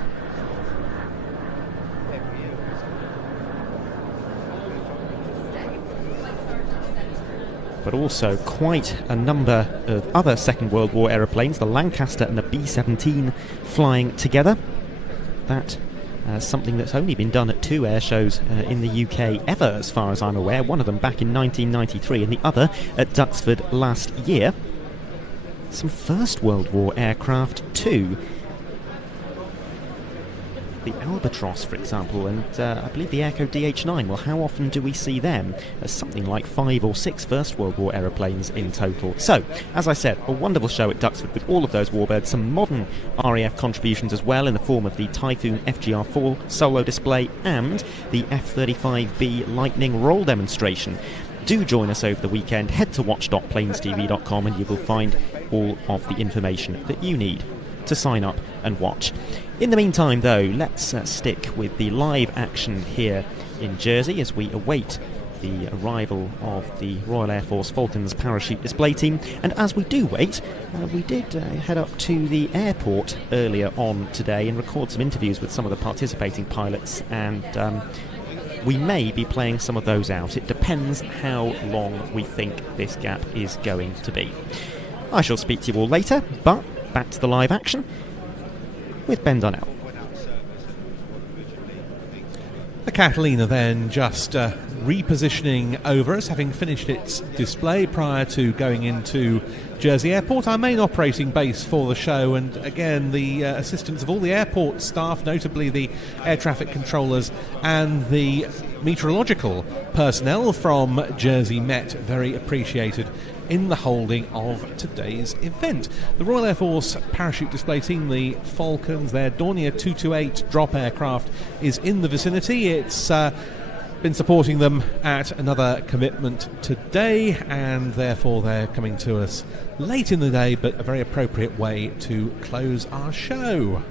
But also quite a number of other Second World War aeroplanes, the Lancaster and the B-17 flying together. That something that's only been done at 2 air shows in the UK ever, as far as I'm aware. One of them back in 1993 and the other at Duxford last year. some First World War aircraft too. The Albatross, for example, and I believe the Airco DH9. Well, how often do we see them? There's something like 5 or 6 First World War aeroplanes in total. So, as I said, a wonderful show at Duxford with all of those warbirds, some modern RAF contributions as well in the form of the Typhoon FGR4 solo display and the F-35B Lightning roll demonstration. Do join us over the weekend. Head to watch.planestv.com and you will find all of the information that you need to sign up and watch. In the meantime, though, let's stick with the live action here in Jersey as we await the arrival of the Royal Air Force Falcons parachute display team. And as we do wait, we did head up to the airport earlier on today and record some interviews with some of the participating pilots, and we may be playing some of those out. It depends how long we think this gap is going to be. I shall speak to you all later, but back to the live action with Ben Donnell. The Catalina then just repositioning over us, having finished its display prior to going into Jersey Airport, our main operating base for the show, and again the assistance of all the airport staff, notably the air traffic controllers and the meteorological personnel from Jersey Met, very appreciated in the holding of today's event. The Royal Air Force parachute display team, the Falcons, their Dornier 228 drop aircraft, is in the vicinity. It's been supporting them at another commitment today, and therefore they're coming to us late in the day, but a very appropriate way to close our show.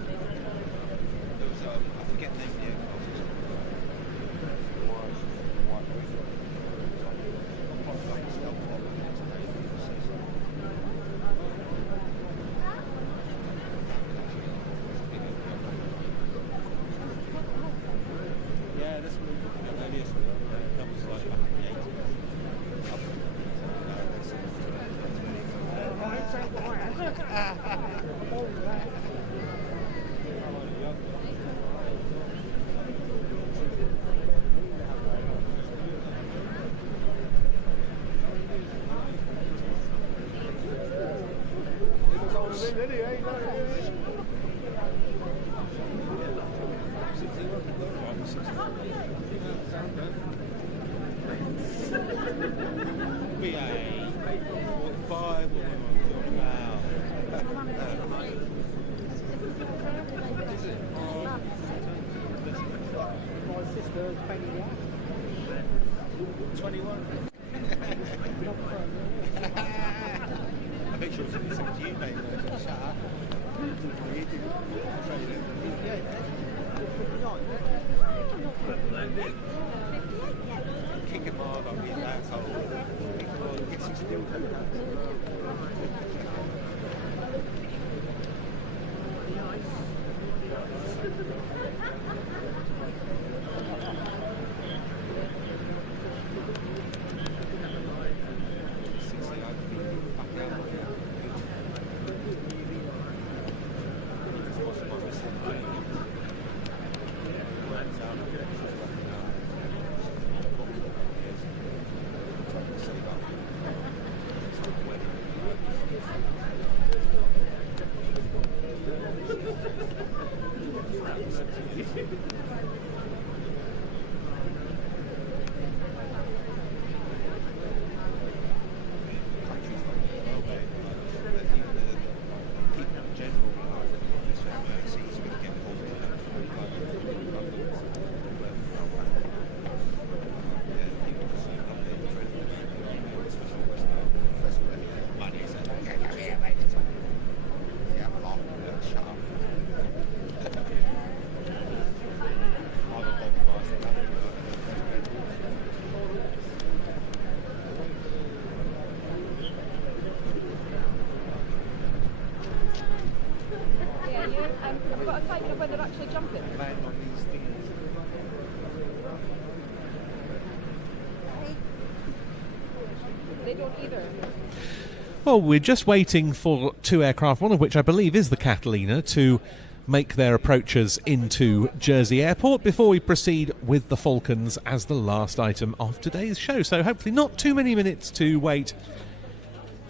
Well, we're just waiting for 2 aircraft, one of which I believe is the Catalina, to make their approaches into Jersey Airport before we proceed with the Falcons as the last item of today's show. So hopefully not too many minutes to wait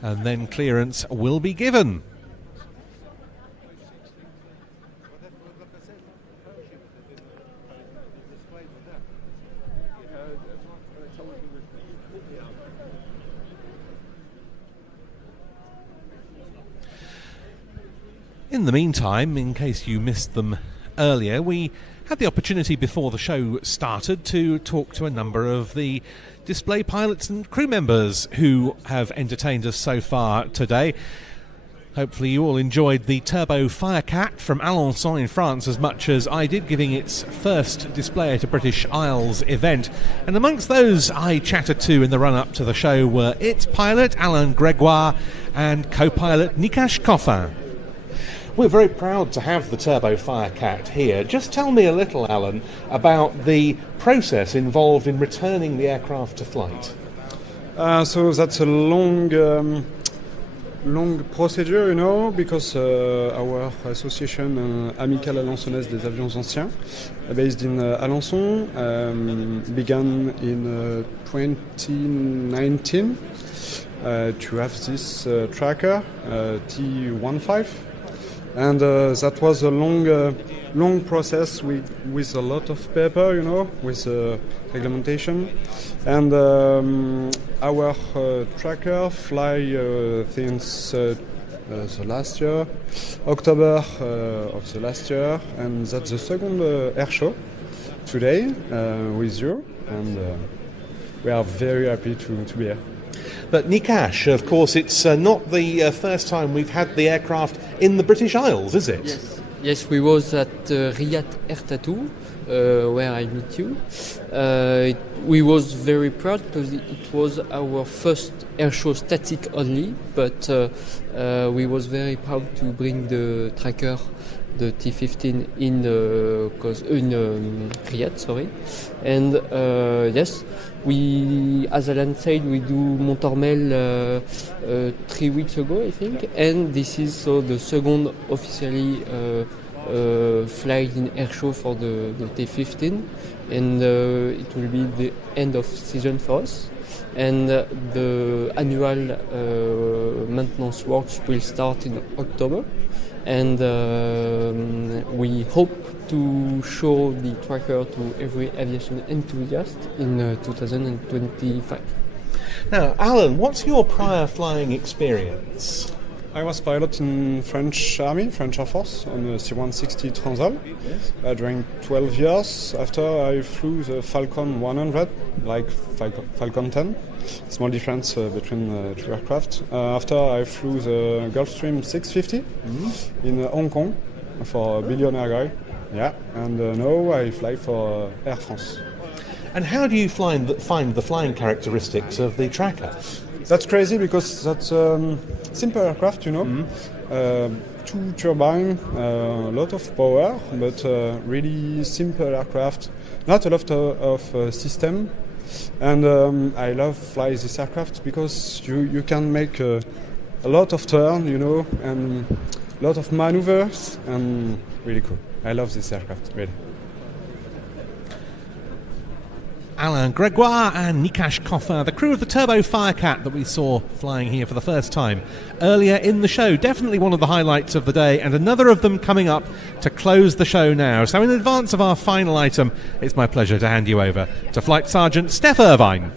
and then clearance will be given. In the meantime, in case you missed them earlier, we had the opportunity before the show started to talk to a number of the display pilots and crew members who have entertained us so far today. Hopefully you all enjoyed the Turbo Firecat from Alençon in France as much as I did, giving its first display at a British Isles event. And amongst those I chatted to in the run-up to the show were its pilot Alain Gregoire and co-pilot Nikash Coffin. We're very proud to have the Turbo Firecat here. Just tell me a little, Alan, about the process involved in returning the aircraft to flight. So that's a long procedure, because our association, Amicale Alençonnaise des Avions Anciens, based in Alençon, began in 2019 to have this tracker, T15. And that was a long process with a lot of paper, with reglementation. And our tracker fly since the last year, October of the last year, and that's the second air show today with you, and we are very happy to be here. But Nikash, of course, it's not the first time we've had the aircraft in the British Isles, is it? Yes, we was at Riyadh Air Tattoo, where I meet you. We was very proud because it was our first air show static only, but we was very proud to bring the tracker, the T15, in Riyadh, sorry. And yes, we, as Alan said, we do Montormel 3 weeks ago, I think, and this is the second officially flight in air show for the T15, and it will be the end of season for us. And the annual maintenance works will start in October, and we hope to show the tracker to every aviation enthusiast in 2025. Now, Alan, what's your prior flying experience? I was pilot in French Army, French Air Force, on the C-160 Transall during 12 years. After I flew the Falcon 100, like Falcon 10. Small difference between two aircraft. After I flew the Gulfstream 650 in Hong Kong for a billionaire guy. Yeah, and now I fly for Air France. And how do you find the flying characteristics of the tracker? That's crazy because that's simple aircraft, 2 turbine, a lot of power, but really simple aircraft. Not a lot of system. And I love fly this aircraft because you can make a lot of turn, and a lot of maneuvers, and really cool. I love this aircraft, really. Alain Gregoire and Nikash Coffin, the crew of the Turbo Firecat that we saw flying here for the first time earlier in the show. Definitely one of the highlights of the day, and another of them coming up to close the show now. So in advance of our final item, it's my pleasure to hand you over to Flight Sergeant Steph Irvine.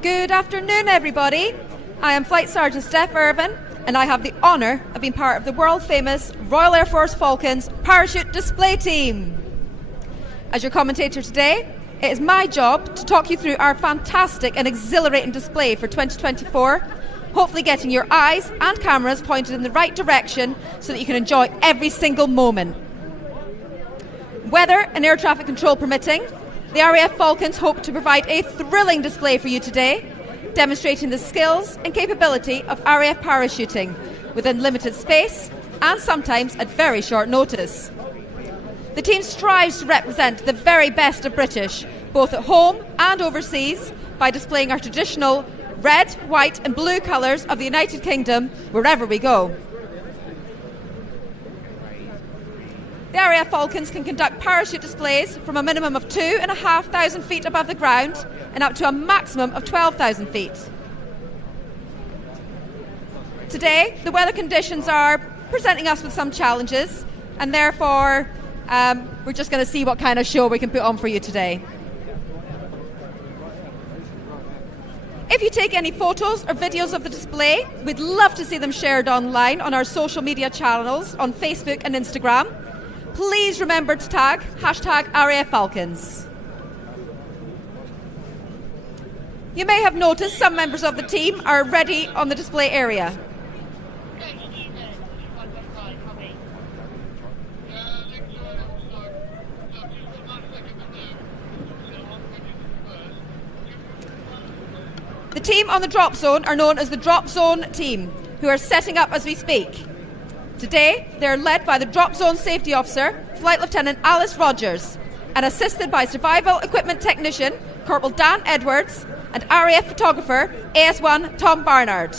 Good afternoon, everybody. I am Flight Sergeant Steph Irvine, and I have the honour of being part of the world-famous Royal Air Force Falcons Parachute Display Team. As your commentator today, it is my job to talk you through our fantastic and exhilarating display for 2024, hopefully getting your eyes and cameras pointed in the right direction so that you can enjoy every single moment. Weather and air traffic control permitting, the RAF Falcons hope to provide a thrilling display for you today, demonstrating the skills and capability of RAF parachuting within limited space and sometimes at very short notice. The team strives to represent the very best of British, both at home and overseas, by displaying our traditional red, white and blue colours of the United Kingdom wherever we go. The RAF Falcons can conduct parachute displays from a minimum of 2,500 feet above the ground and up to a maximum of 12,000 feet. Today, the weather conditions are presenting us with some challenges, and therefore we're just going to see what kind of show we can put on for you today. If you take any photos or videos of the display, we'd love to see them shared online on our social media channels on Facebook and Instagram. Please remember to tag #RAF Falcons. You may have noticed some members of the team are ready on the display area. The team on the drop zone are known as the drop zone team, who are setting up as we speak. Today, they are led by the drop zone safety officer, Flight Lieutenant Alice Rogers, and assisted by survival equipment technician, Corporal Dan Edwards, and RAF photographer, AS1 Tom Barnard.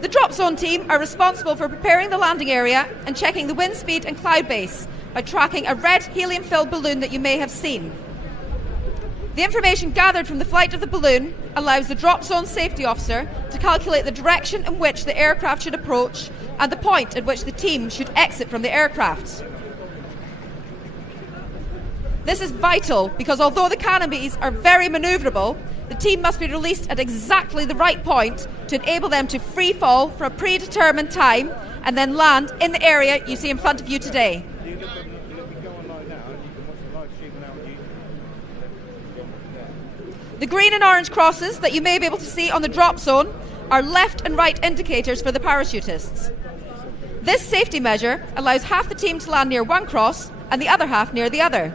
The drop zone team are responsible for preparing the landing area and checking the wind speed and cloud base by tracking a red helium-filled balloon that you may have seen. The information gathered from the flight of the balloon allows the drop zone safety officer to calculate the direction in which the aircraft should approach and the point at which the team should exit from the aircraft. This is vital because although the canopies are very manoeuvrable, the team must be released at exactly the right point to enable them to free fall for a predetermined time and then land in the area you see in front of you today. The green and orange crosses that you may be able to see on the drop zone are left and right indicators for the parachutists. This safety measure allows half the team to land near one cross and the other half near the other.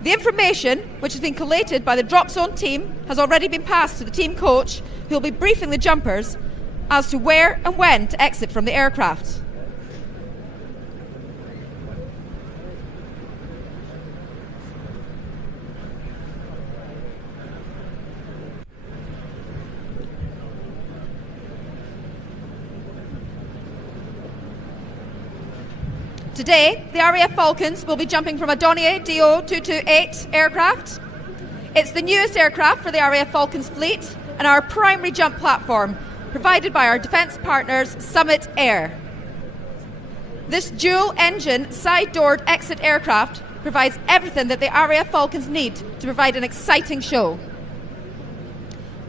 The information, which has been collated by the drop zone team, has already been passed to the team coach, who will be briefing the jumpers as to where and when to exit from the aircraft. Today, the RAF Falcons will be jumping from a Dornier DO-228 aircraft. It's the newest aircraft for the RAF Falcons fleet and our primary jump platform, provided by our defence partners Summit Air. This dual-engine, side-doored exit aircraft provides everything that the RAF Falcons need to provide an exciting show.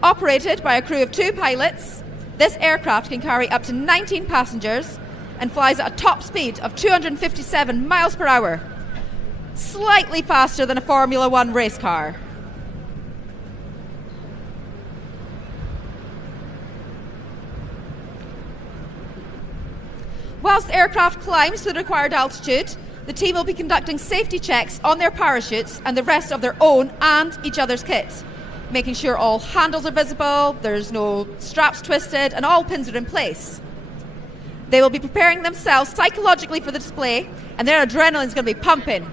Operated by a crew of 2 pilots, this aircraft can carry up to 19 passengers and flies at a top speed of 257 miles per hour, slightly faster than a Formula One race car. Whilst the aircraft climbs to the required altitude, the team will be conducting safety checks on their parachutes and the rest of their own and each other's kit, making sure all handles are visible, there's no straps twisted, and all pins are in place. They will be preparing themselves psychologically for the display, and their adrenaline is going to be pumping.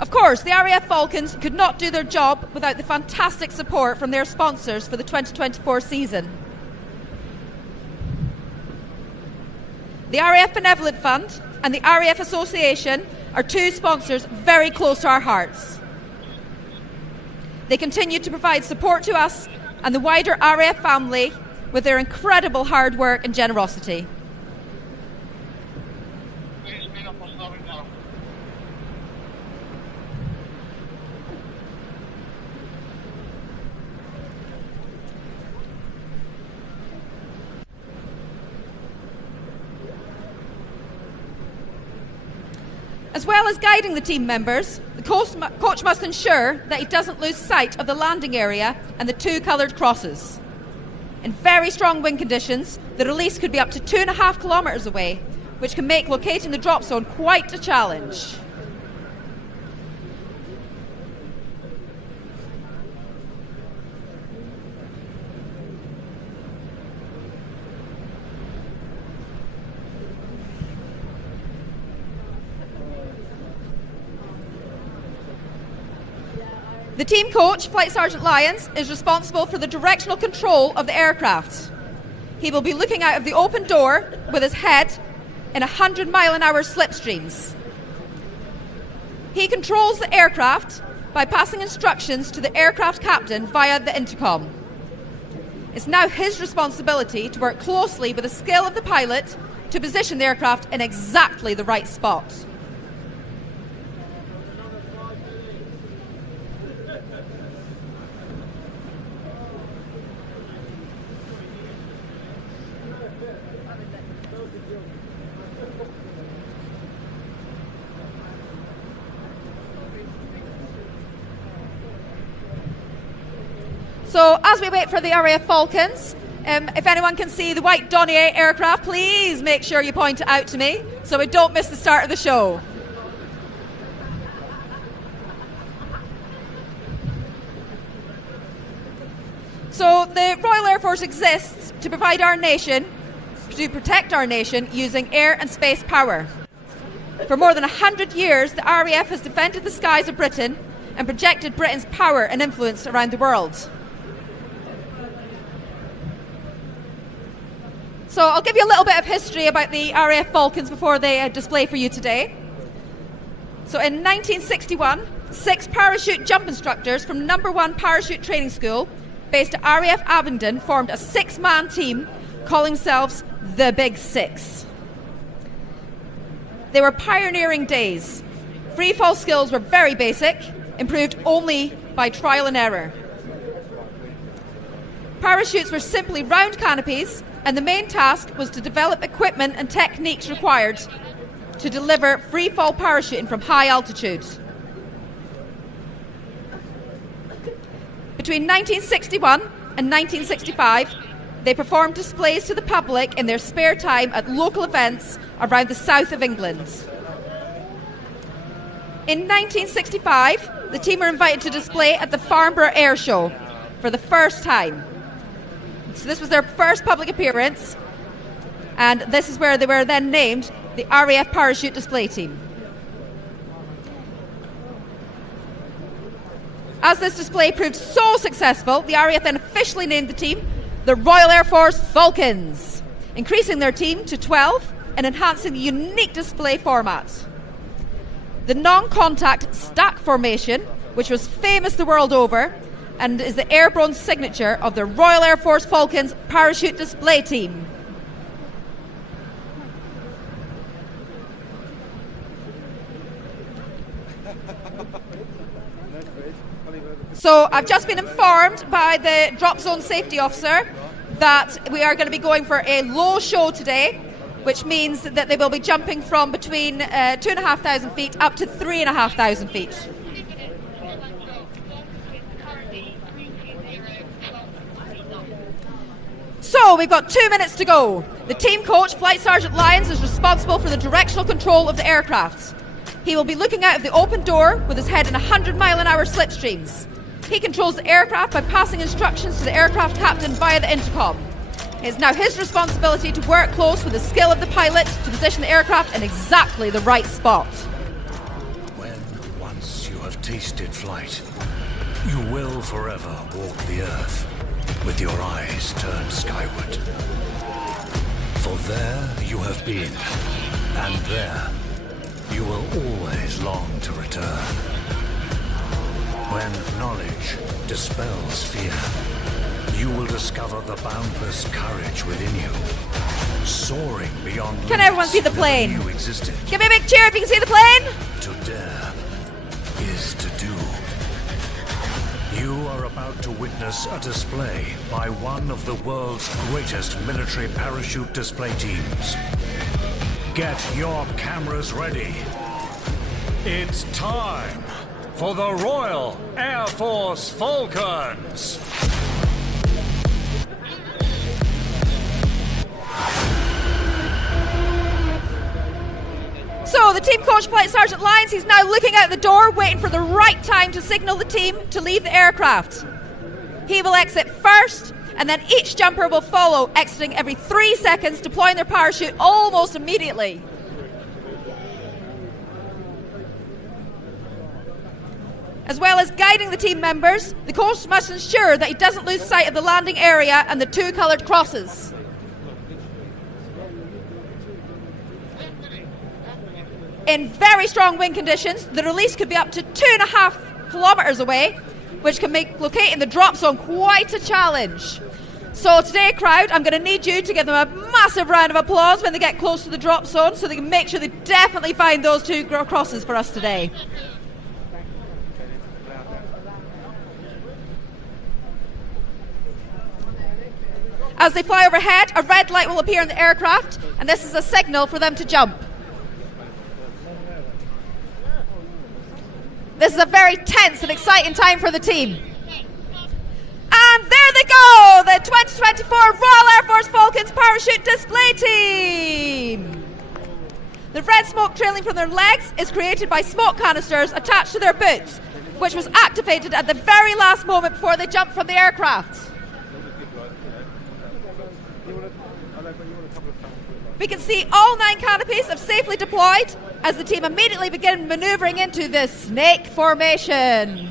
Of course, the RAF Falcons could not do their job without the fantastic support from their sponsors for the 2024 season. The RAF Benevolent Fund and the RAF Association are 2 sponsors very close to our hearts. They continue to provide support to us and the wider RAF family with their incredible hard work and generosity. As well as guiding the team members, the coach must ensure that he doesn't lose sight of the landing area and the 2 coloured crosses. In very strong wind conditions, the release could be up to 2.5 kilometres away, which can make locating the drop zone quite a challenge. The team coach, Flight Sergeant Lyons, is responsible for the directional control of the aircraft. He will be looking out of the open door with his head in 100-mile-an-hour slipstreams. He controls the aircraft by passing instructions to the aircraft captain via the intercom. It's now his responsibility to work closely with the skill of the pilot to position the aircraft in exactly the right spot. So as we wait for the RAF Falcons, if anyone can see the white Dornier aircraft, please make sure you point it out to me so we don't miss the start of the show. So the Royal Air Force exists to provide our nation, to protect our nation using air and space power. For more than 100 years, the RAF has defended the skies of Britain and projected Britain's power and influence around the world. So I'll give you a little bit of history about the RAF Falcons before they display for you today. So in 1961, 6 parachute jump instructors from No. 1 Parachute Training School, based at RAF Abingdon, formed a 6-man team calling themselves the Big Six. They were pioneering days. Free fall skills were very basic, improved only by trial and error. Parachutes were simply round canopies, and the main task was to develop equipment and techniques required to deliver free fall parachuting from high altitudes. Between 1961 and 1965, they performed displays to the public in their spare time at local events around the south of England. In 1965, the team were invited to display at the Farnborough Air Show for the first time. So this was their first public appearance, and this is where they were then named the RAF Parachute Display Team. As this display proved so successful, the RAF then officially named the team the Royal Air Force Falcons, increasing their team to 12 and enhancing the unique display format. The non-contact stack formation, which was famous the world over, and is the airborne signature of the Royal Air Force Falcons Parachute Display Team. So I've just been informed by the drop zone safety officer that we are going to be going for a low show today, which means that they will be jumping from between 2,500 feet up to 3,500 feet. So we've got 2 minutes to go. The team coach, Flight Sergeant Lyons, is responsible for the directional control of the aircraft. He will be looking out of the open door with his head in 100-mile-an-hour slipstreams. He controls the aircraft by passing instructions to the aircraft captain via the intercom. It is now his responsibility to work close with the skill of the pilot to position the aircraft in exactly the right spot. When once you have tasted flight, you will forever walk the earth with your eyes turned skyward. For there you have been, and there you will always long to return. When knowledge dispels fear, you will discover the boundless courage within you, soaring beyond. Can everyone see the plane? You existed. Give me a big cheer if you can see the plane. To dare is to do. You are about to witness a display by one of the world's greatest military parachute display teams. Get your cameras ready. It's time for the Royal Air Force Falcons. So the team coach, Flight Sergeant Lyons, he's now looking out the door, waiting for the right time to signal the team to leave the aircraft. He will exit first, and then each jumper will follow, exiting every 3 seconds, deploying their parachute almost immediately. As well as guiding the team members, the coach must ensure that he doesn't lose sight of the landing area and the 2 coloured crosses. In very strong wind conditions, the release could be up to 2.5 kilometres away, which can make locating the drop zone quite a challenge. So today, crowd, I'm going to need you to give them a massive round of applause when they get close to the drop zone, so they can make sure they definitely find those 2 crosses for us today. As they fly overhead, a red light will appear in the aircraft, and this is a signal for them to jump. This is a very tense and exciting time for the team. And there they go, the 2024 Royal Air Force Falcons Parachute Display Team. The red smoke trailing from their legs is created by smoke canisters attached to their boots, which was activated at the very last moment before they jumped from the aircraft. We can see all 9 canopies have safely deployed as the team immediately begin manoeuvring into the snake formation.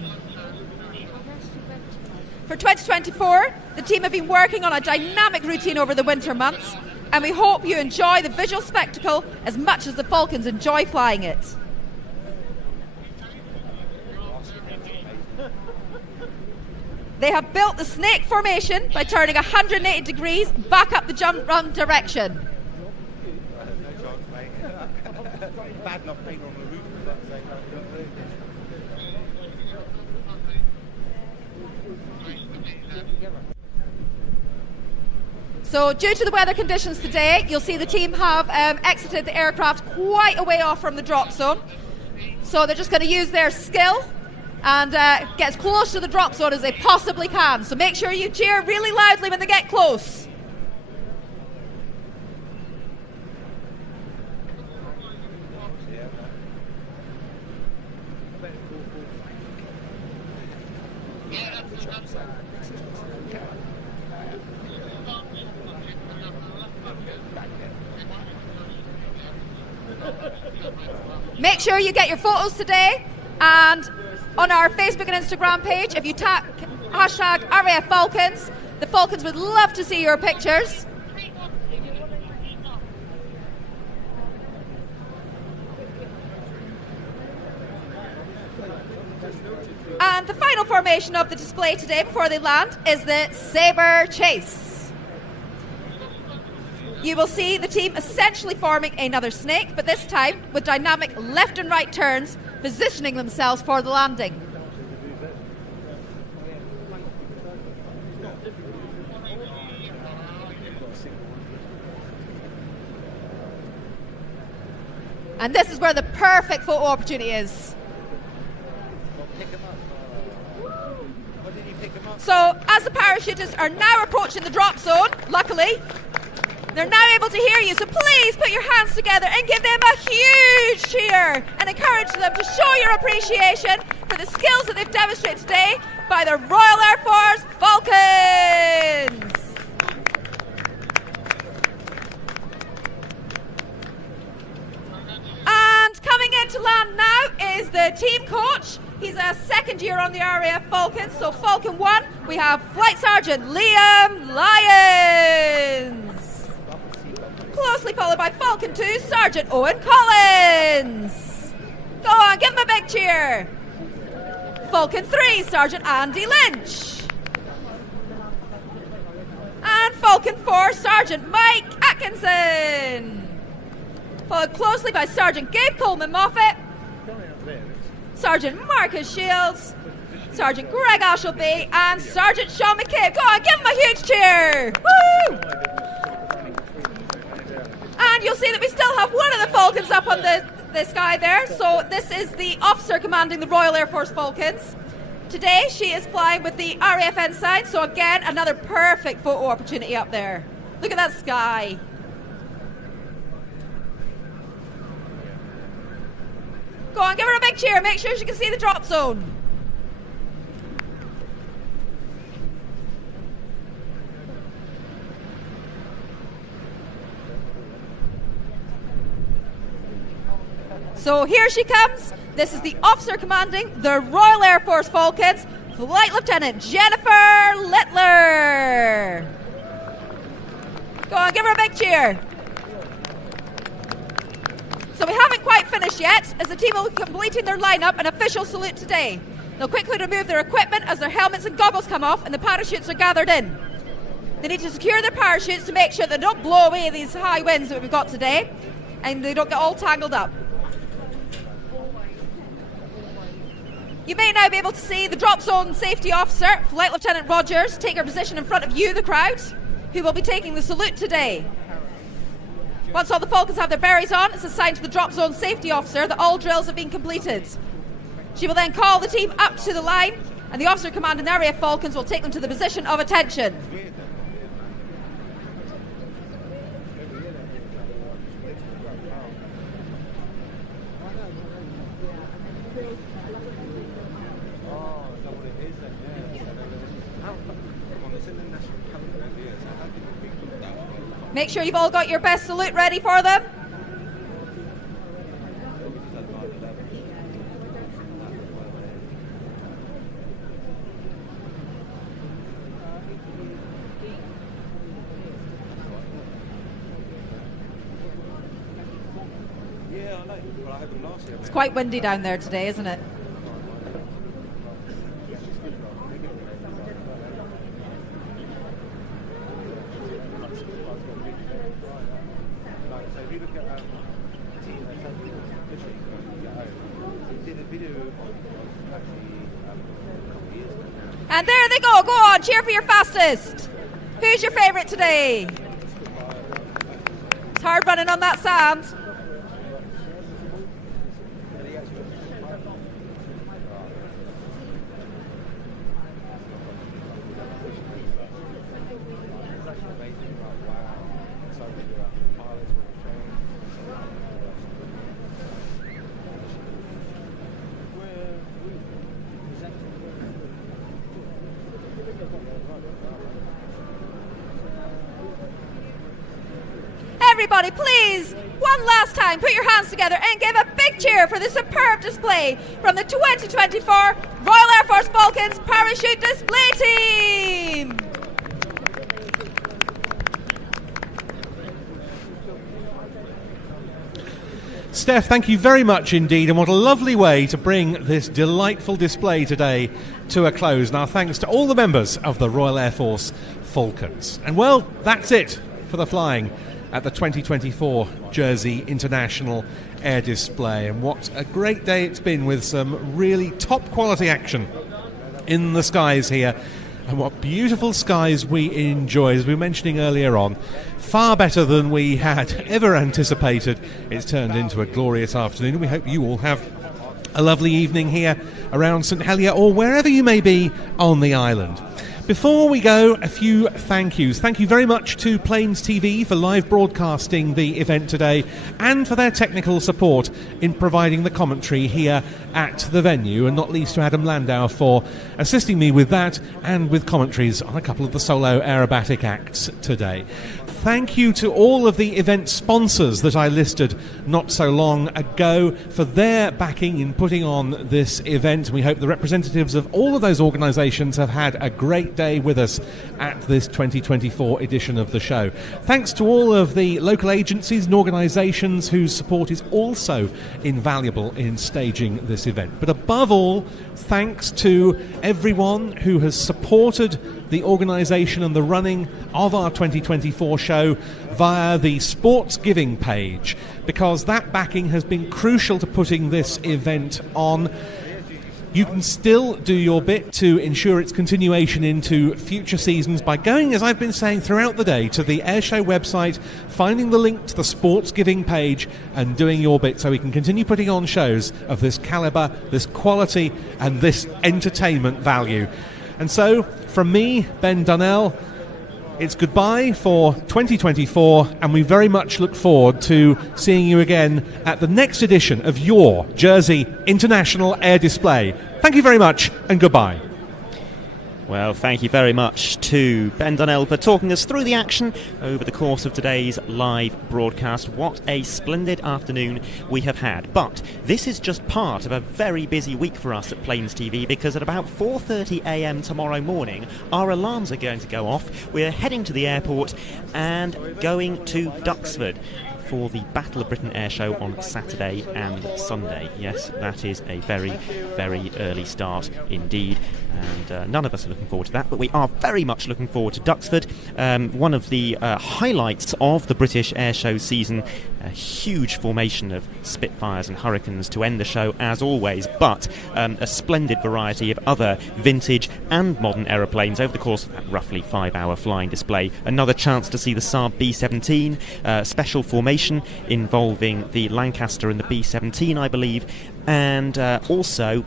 For 2024, the team have been working on a dynamic routine over the winter months, and we hope you enjoy the visual spectacle as much as the Falcons enjoy flying it. They have built the snake formation by turning 180 degrees back up the jump run direction. So due to the weather conditions today, you'll see the team have exited the aircraft quite a way off from the drop zone. So they're just going to use their skill and get as close to the drop zone as they possibly can. So make sure you cheer really loudly when they get close. Make sure you get your photos today, and on our Facebook and Instagram page, if you tag hashtag RAF Falcons, the Falcons would love to see your pictures. And the final formation of the display today before they land is the Sabre Chase. You will see the team essentially forming another snake, but this time with dynamic left and right turns, positioning themselves for the landing. And this is where the perfect photo opportunity is. So as the parachutists are now approaching the drop zone, luckily, they're now able to hear you, so please put your hands together and give them a huge cheer and encourage them to show your appreciation for the skills that they've demonstrated today by the Royal Air Force Falcons. And coming in to land now is the team coach. He's a second year on the RAF Falcons, so Falcon 1, we have Flight Sergeant Liam Lyons. Closely followed by Falcon 2, Sergeant Owen Collins. Go on, give him a big cheer. Falcon 3, Sergeant Andy Lynch. And Falcon 4, Sergeant Mike Atkinson. Followed closely by Sergeant Gabe Coleman Moffat, Sergeant Marcus Shields, Sergeant Greg Ashleby, and Sergeant Sean McCabe. Go on, give him a huge cheer. Woo! And you'll see that we still have one of the Falcons up on the sky there. So this is the officer commanding the Royal Air Force Falcons. Today she is flying with the RAF ensign, so again another perfect photo opportunity up there. Look at that sky. Go on, give her a big cheer. Make sure she can see the drop zone. So here she comes. This is the officer commanding the Royal Air Force Falcons, Flight Lieutenant Jennifer Littler. Go on, give her a big cheer. So we haven't quite finished yet, as the team will be completing their lineup and official salute today. They'll quickly remove their equipment as their helmets and goggles come off and the parachutes are gathered in. They need to secure their parachutes to make sure they don't blow away these high winds that we've got today and they don't get all tangled up. You may now be able to see the drop zone safety officer, Flight Lieutenant Rogers, take her position in front of you, the crowd, who will be taking the salute today. Once all the Falcons have their berries on, it's assigned to the drop zone safety officer that all drills have been completed. She will then call the team up to the line, and the officer commanding the RAF Falcons will take them to the position of attention. Make sure you've all got your best salute ready for them. It's quite windy down there today, isn't it? And there they go. Go on, cheer for your fastest. Who's your favourite today? It's hard running on that sand. Everybody, please, one last time, put your hands together and give a big cheer for the superb display from the 2024 Royal Air Force Falcons Parachute Display Team. Steph, thank you very much indeed, and what a lovely way to bring this delightful display today to a close. Now, thanks to all the members of the Royal Air Force Falcons. And well, that's it for the flying at the 2024 Jersey International Air Display. And what a great day it's been with some really top quality action in the skies here. And what beautiful skies we enjoy, as we were mentioning earlier on. Far better than we had ever anticipated. It's turned into a glorious afternoon. We hope you all have a lovely evening here around St Helier or wherever you may be on the island. Before we go, a few thank yous. Thank you very much to Plains TV for live broadcasting the event today and for their technical support in providing the commentary here at the venue, and not least to Adam Landau for assisting me with that and with commentaries on a couple of the solo aerobatic acts today. Thank you to all of the event sponsors that I listed not so long ago for their backing in putting on this event. We hope the representatives of all of those organisations have had a great day with us at this 2024 edition of the show. Thanks to all of the local agencies and organisations whose support is also invaluable in staging this event. But above all, thanks to everyone who has supported the organisation and the running of our 2024 show via the Sports Giving page, because that backing has been crucial to putting this event on. You can still do your bit to ensure its continuation into future seasons by going, as I've been saying throughout the day, to the Airshow website, finding the link to the Sports Giving page and doing your bit so we can continue putting on shows of this calibre, this quality and this entertainment value. And so, from me, Ben Dunnell, it's goodbye for 2024, and we very much look forward to seeing you again at the next edition of your Jersey International Air Display. Thank you very much, and goodbye. Well, thank you very much to Ben Dunnell for talking us through the action over the course of today's live broadcast. What a splendid afternoon we have had. But this is just part of a very busy week for us at Plains TV, because at about 4:30 a.m. tomorrow morning, our alarms are going to go off. We're heading to the airport and going to Duxford for the Battle of Britain Air Show on Saturday and Sunday. Yes, that is a very, very early start indeed, and none of us are looking forward to that, but we are very much looking forward to Duxford, one of the highlights of the British Air Show season. A huge formation of Spitfires and Hurricanes to end the show, as always, but a splendid variety of other vintage and modern aeroplanes over the course of that roughly 5-hour flying display. Another chance to see the Saab B17, special formation involving the Lancaster and the B17, I believe, and also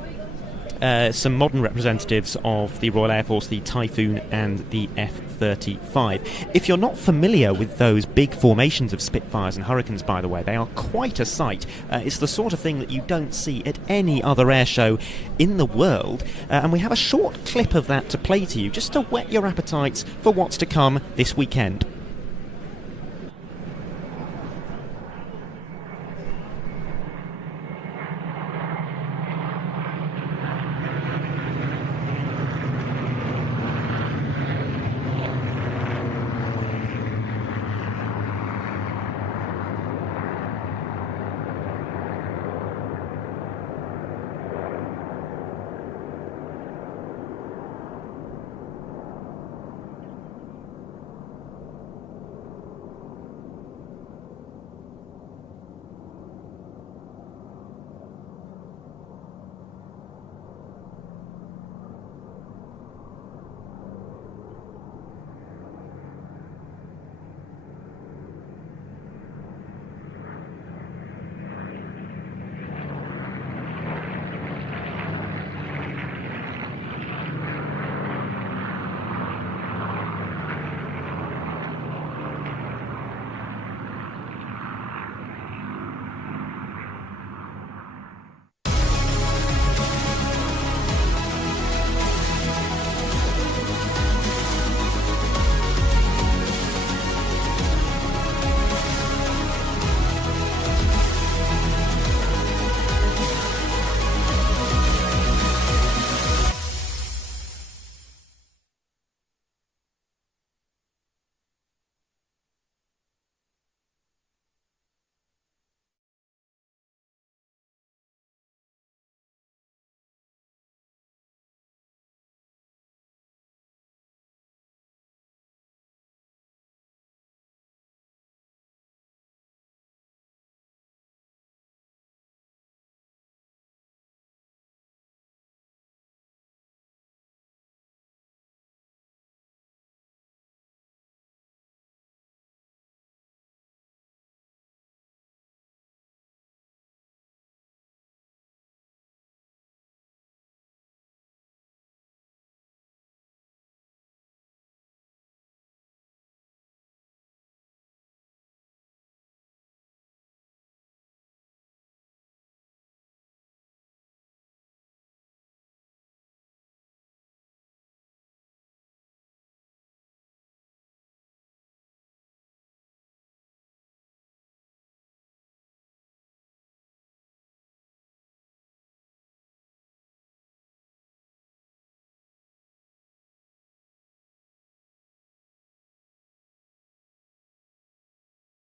some modern representatives of the Royal Air Force, the Typhoon and the F-35. If you're not familiar with those big formations of Spitfires and Hurricanes, by the way, they are quite a sight. It's the sort of thing that you don't see at any other air show in the world, and we have a short clip of that to play to you, just to whet your appetites for what's to come this weekend.